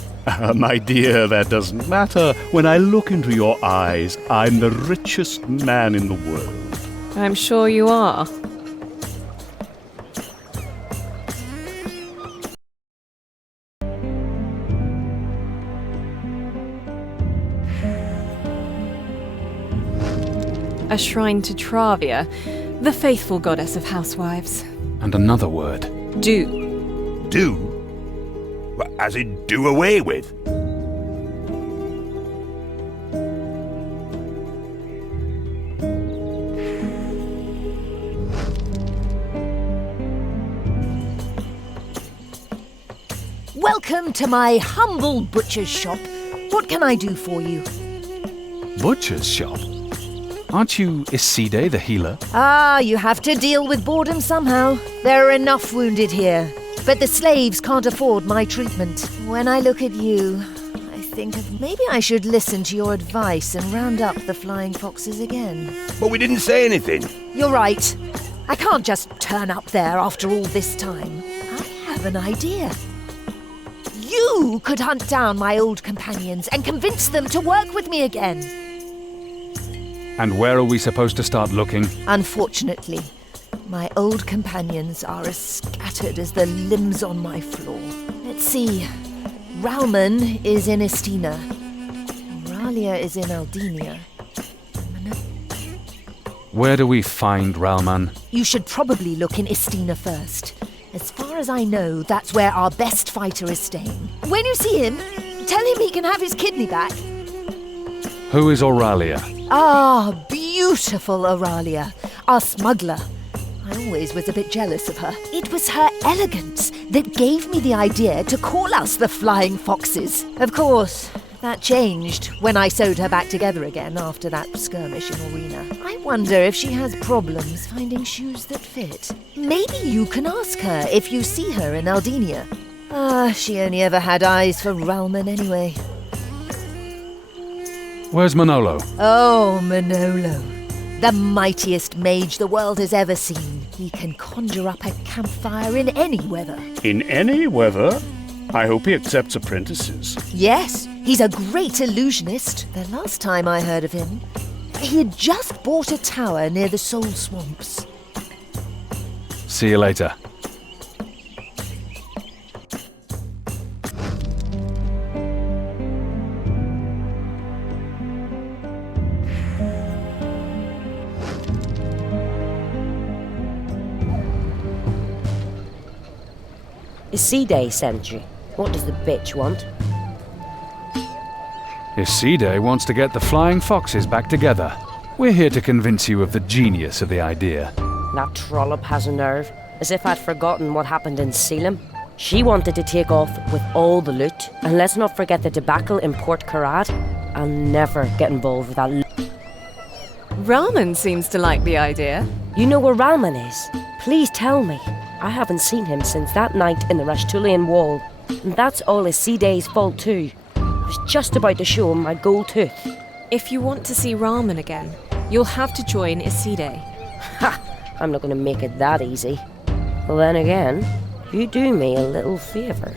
My dear, that doesn't matter. When I look into your eyes, I'm the richest man in the world. I'm sure you are. A shrine to Travia, the faithful goddess of housewives. And another word. Do. Do? As in do away with? Welcome to my humble butcher's shop. What can I do for you? Butcher's shop? Aren't you Iside, the healer? Ah, you have to deal with boredom somehow. There are enough wounded here, but the slaves can't afford my treatment. When I look at you, I think of maybe I should listen to your advice and round up the flying foxes again. But we didn't say anything. You're right. I can't just turn up there after all this time. I have an idea. You could hunt down my old companions and convince them to work with me again. And where are we supposed to start looking? Unfortunately, my old companions are as scattered as the limbs on my floor. Let's see. Rauman is in Estina. Auralia is in Aldinia. Where do we find Rauman? You should probably look in Estina first. As far as I know, that's where our best fighter is staying. When you see him, tell him he can have his kidney back. Who is Auralia? Ah, beautiful Auralia, our smuggler. I always was a bit jealous of her. It was her elegance that gave me the idea to call us the Flying Foxes. Of course, that changed when I sewed her back together again after that skirmish in Arena. I wonder if she has problems finding shoes that fit. Maybe you can ask her if you see her in Aldinia. Ah, she only ever had eyes for Rauman anyway. Where's Manolo? Oh, Manolo. The mightiest mage the world has ever seen. He can conjure up a campfire in any weather. In any weather? I hope he accepts apprentices. Yes, he's a great illusionist. The last time I heard of him, he had just bought a tower near the Soul Swamps. See you later. Iside sent you. What does the bitch want? Iside wants to get the Flying Foxes back together. We're here to convince you of the genius of the idea. That trollop has a nerve. As if I'd forgotten what happened in Selim. She wanted to take off with all the loot, and let's not forget the debacle in Port Karat. I'll never get involved with that. Rahman seems to like the idea. You know where Rahman is? Please tell me. I haven't seen him since that night in the Rashtulian Wall. And that's all Isiday's fault too. I was just about to show him my gold tooth. If you want to see Rahman again, you'll have to join Isiday. Ha! I'm not going to make it that easy. Well, then again, you do me a little favour.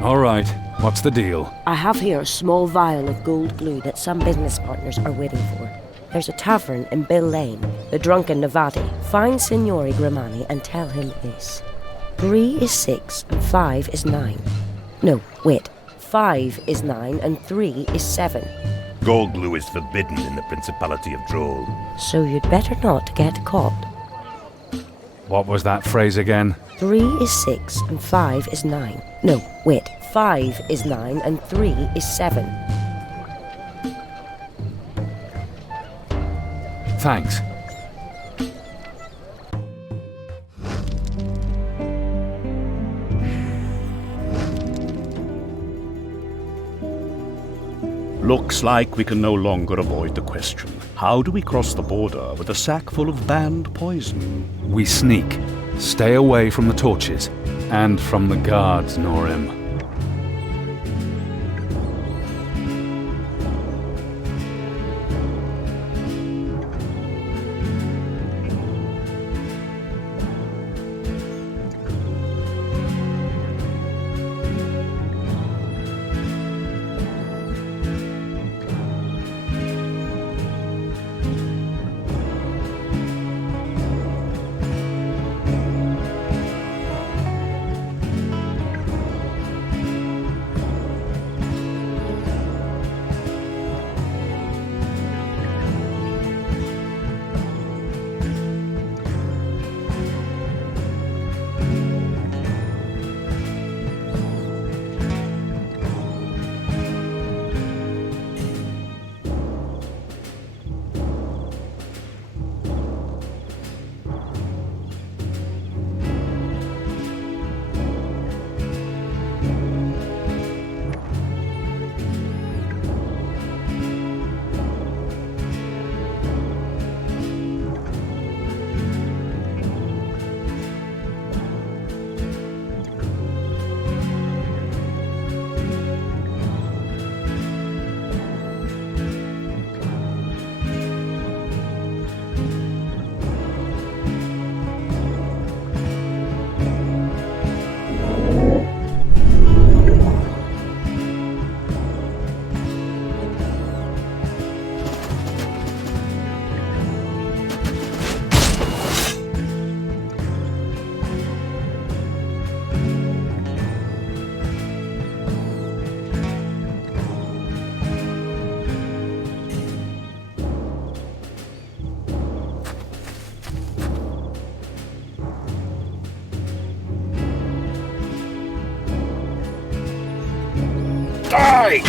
All right, what's the deal? I have here a small vial of gold glue that some business partners are waiting for. There's a tavern in Bill Lane, the Drunken Navadi. Find Signore Grimani and tell him this. 3 is 6 and 5 is 9. No, wait. 5 is 9 and 3 is 7. Gold glue is forbidden in the Principality of Droll. So you'd better not get caught. What was that phrase again? 3 is 6 and 5 is 9. No, wait. 5 is 9 and 3 is 7. Thanks. Looks like we can no longer avoid the question. How do we cross the border with a sack full of banned poison? We sneak. Stay away from the torches. And from the guards, Norim. Die!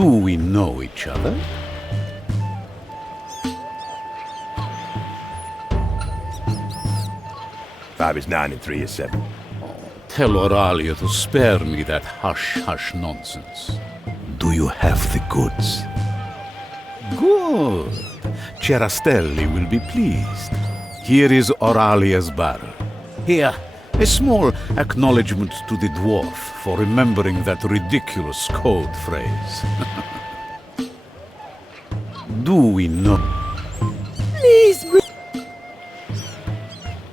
Do we know each other? Five is 9 and 3 is 7. Tell Oralia to spare me that hush-hush nonsense. Do you have the goods? Good. Cherastelli will be pleased. Here is Oralia's barrel. Here, a small acknowledgement to the dwarf for remembering that ridiculous code phrase. Do we know? Please.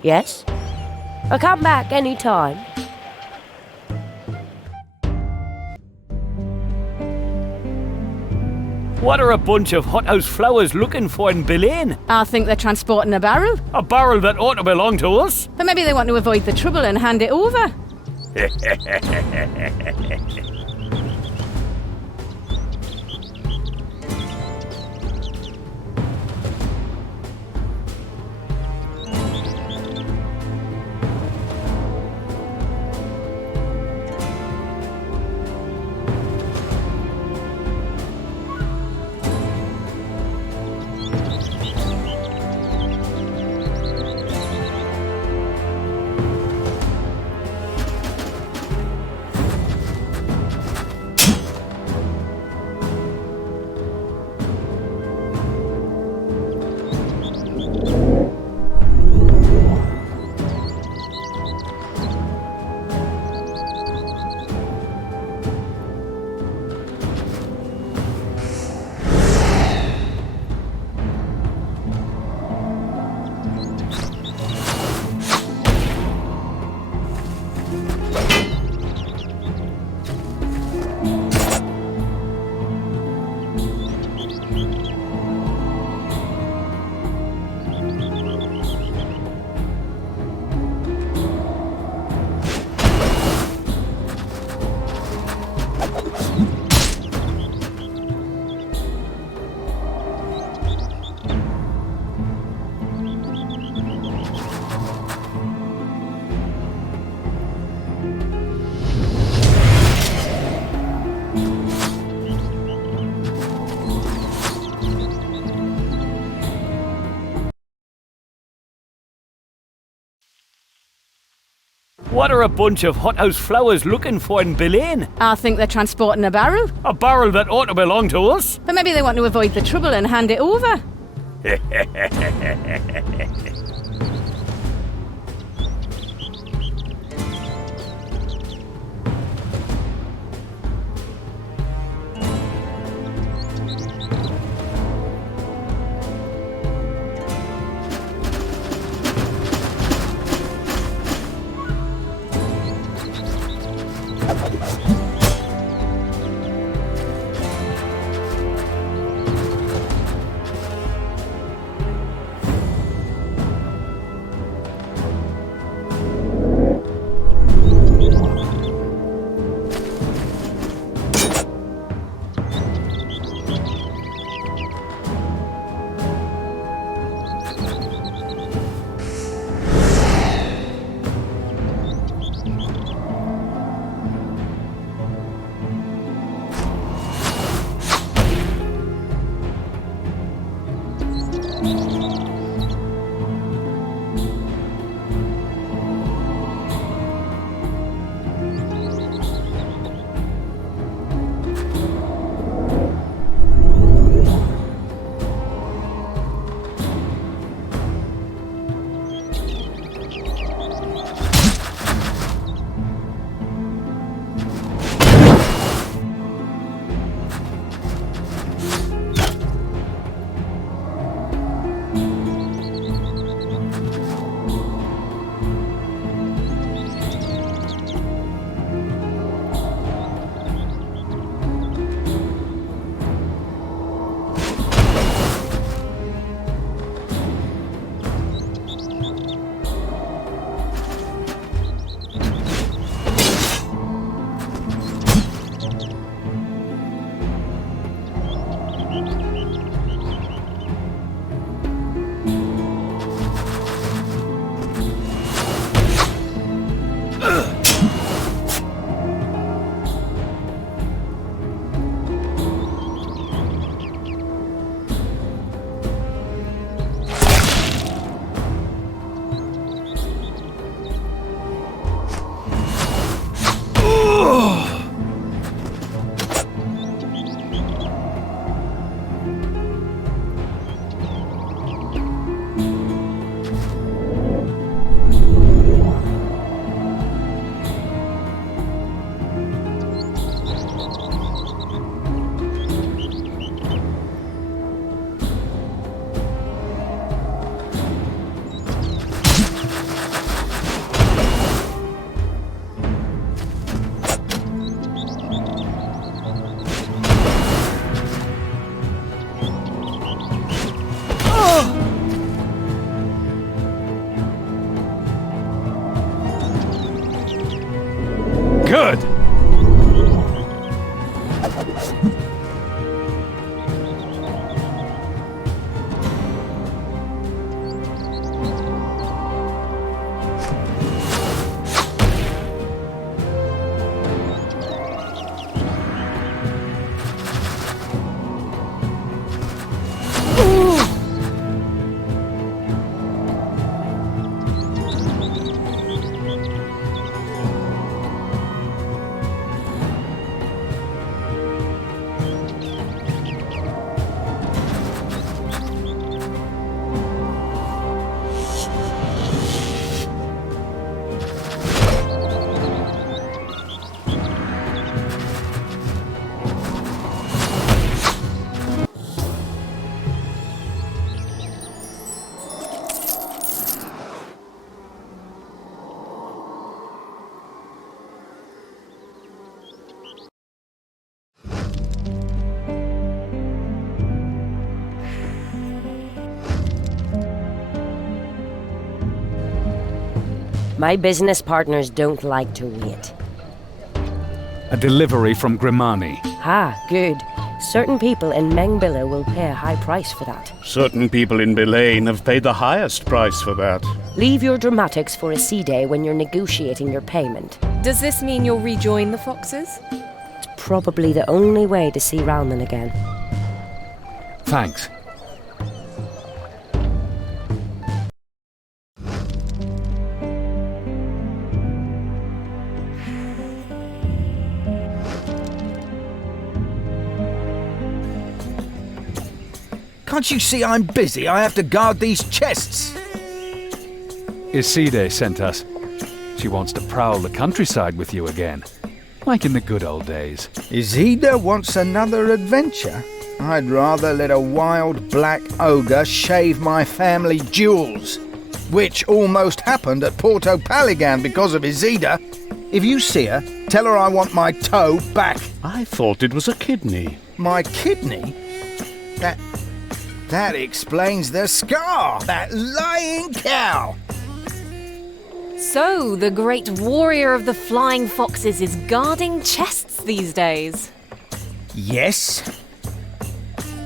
Yes? I'll come back any time. What are a bunch of hothouse flowers looking for in Billane? I think they're transporting a barrel. A barrel that ought to belong to us? But maybe they want to avoid the trouble and hand it over. What are a bunch of hothouse flowers looking for in Billane? I think they're transporting a barrel. A barrel that ought to belong to us? But maybe they want to avoid the trouble and hand it over. My business partners don't like to wait. A delivery from Grimani. Ah, good. Certain people in Mengbilla will pay a high price for that. Certain people in Belane have paid the highest price for that. Leave your dramatics for a sea day when you're negotiating your payment. Does this mean you'll rejoin the Foxes? It's probably the only way to see Ralman again. Thanks. Can't you see I'm busy? I have to guard these chests. Iside sent us. She wants to prowl the countryside with you again, like in the good old days. Isida wants another adventure? I'd rather let a wild black ogre shave my family jewels, which almost happened at Porto Paligan because of Isida. If you see her, tell her I want my toe back. I thought it was a kidney. My kidney? That explains the scar! That lying cow! So, the great warrior of the Flying Foxes is guarding chests these days. Yes.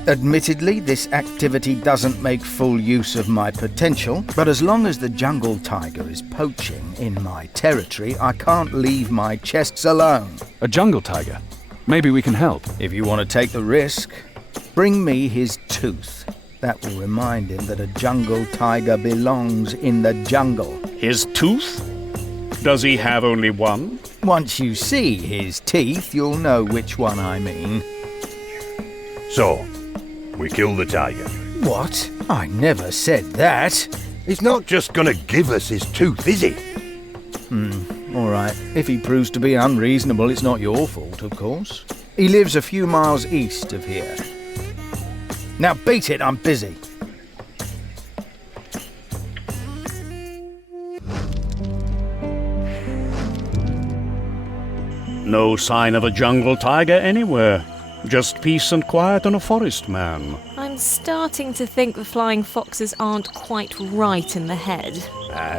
Admittedly, this activity doesn't make full use of my potential, but as long as the jungle tiger is poaching in my territory, I can't leave my chests alone. A jungle tiger? Maybe we can help. If you want to take the risk, bring me his tooth. That will remind him that a jungle tiger belongs in the jungle. His tooth? Does he have only one? Once you see his teeth, you'll know which one I mean. So, we kill the tiger. What? I never said that. He's not just gonna give us his tooth, is he? All right. If he proves to be unreasonable, it's not your fault, of course. He lives a few miles east of here. Now beat it, I'm busy. No sign of a jungle tiger anywhere. Just peace and quiet on a forest, man. I'm starting to think the Flying Foxes aren't quite right in the head.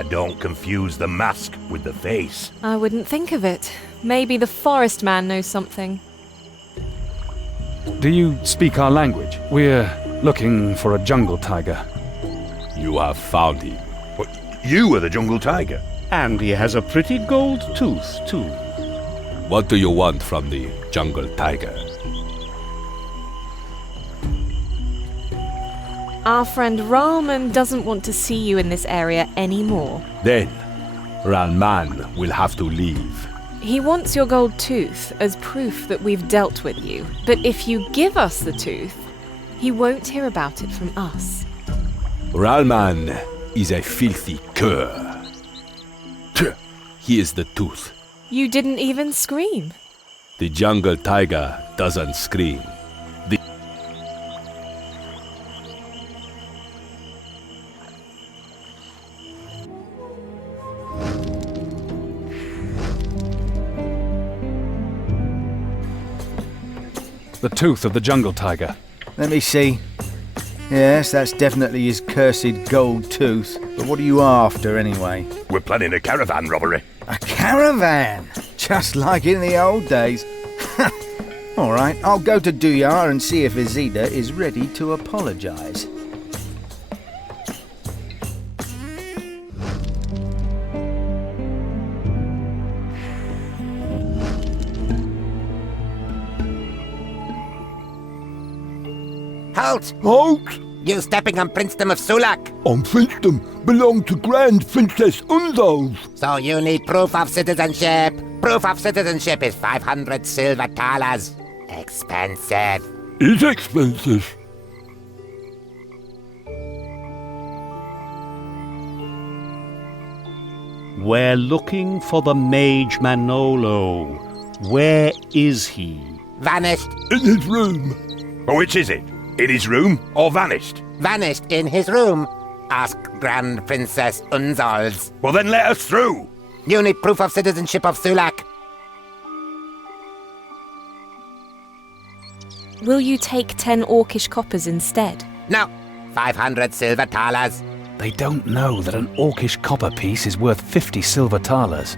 Don't confuse the mask with the face. I wouldn't think of it. Maybe the forest man knows something. Do you speak our language? We're looking for a jungle tiger. You have found him. What, you are the jungle tiger? And he has a pretty gold tooth, too. What do you want from the jungle tiger? Our friend Ralman doesn't want to see you in this area anymore. Then, Ralman will have to leave. He wants your gold tooth as proof that we've dealt with you. But if you give us the tooth, he won't hear about it from us. Ralman is a filthy cur. Here's the tooth. You didn't even scream. The jungle tiger doesn't scream. The tooth of the jungle tiger. Let me see. Yes, that's definitely his cursed gold tooth. But what are you after, anyway? We're planning a caravan robbery. A caravan? Just like in the old days. All right, I'll go to Duyar and see if Izida is ready to apologize. Halt! Halt! You stepping on Princedom of Sulak. On Princedom belong to Grand Princess Unzals. So you need proof of citizenship. Proof of citizenship is 500 silver thalers. Expensive. Is expensive. We're looking for the mage Manolo. Where is he? Vanished. In his room. Which is it? In his room or vanished? Vanished in his room. Ask Grand Princess Unzals. Well then let us through. You need proof of citizenship of Sulak. Will you take 10 orcish coppers instead? No. 500 silver thalers. They don't know that an orcish copper piece is worth 50 silver thalers.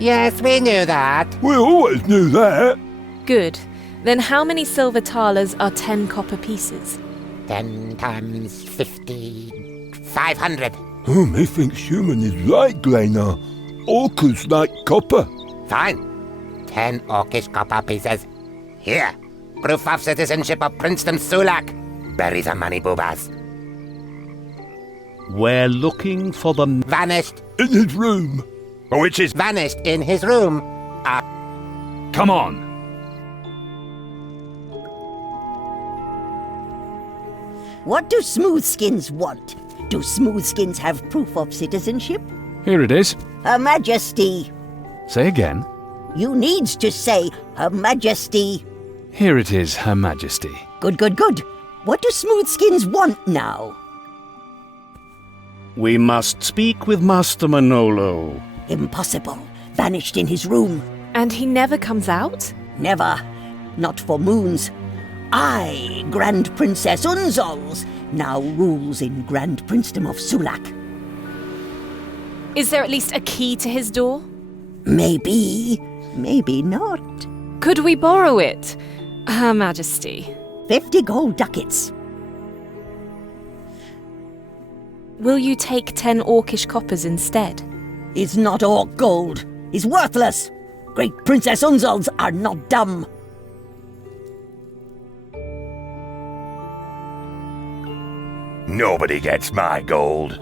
Yes, we knew that. We always knew that. Good. Then how many silver thalers are 10 copper pieces? 10 times 50... 500. Oh, methinks human is right, Glenna. Orcas like copper. Fine. 10 orcish copper pieces. Here. Proof of citizenship of Princedom Sulak. Bury the money, boobas. We're looking for the... Vanished. In his room. Which is... Vanished in his room. Come on. What do smoothskins want? Do smoothskins have proof of citizenship? Here it is. Her Majesty. Say again. You needs to say, Her Majesty. Here it is, Her Majesty. Good, good, good. What do smoothskins want now? We must speak with Master Manolo. Impossible. Vanished in his room. And he never comes out? Never. Not for moons. I, Grand Princess Unzals, now rules in Grand Princedom of Sulak. Is there at least a key to his door? Maybe. Maybe not. Could we borrow it, Her Majesty? 50 gold ducats. Will you take 10 orcish coppers instead? Is not orc gold. Is worthless. Great Princess Unzals are not dumb. Nobody gets my gold.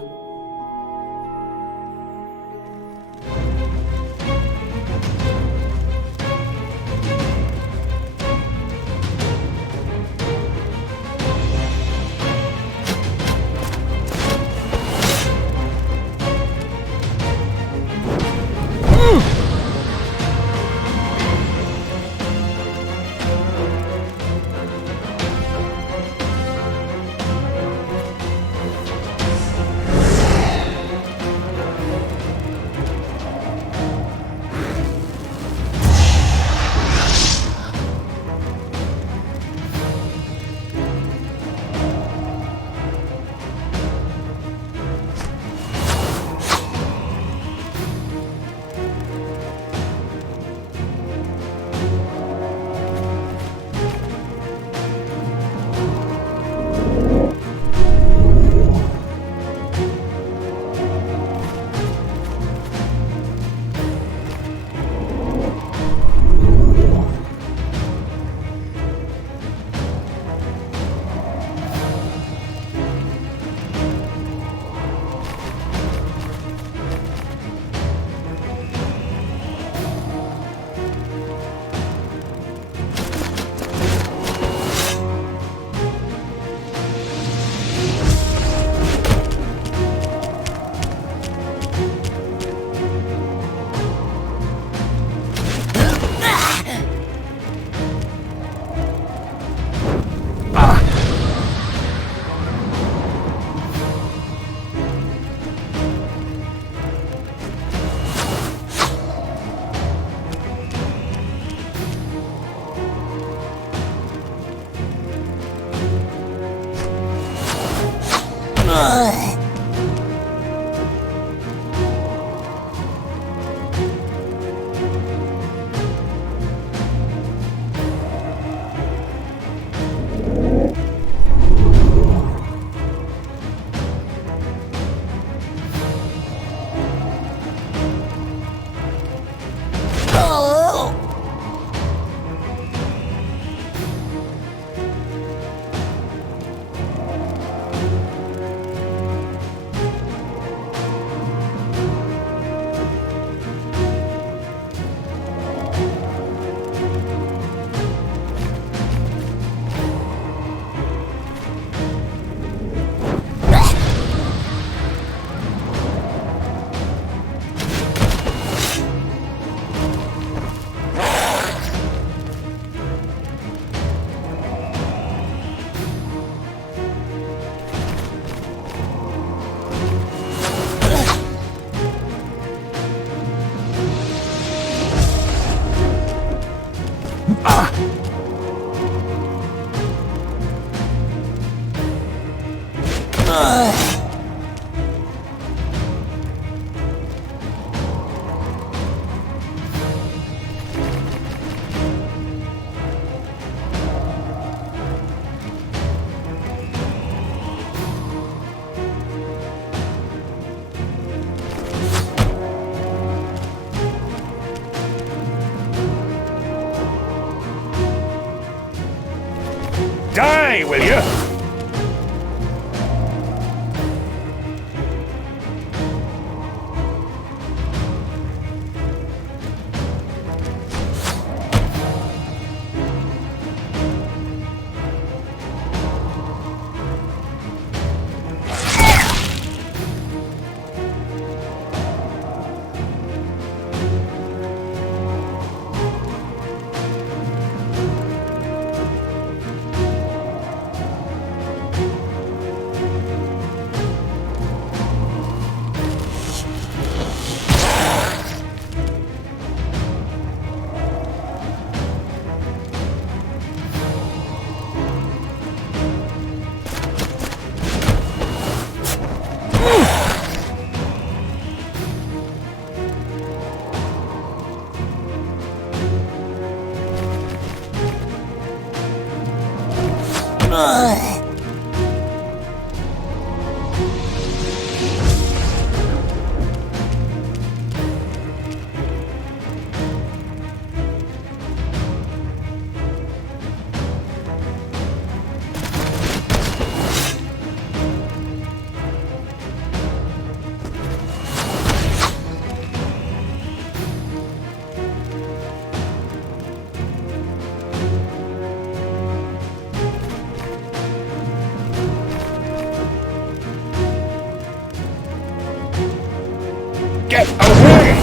Die, will you? Get away!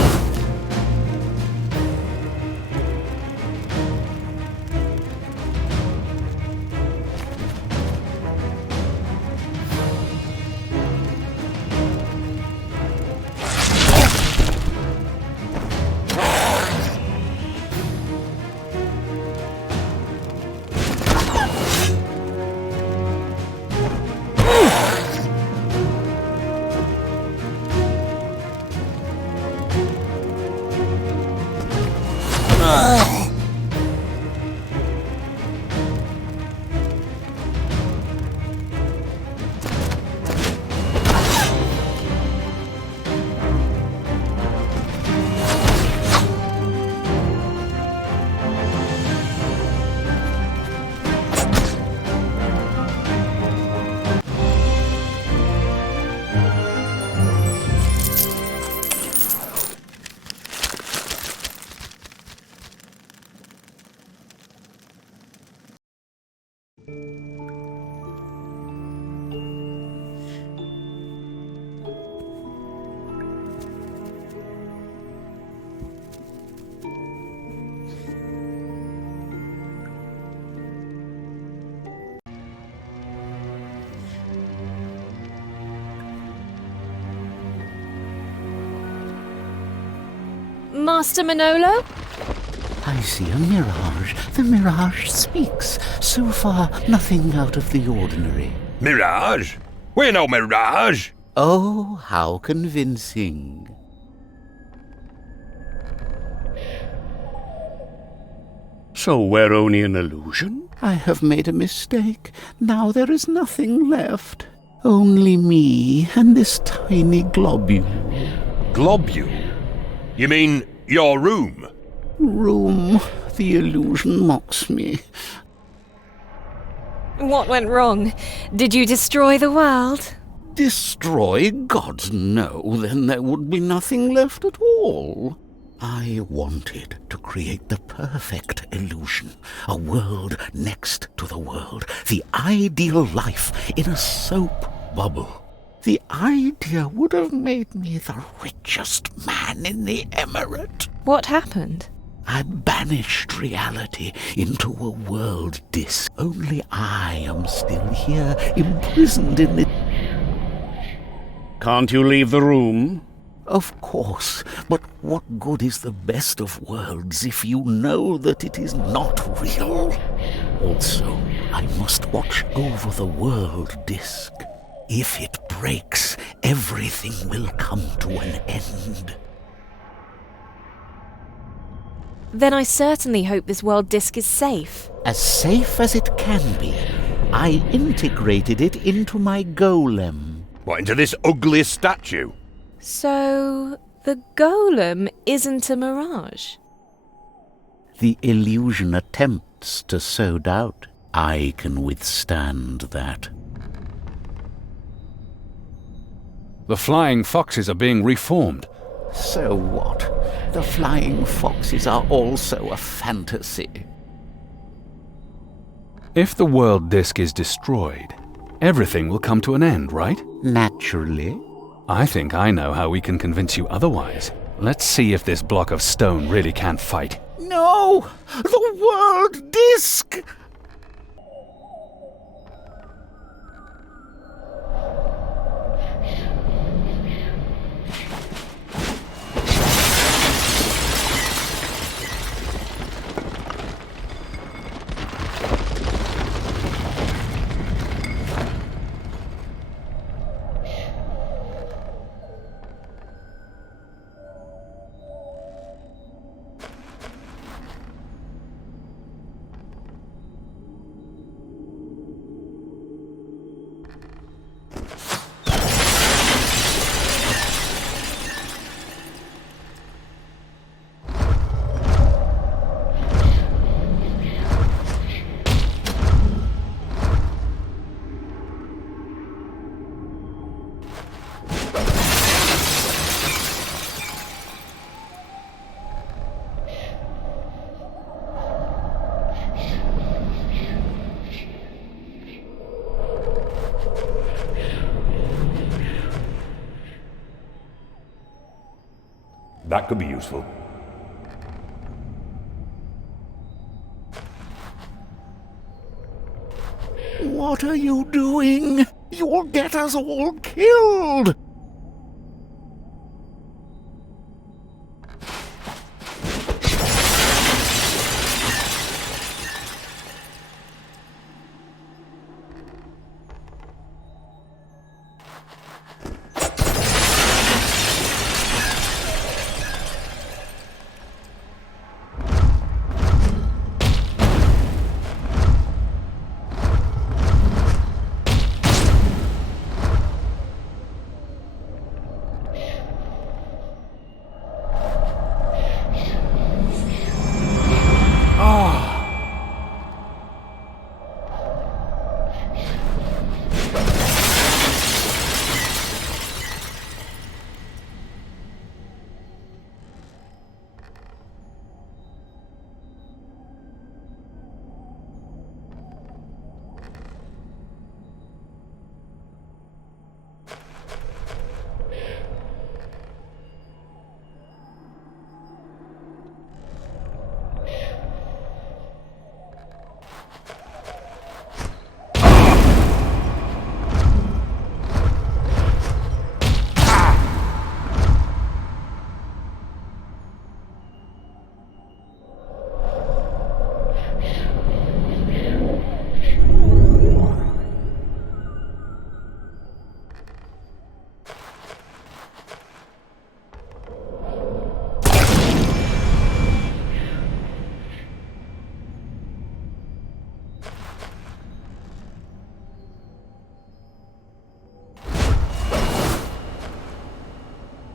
Master Manolo? I see a mirage. The mirage speaks. So far, nothing out of the ordinary. Mirage? We're no mirage! Oh, how convincing. So we're only an illusion? I have made a mistake. Now there is nothing left. Only me and this tiny globule. Globule? You mean your room? Room. The illusion mocks me. What went wrong? Did you destroy the world? Destroy? God, no. Then there would be nothing left at all. I wanted to create the perfect illusion. A world next to the world. The ideal life in a soap bubble. The idea would have made me the richest man in the emirate. What happened? I banished reality into a world disk. Only I am still here, imprisoned in it. Can't you leave the room? Of course, but what good is the best of worlds if you know that it is not real? Also, I must watch over the world disk. If it breaks, everything will come to an end. Then I certainly hope this world disk is safe. As safe as it can be. I integrated it into my golem. What, into this ugly statue? So, the golem isn't a mirage? The illusion attempts to sow doubt. I can withstand that. The flying foxes are being reformed. So what? The flying foxes are also a fantasy. If the world disk is destroyed, everything will come to an end, right? Naturally. I think I know how we can convince you otherwise. Let's see if this block of stone really can't fight. No! The world disk! That could be useful. What are you doing? You'll get us all killed!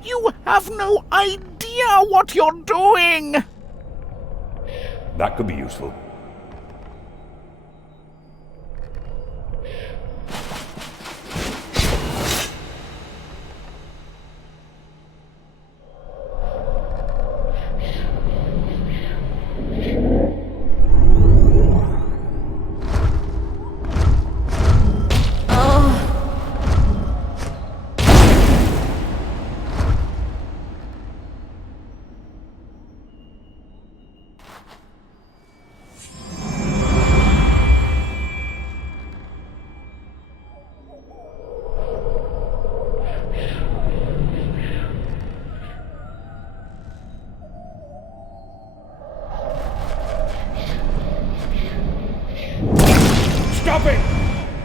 You have no idea what you're doing! That could be useful. Stop it!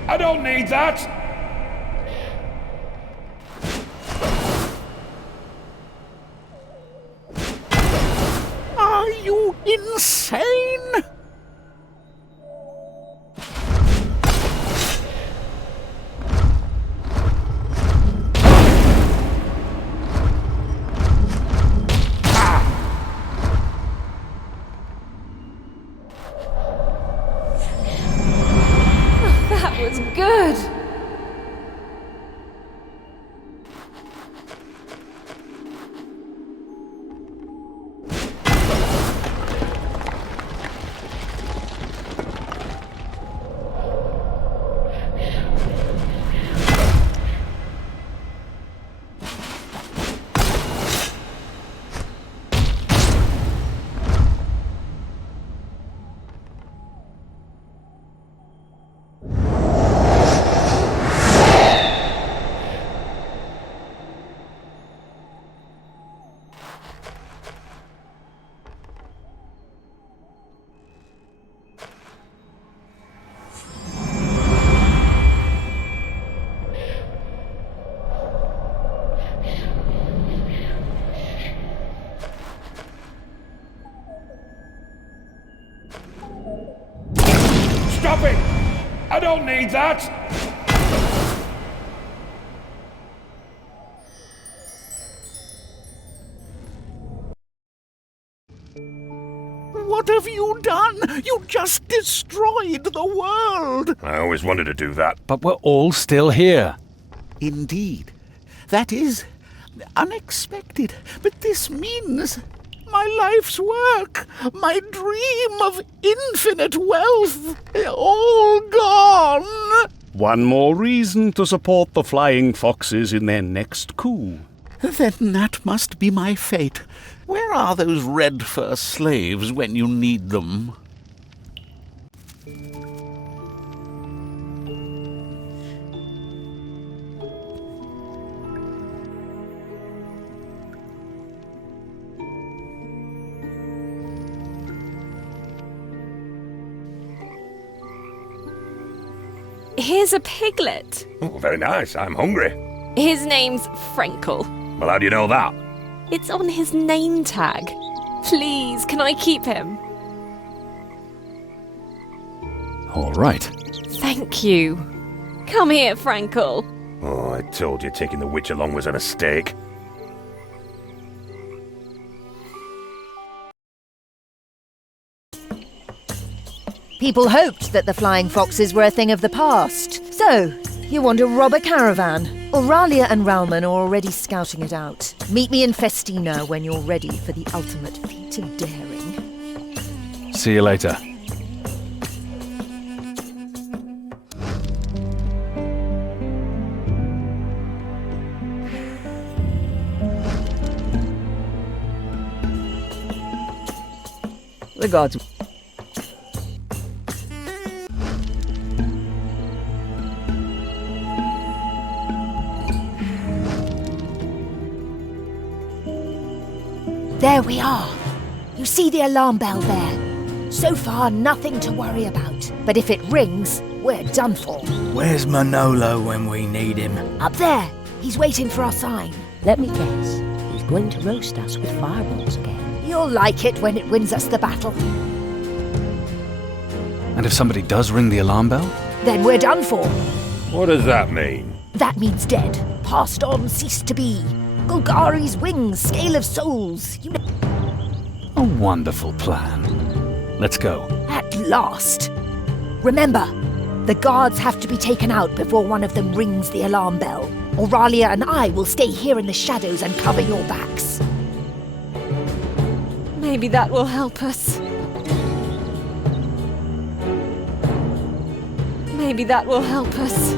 I don't need that! Are you insane? That was good. Stop it! I don't need that! What have you done? You just destroyed the world! I always wanted to do that. But we're all still here. Indeed. That is unexpected. But this means my life's work, my dream of infinite wealth, all gone. One more reason to support the Flying Foxes in their next coup. Then that must be my fate. Where are those red fur slaves when you need them? Here's a piglet. Oh, very nice. I'm hungry. His name's Frankel. Well, how do you know that? It's on his name tag. Please, can I keep him? All right. Thank you. Come here, Frankel. Oh, I told you taking the witch along was a mistake. People hoped that the flying foxes were a thing of the past. So, you want to rob a caravan? Auralia and Ralman are already scouting it out. Meet me in Festina when you're ready for the ultimate feat of daring. See you later. The gods. There we are. You see the alarm bell there? So far, nothing to worry about. But if it rings, we're done for. Where's Manolo when we need him? Up there. He's waiting for our sign. Let me guess. He's going to roast us with fireballs again. You'll like it when it wins us the battle. And if somebody does ring the alarm bell? Then we're done for. What does that mean? That means dead. Passed on, ceased to be. Golgari's wings, scale of souls. You know. A wonderful plan. Let's go. At last. Remember, the guards have to be taken out before one of them rings the alarm bell. Auralia and I will stay here in the shadows and cover your backs. Maybe that will help us. Maybe that will help us.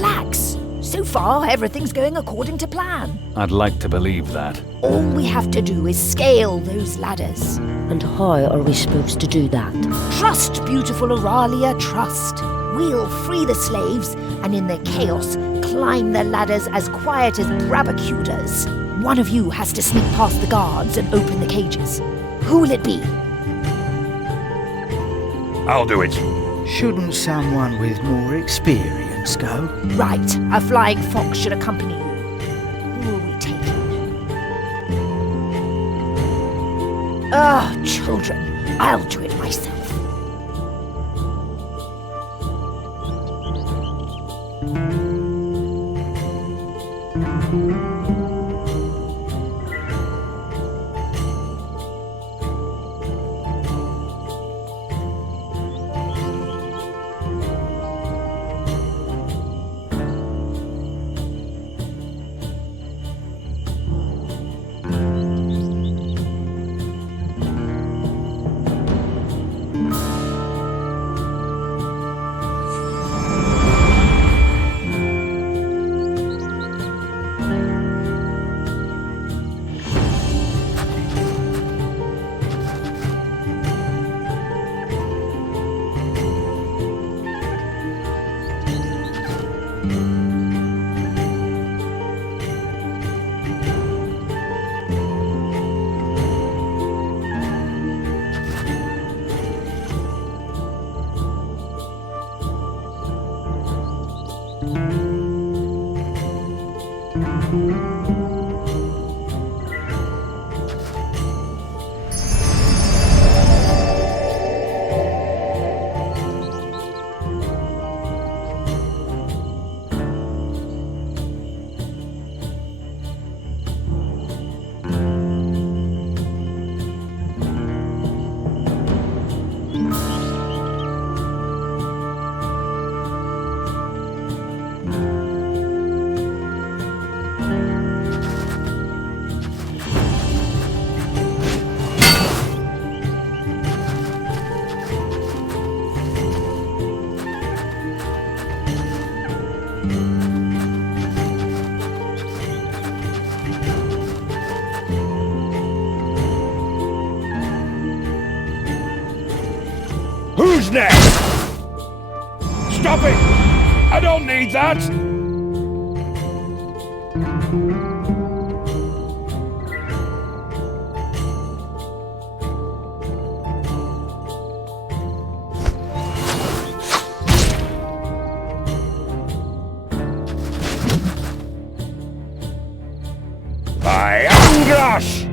Relax. So far, everything's going according to plan. I'd like to believe that. All we have to do is scale those ladders. And how are we supposed to do that? Trust, beautiful Auralia, trust. We'll free the slaves, and in their chaos, climb the ladders as quiet as Brabacuders. One of you has to sneak past the guards and open the cages. Who will it be? I'll do it. Shouldn't someone with more experience go? Right, a flying fox should accompany you. Who are we taking? Children, I'll do it myself. Who's next? Stop it! I don't need that! I am Grash!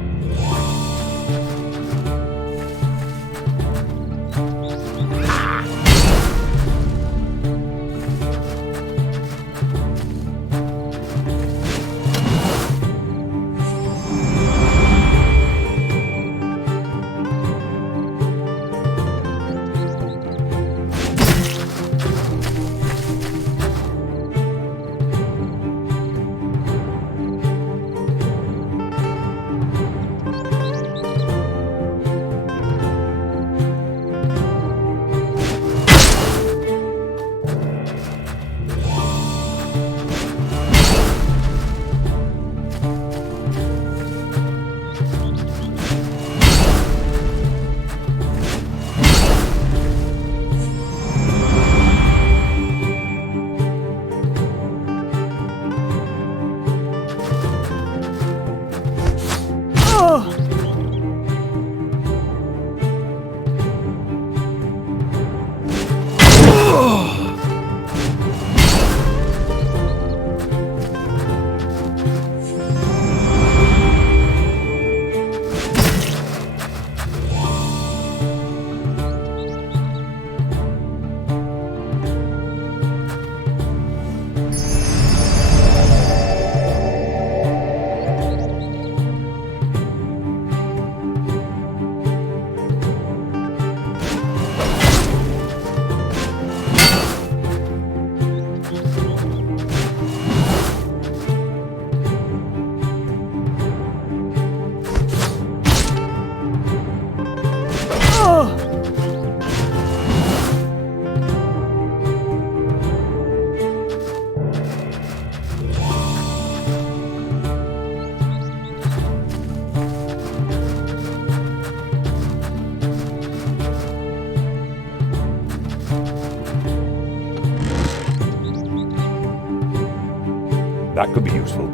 That could be useful.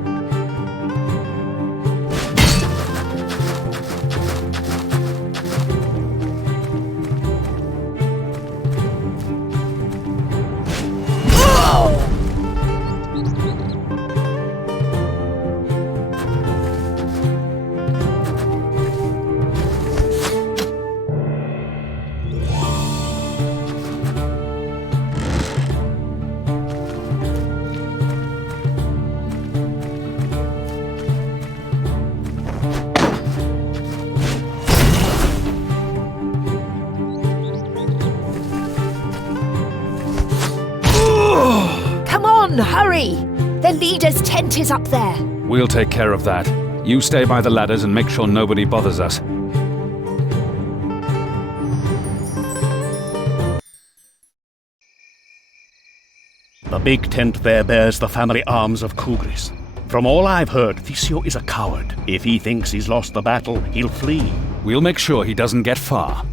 Hurry! The leader's tent is up there. We'll take care of that. You stay by the ladders and make sure nobody bothers us. The big tent there bears the family arms of Kugris. From all I've heard, Theseus is a coward. If he thinks he's lost the battle, he'll flee. We'll make sure he doesn't get far.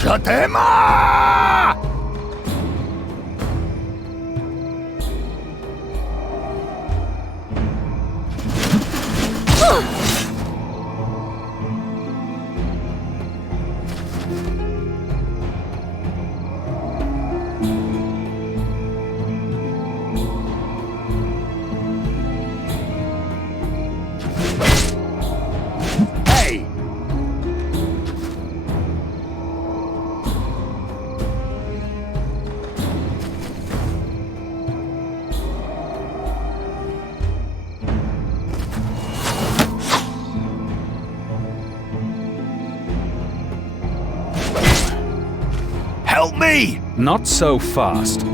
Shatema! Help me! Not so fast.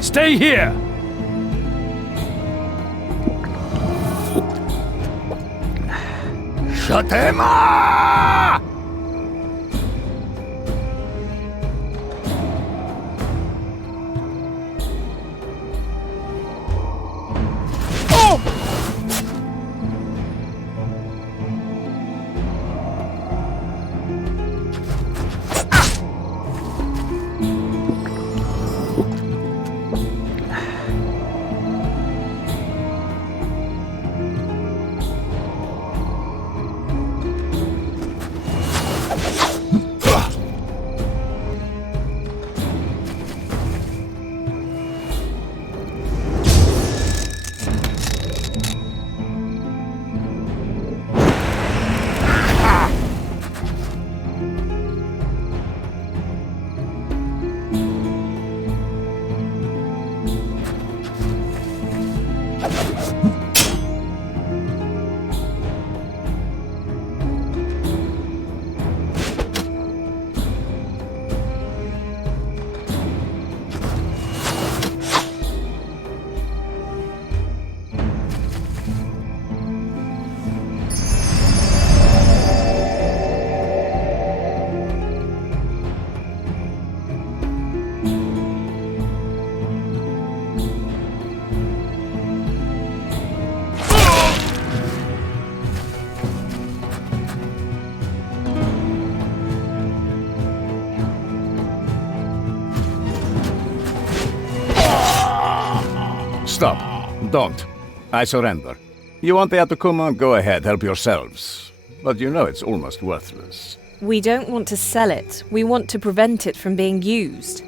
Stay here! Shatema! Stop. Don't. I surrender. You want the Atacuma? Go ahead, help yourselves. But you know it's almost worthless. We don't want to sell it. We want to prevent it from being used.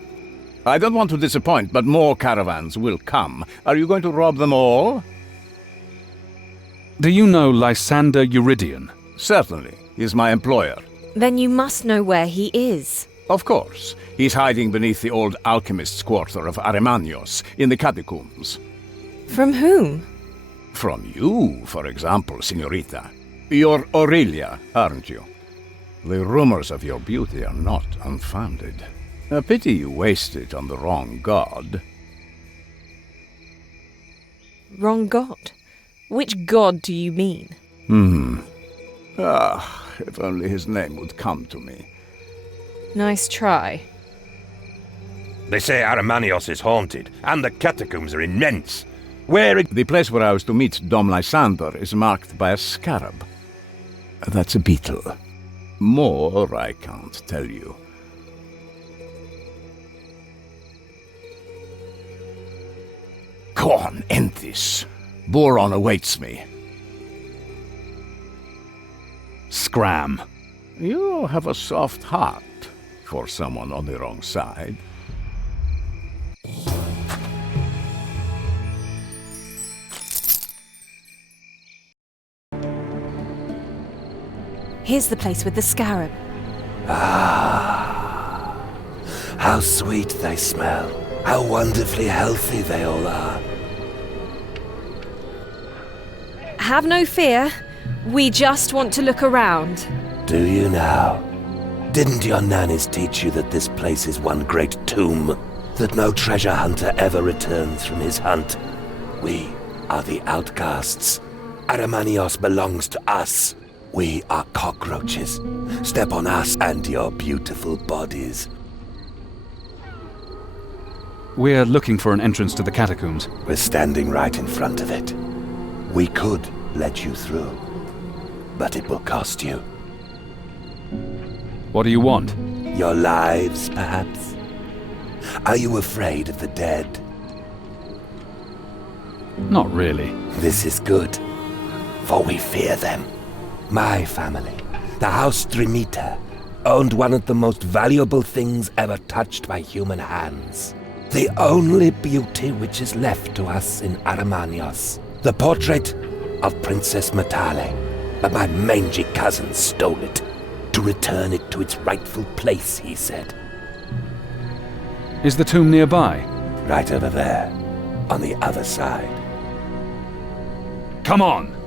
I don't want to disappoint, but more caravans will come. Are you going to rob them all? Do you know Lysander Eurydion? Certainly. He's my employer. Then you must know where he is. Of course. He's hiding beneath the old alchemist's quarter of Arimanios, in the catacombs. From whom? From you, for example, Signorita. You're Aurelia, aren't you? The rumors of your beauty are not unfounded. A pity you waste it on the wrong god. Wrong god? Which god do you mean? If only his name would come to me. Nice try. They say Arimanios is haunted, and the catacombs are immense. The place where I was to meet Dom Lysander is marked by a scarab. That's a beetle. More I can't tell you. Go on, end this. Boron awaits me. Scram. You have a soft heart for someone on the wrong side. Here's the place with the scarab. Ah, how sweet they smell. How wonderfully healthy they all are. Have no fear. We just want to look around. Do you now? Didn't your nannies teach you that this place is one great tomb? That no treasure hunter ever returns from his hunt? We are the outcasts. Arimanios belongs to us. We are cockroaches. Step on us and your beautiful bodies. We're looking for an entrance to the catacombs. We're standing right in front of it. We could let you through, but it will cost you. What do you want? Your lives, perhaps? Are you afraid of the dead? Not really. This is good, for we fear them. My family, the House Drimita, owned one of the most valuable things ever touched by human hands. The only beauty which is left to us in Aramanios. The portrait of Princess Matale. But my mangy cousin stole it. To return it to its rightful place, he said. Is the tomb nearby? Right over there, on the other side. Come on!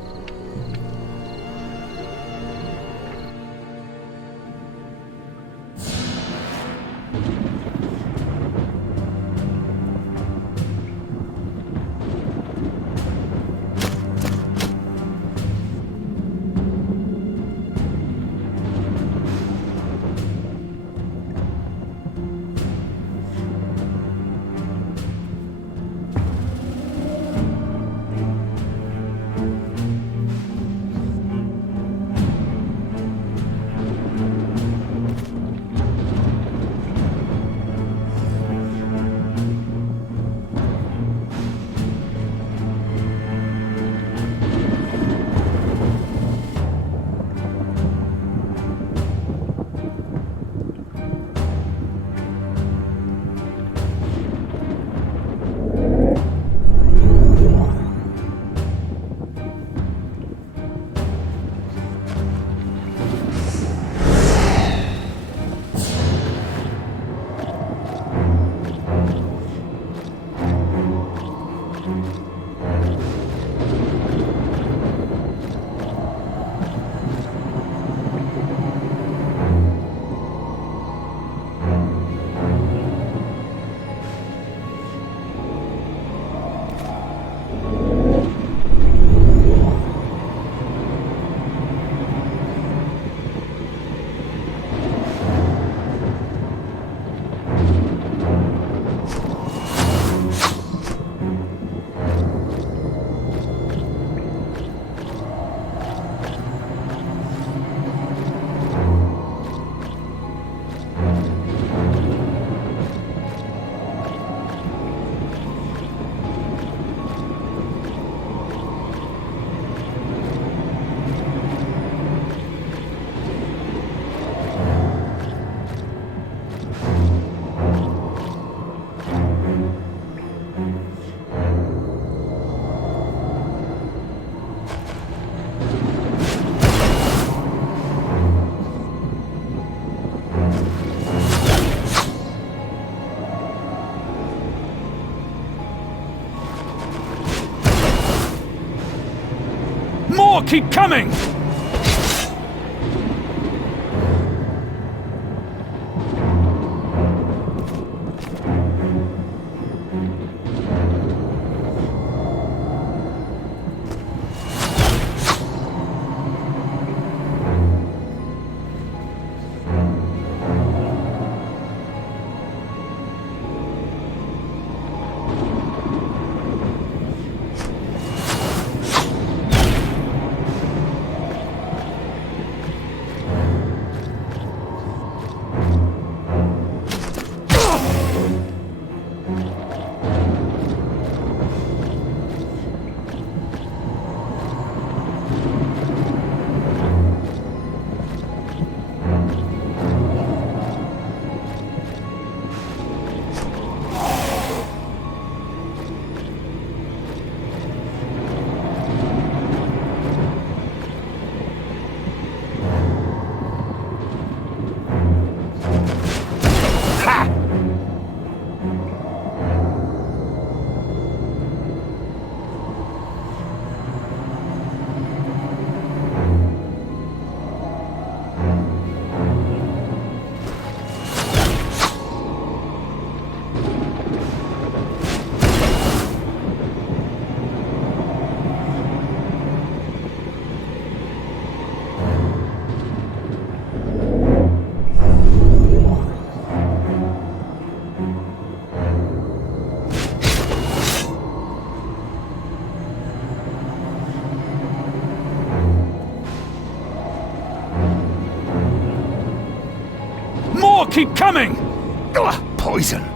Keep coming! Keep coming! Poison.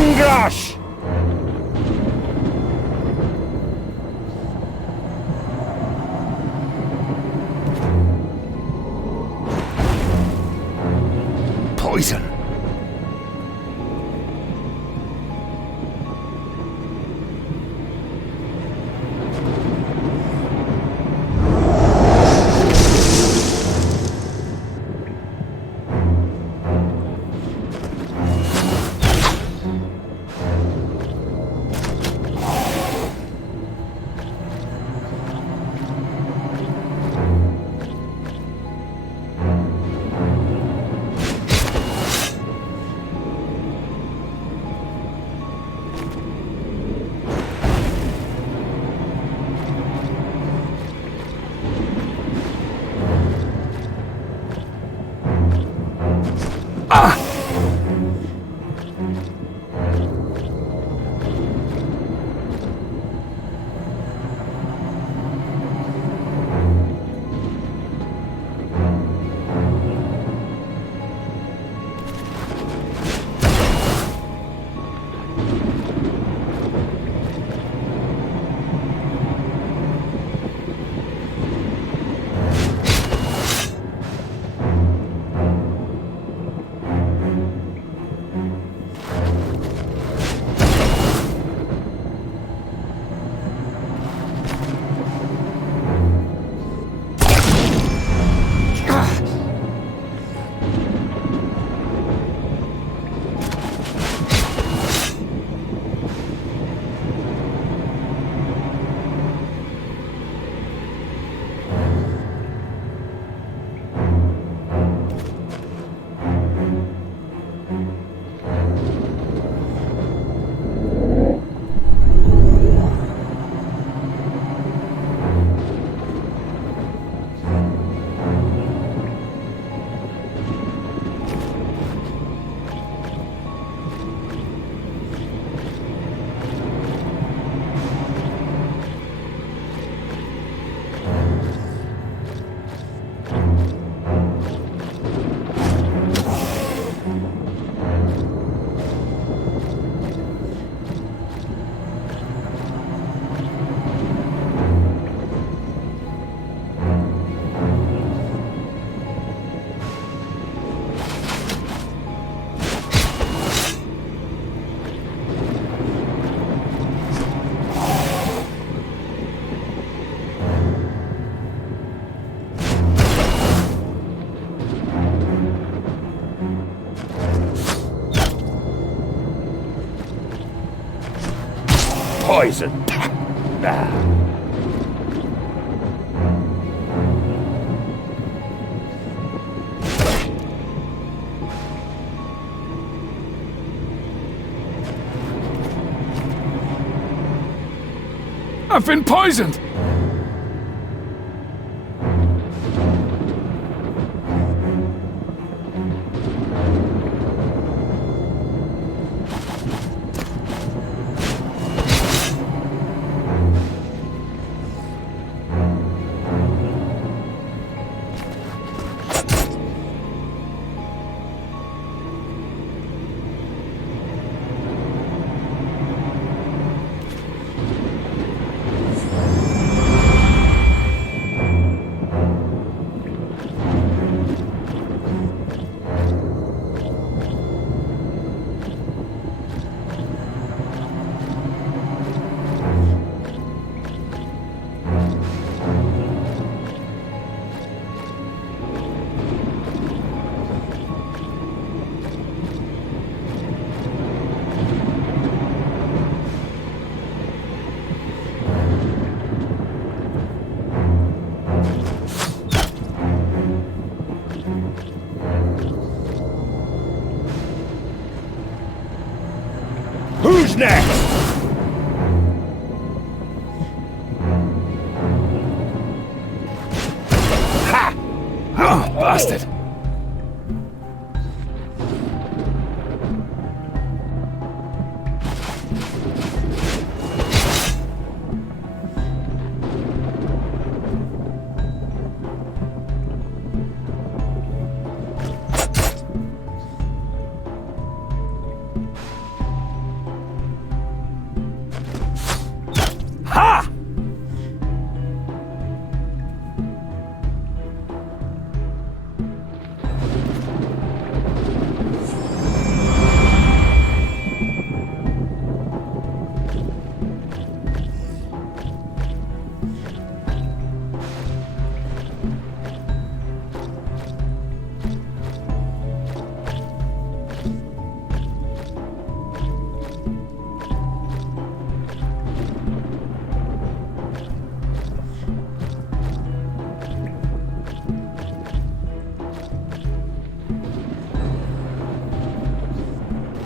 Angrash! Poison. Poison. I've been poisoned! Who's next? Ha! Oh, bastard! Ha!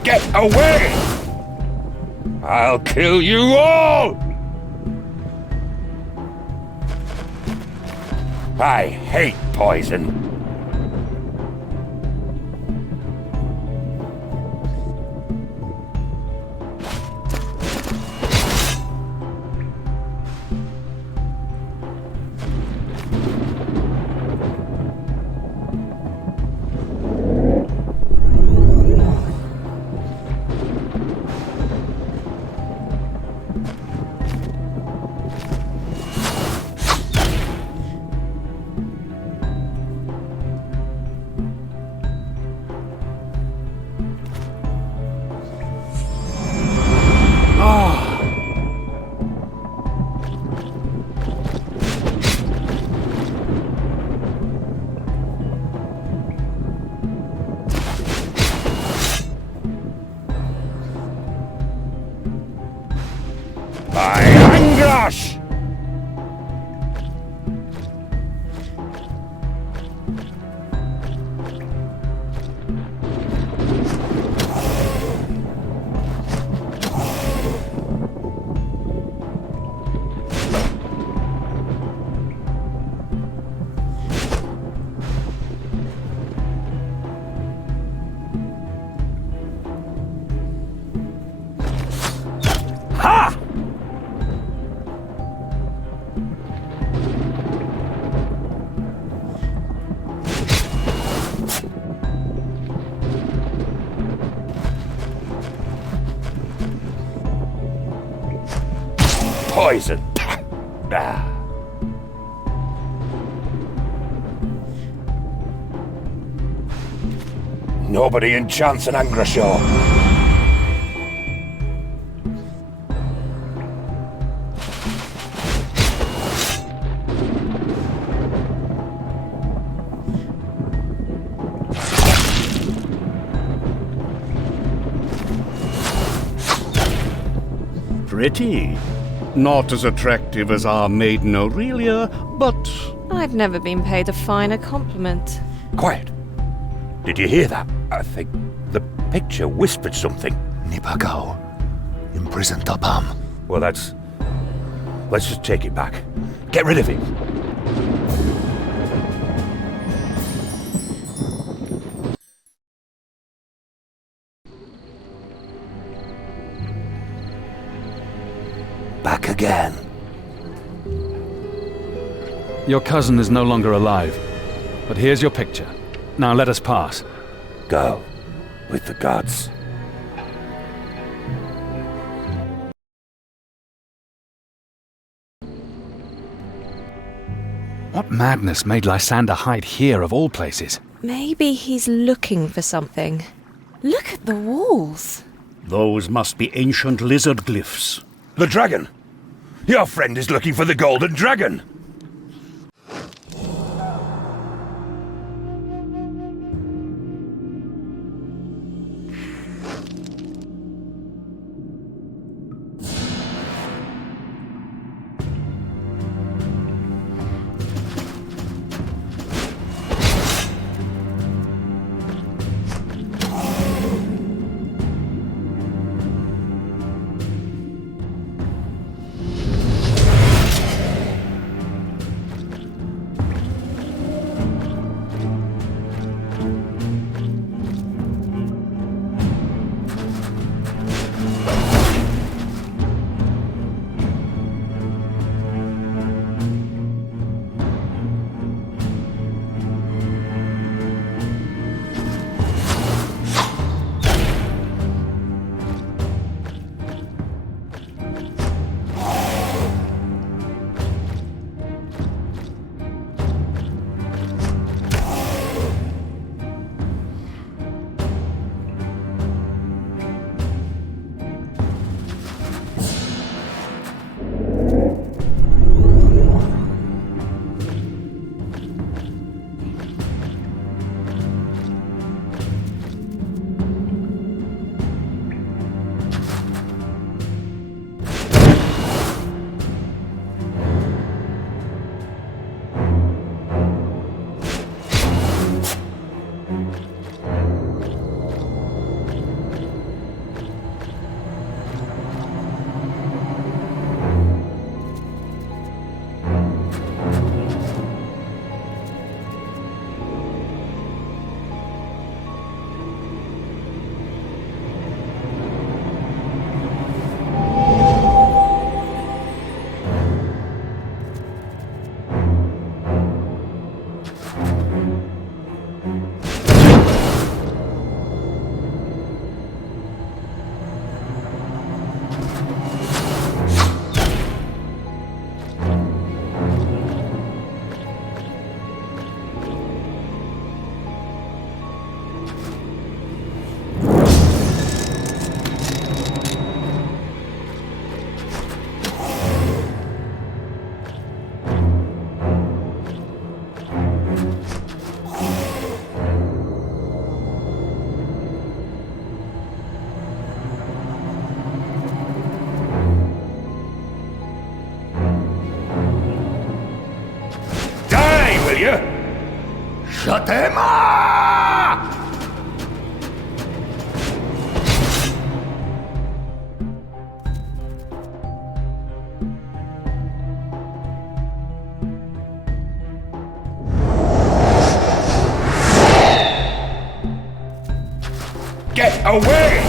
Get away! I'll kill you all! I hate poison. Gosh! Ha! Poison. Ah. Nobody enchants an Angrashaw. Pretty. Not as attractive as our maiden Aurelia, but... I've never been paid a finer compliment. Quiet. Did you hear that? I think the picture whispered something. Nipagao, imprisoned Tabam. Well, that's Let's just take it back. Get rid of it. Back again. Your cousin is no longer alive, but here's your picture. Now let us pass. Go with the gods. What madness made Lysander hide here of all places? Maybe he's looking for something. Look at the walls. Those must be ancient lizard glyphs. The dragon! Your friend is looking for the golden dragon! Shut them up! Get away!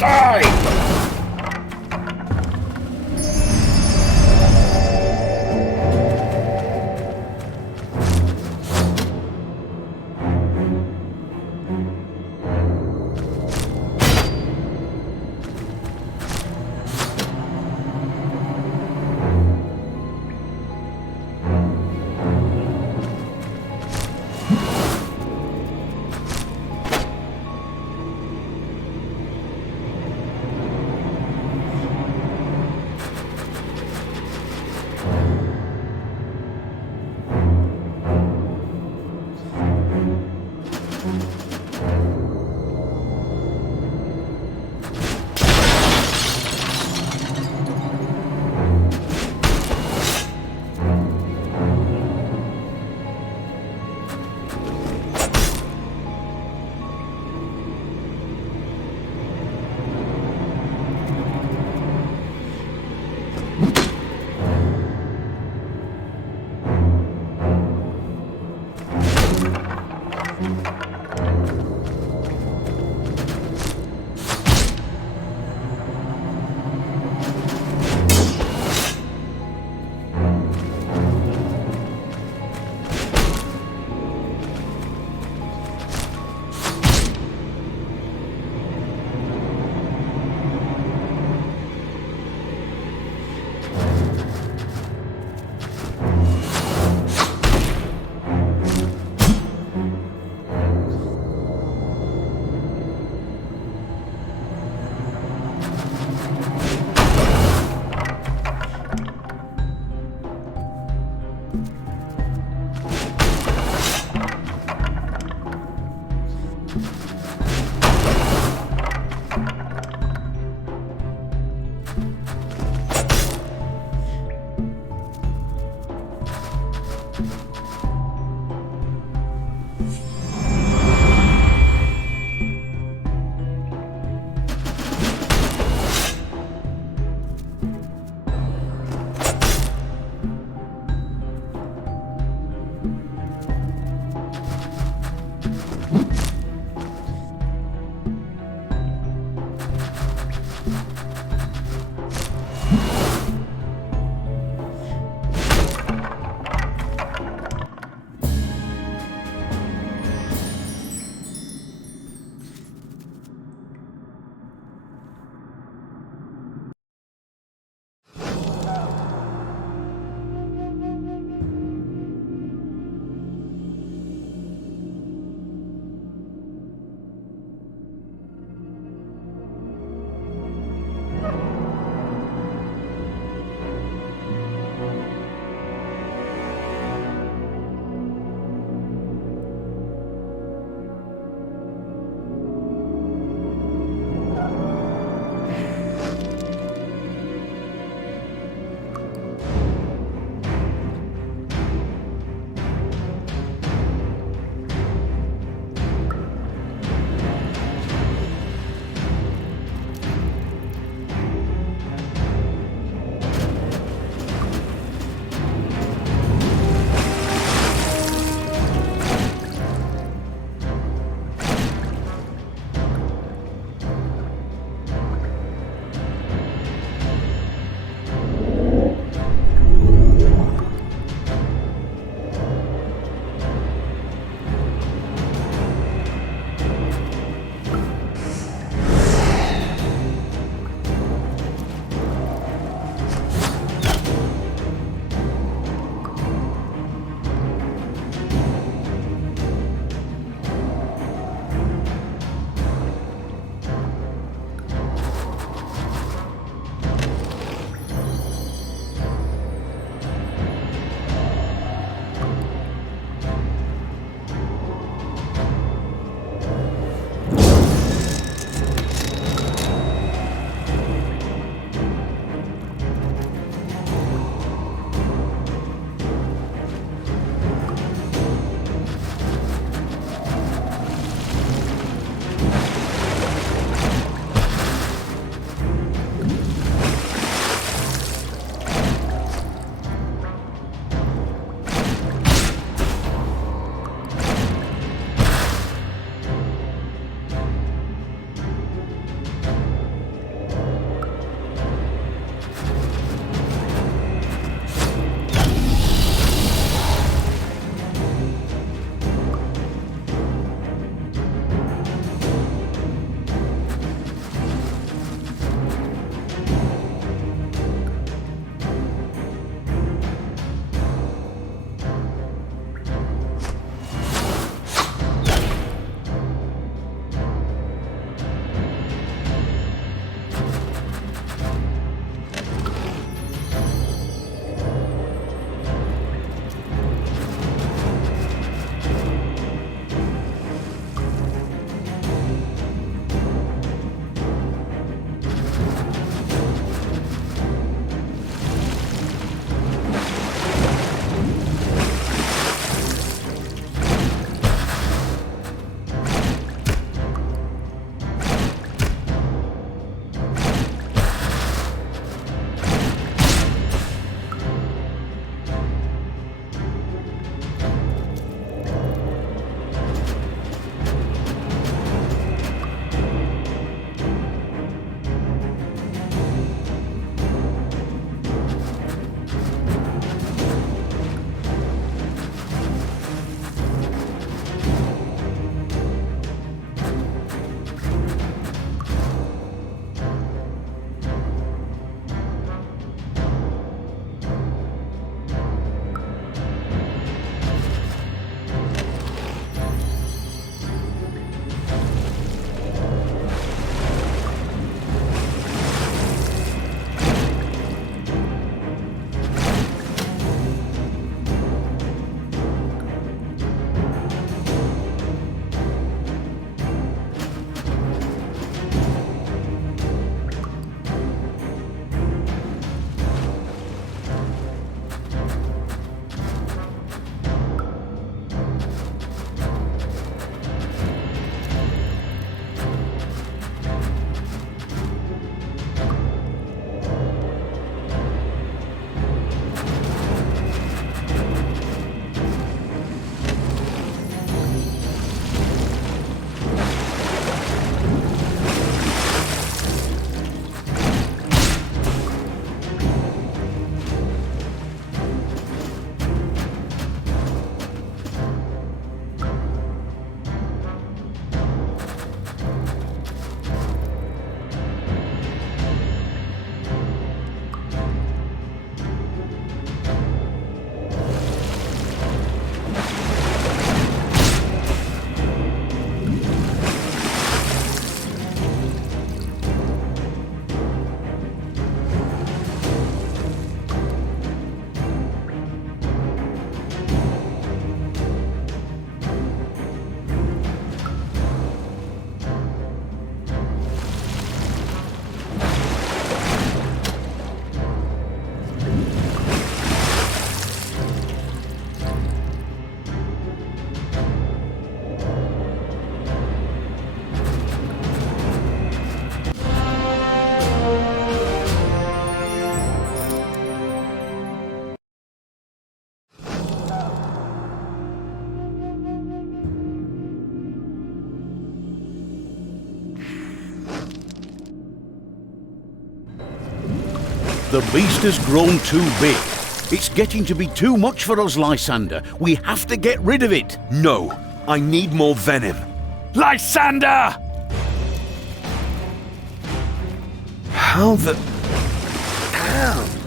Die! The beast has grown too big. It's getting to be too much for us, Lysander. We have to get rid of it. No, I need more venom. Lysander! How the... Damn!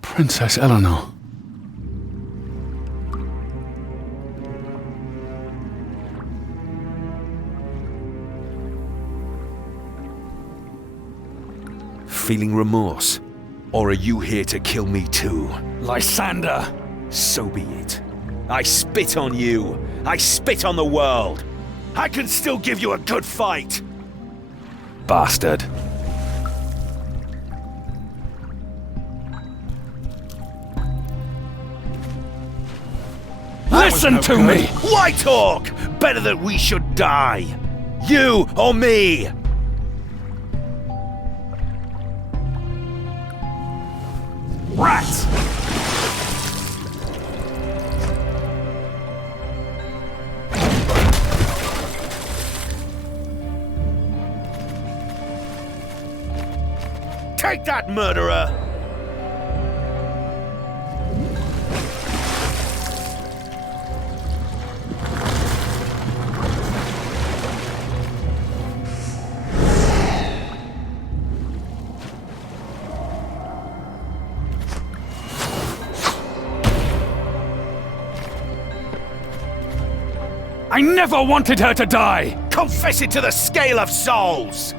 Princess Eleanor. Feeling remorse? Or are you here to kill me too? Lysander! So be it. I spit on you. I spit on the world. I can still give you a good fight. Bastard. Listen to me! Why talk? Better that we should die. You or me. Rats! Take that, murderer! I never wanted her to die! Confess it to the scale of souls!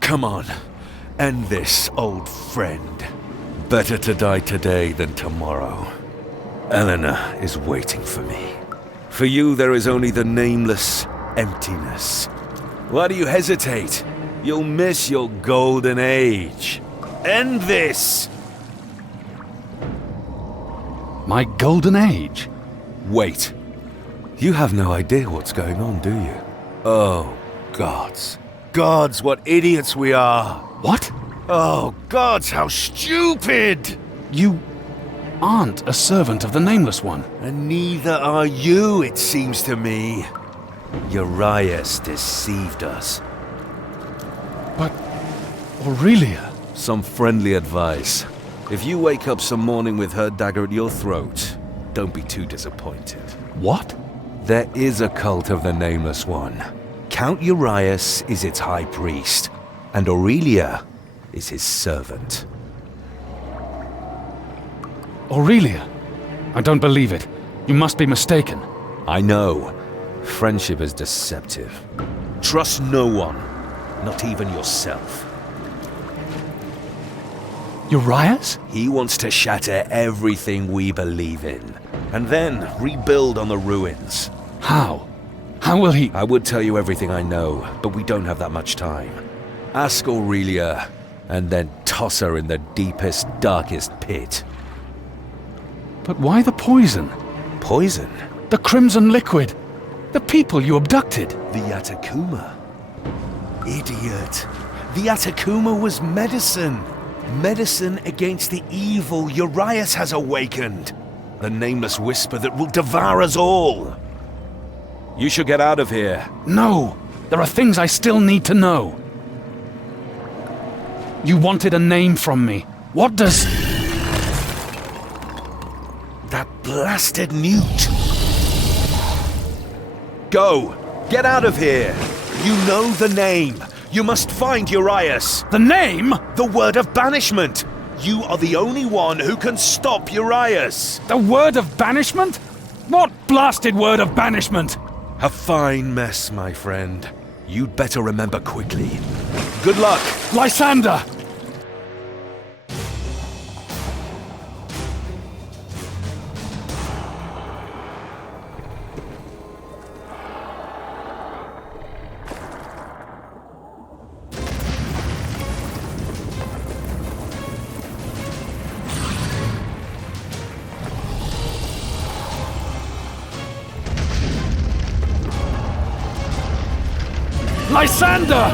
Come on, end this, old friend. Better to die today than tomorrow. Eleanor is waiting for me. For you, there is only the nameless emptiness. Why do you hesitate? You'll miss your golden age. End this! My golden age? Wait. You have no idea what's going on, do you? Oh, gods. Gods, what idiots we are! What? Oh, gods, how stupid! You aren't a servant of the Nameless One. And neither are you, it seems to me. Urias deceived us. But Aurelia? Some friendly advice. If you wake up some morning with her dagger at your throat, don't be too disappointed. What? There is a cult of the Nameless One. Count Urias is its high priest, and Aurelia is his servant. Aurelia? I don't believe it. You must be mistaken. I know. Friendship is deceptive. Trust no one, not even yourself. Urias? He wants to shatter everything we believe in, and then rebuild on the ruins. How? How will he? I would tell you everything I know, but we don't have that much time. Ask Aurelia, and then toss her in the deepest, darkest pit. But why the poison? Poison? The crimson liquid. The people you abducted. The Yatakuma. Idiot. The Yatakuma was medicine. Medicine against the evil Urias has awakened. The nameless whisper that will devour us all. You should get out of here. No! There are things I still need to know. You wanted a name from me. What does... That blasted newt. Go! Get out of here! You know the name. You must find Urias. The name? The word of banishment. You are the only one who can stop Urias. The word of banishment? What blasted word of banishment? A fine mess, my friend. You'd better remember quickly. Good luck! Lysander! Lysander!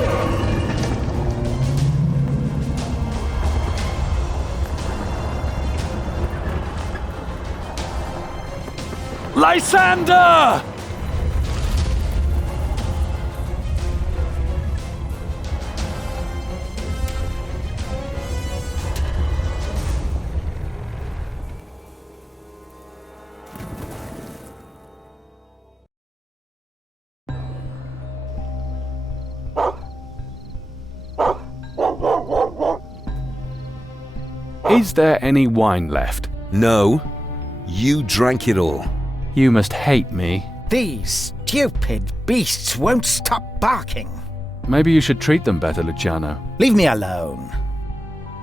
Lysander! Is there any wine left? No. You drank it all. You must hate me. These stupid beasts won't stop barking. Maybe you should treat them better, Luciano. Leave me alone.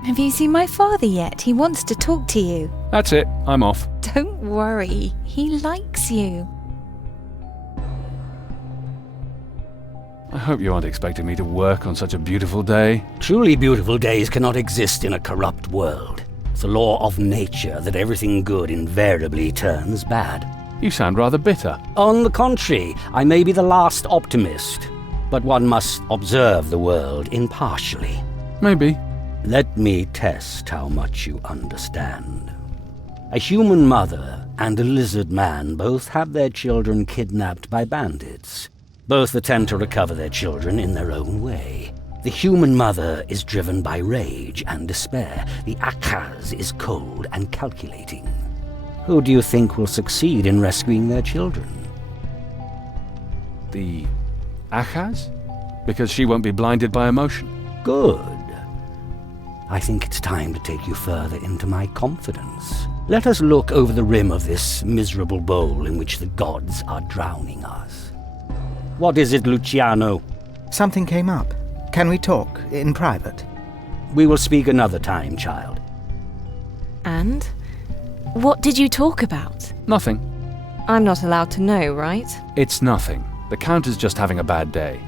Have you seen my father yet? He wants to talk to you. That's it. I'm off. Don't worry. He likes you. I hope you aren't expecting me to work on such a beautiful day. Truly beautiful days cannot exist in a corrupt world. It's the law of nature that everything good invariably turns bad. You sound rather bitter. On the contrary, I may be the last optimist, but one must observe the world impartially. Maybe. Let me test how much you understand. A human mother and a lizard man both have their children kidnapped by bandits. Both attempt to recover their children in their own way. The human mother is driven by rage and despair. The Akaz is cold and calculating. Who do you think will succeed in rescuing their children? The Akaz? Because she won't be blinded by emotion. Good. I think it's time to take you further into my confidence. Let us look over the rim of this miserable bowl in which the gods are drowning us. What is it, Luciano? Something came up. Can we talk in private? We will speak another time, child. And? What did you talk about? Nothing. I'm not allowed to know, right? It's nothing. The Count is just having a bad day.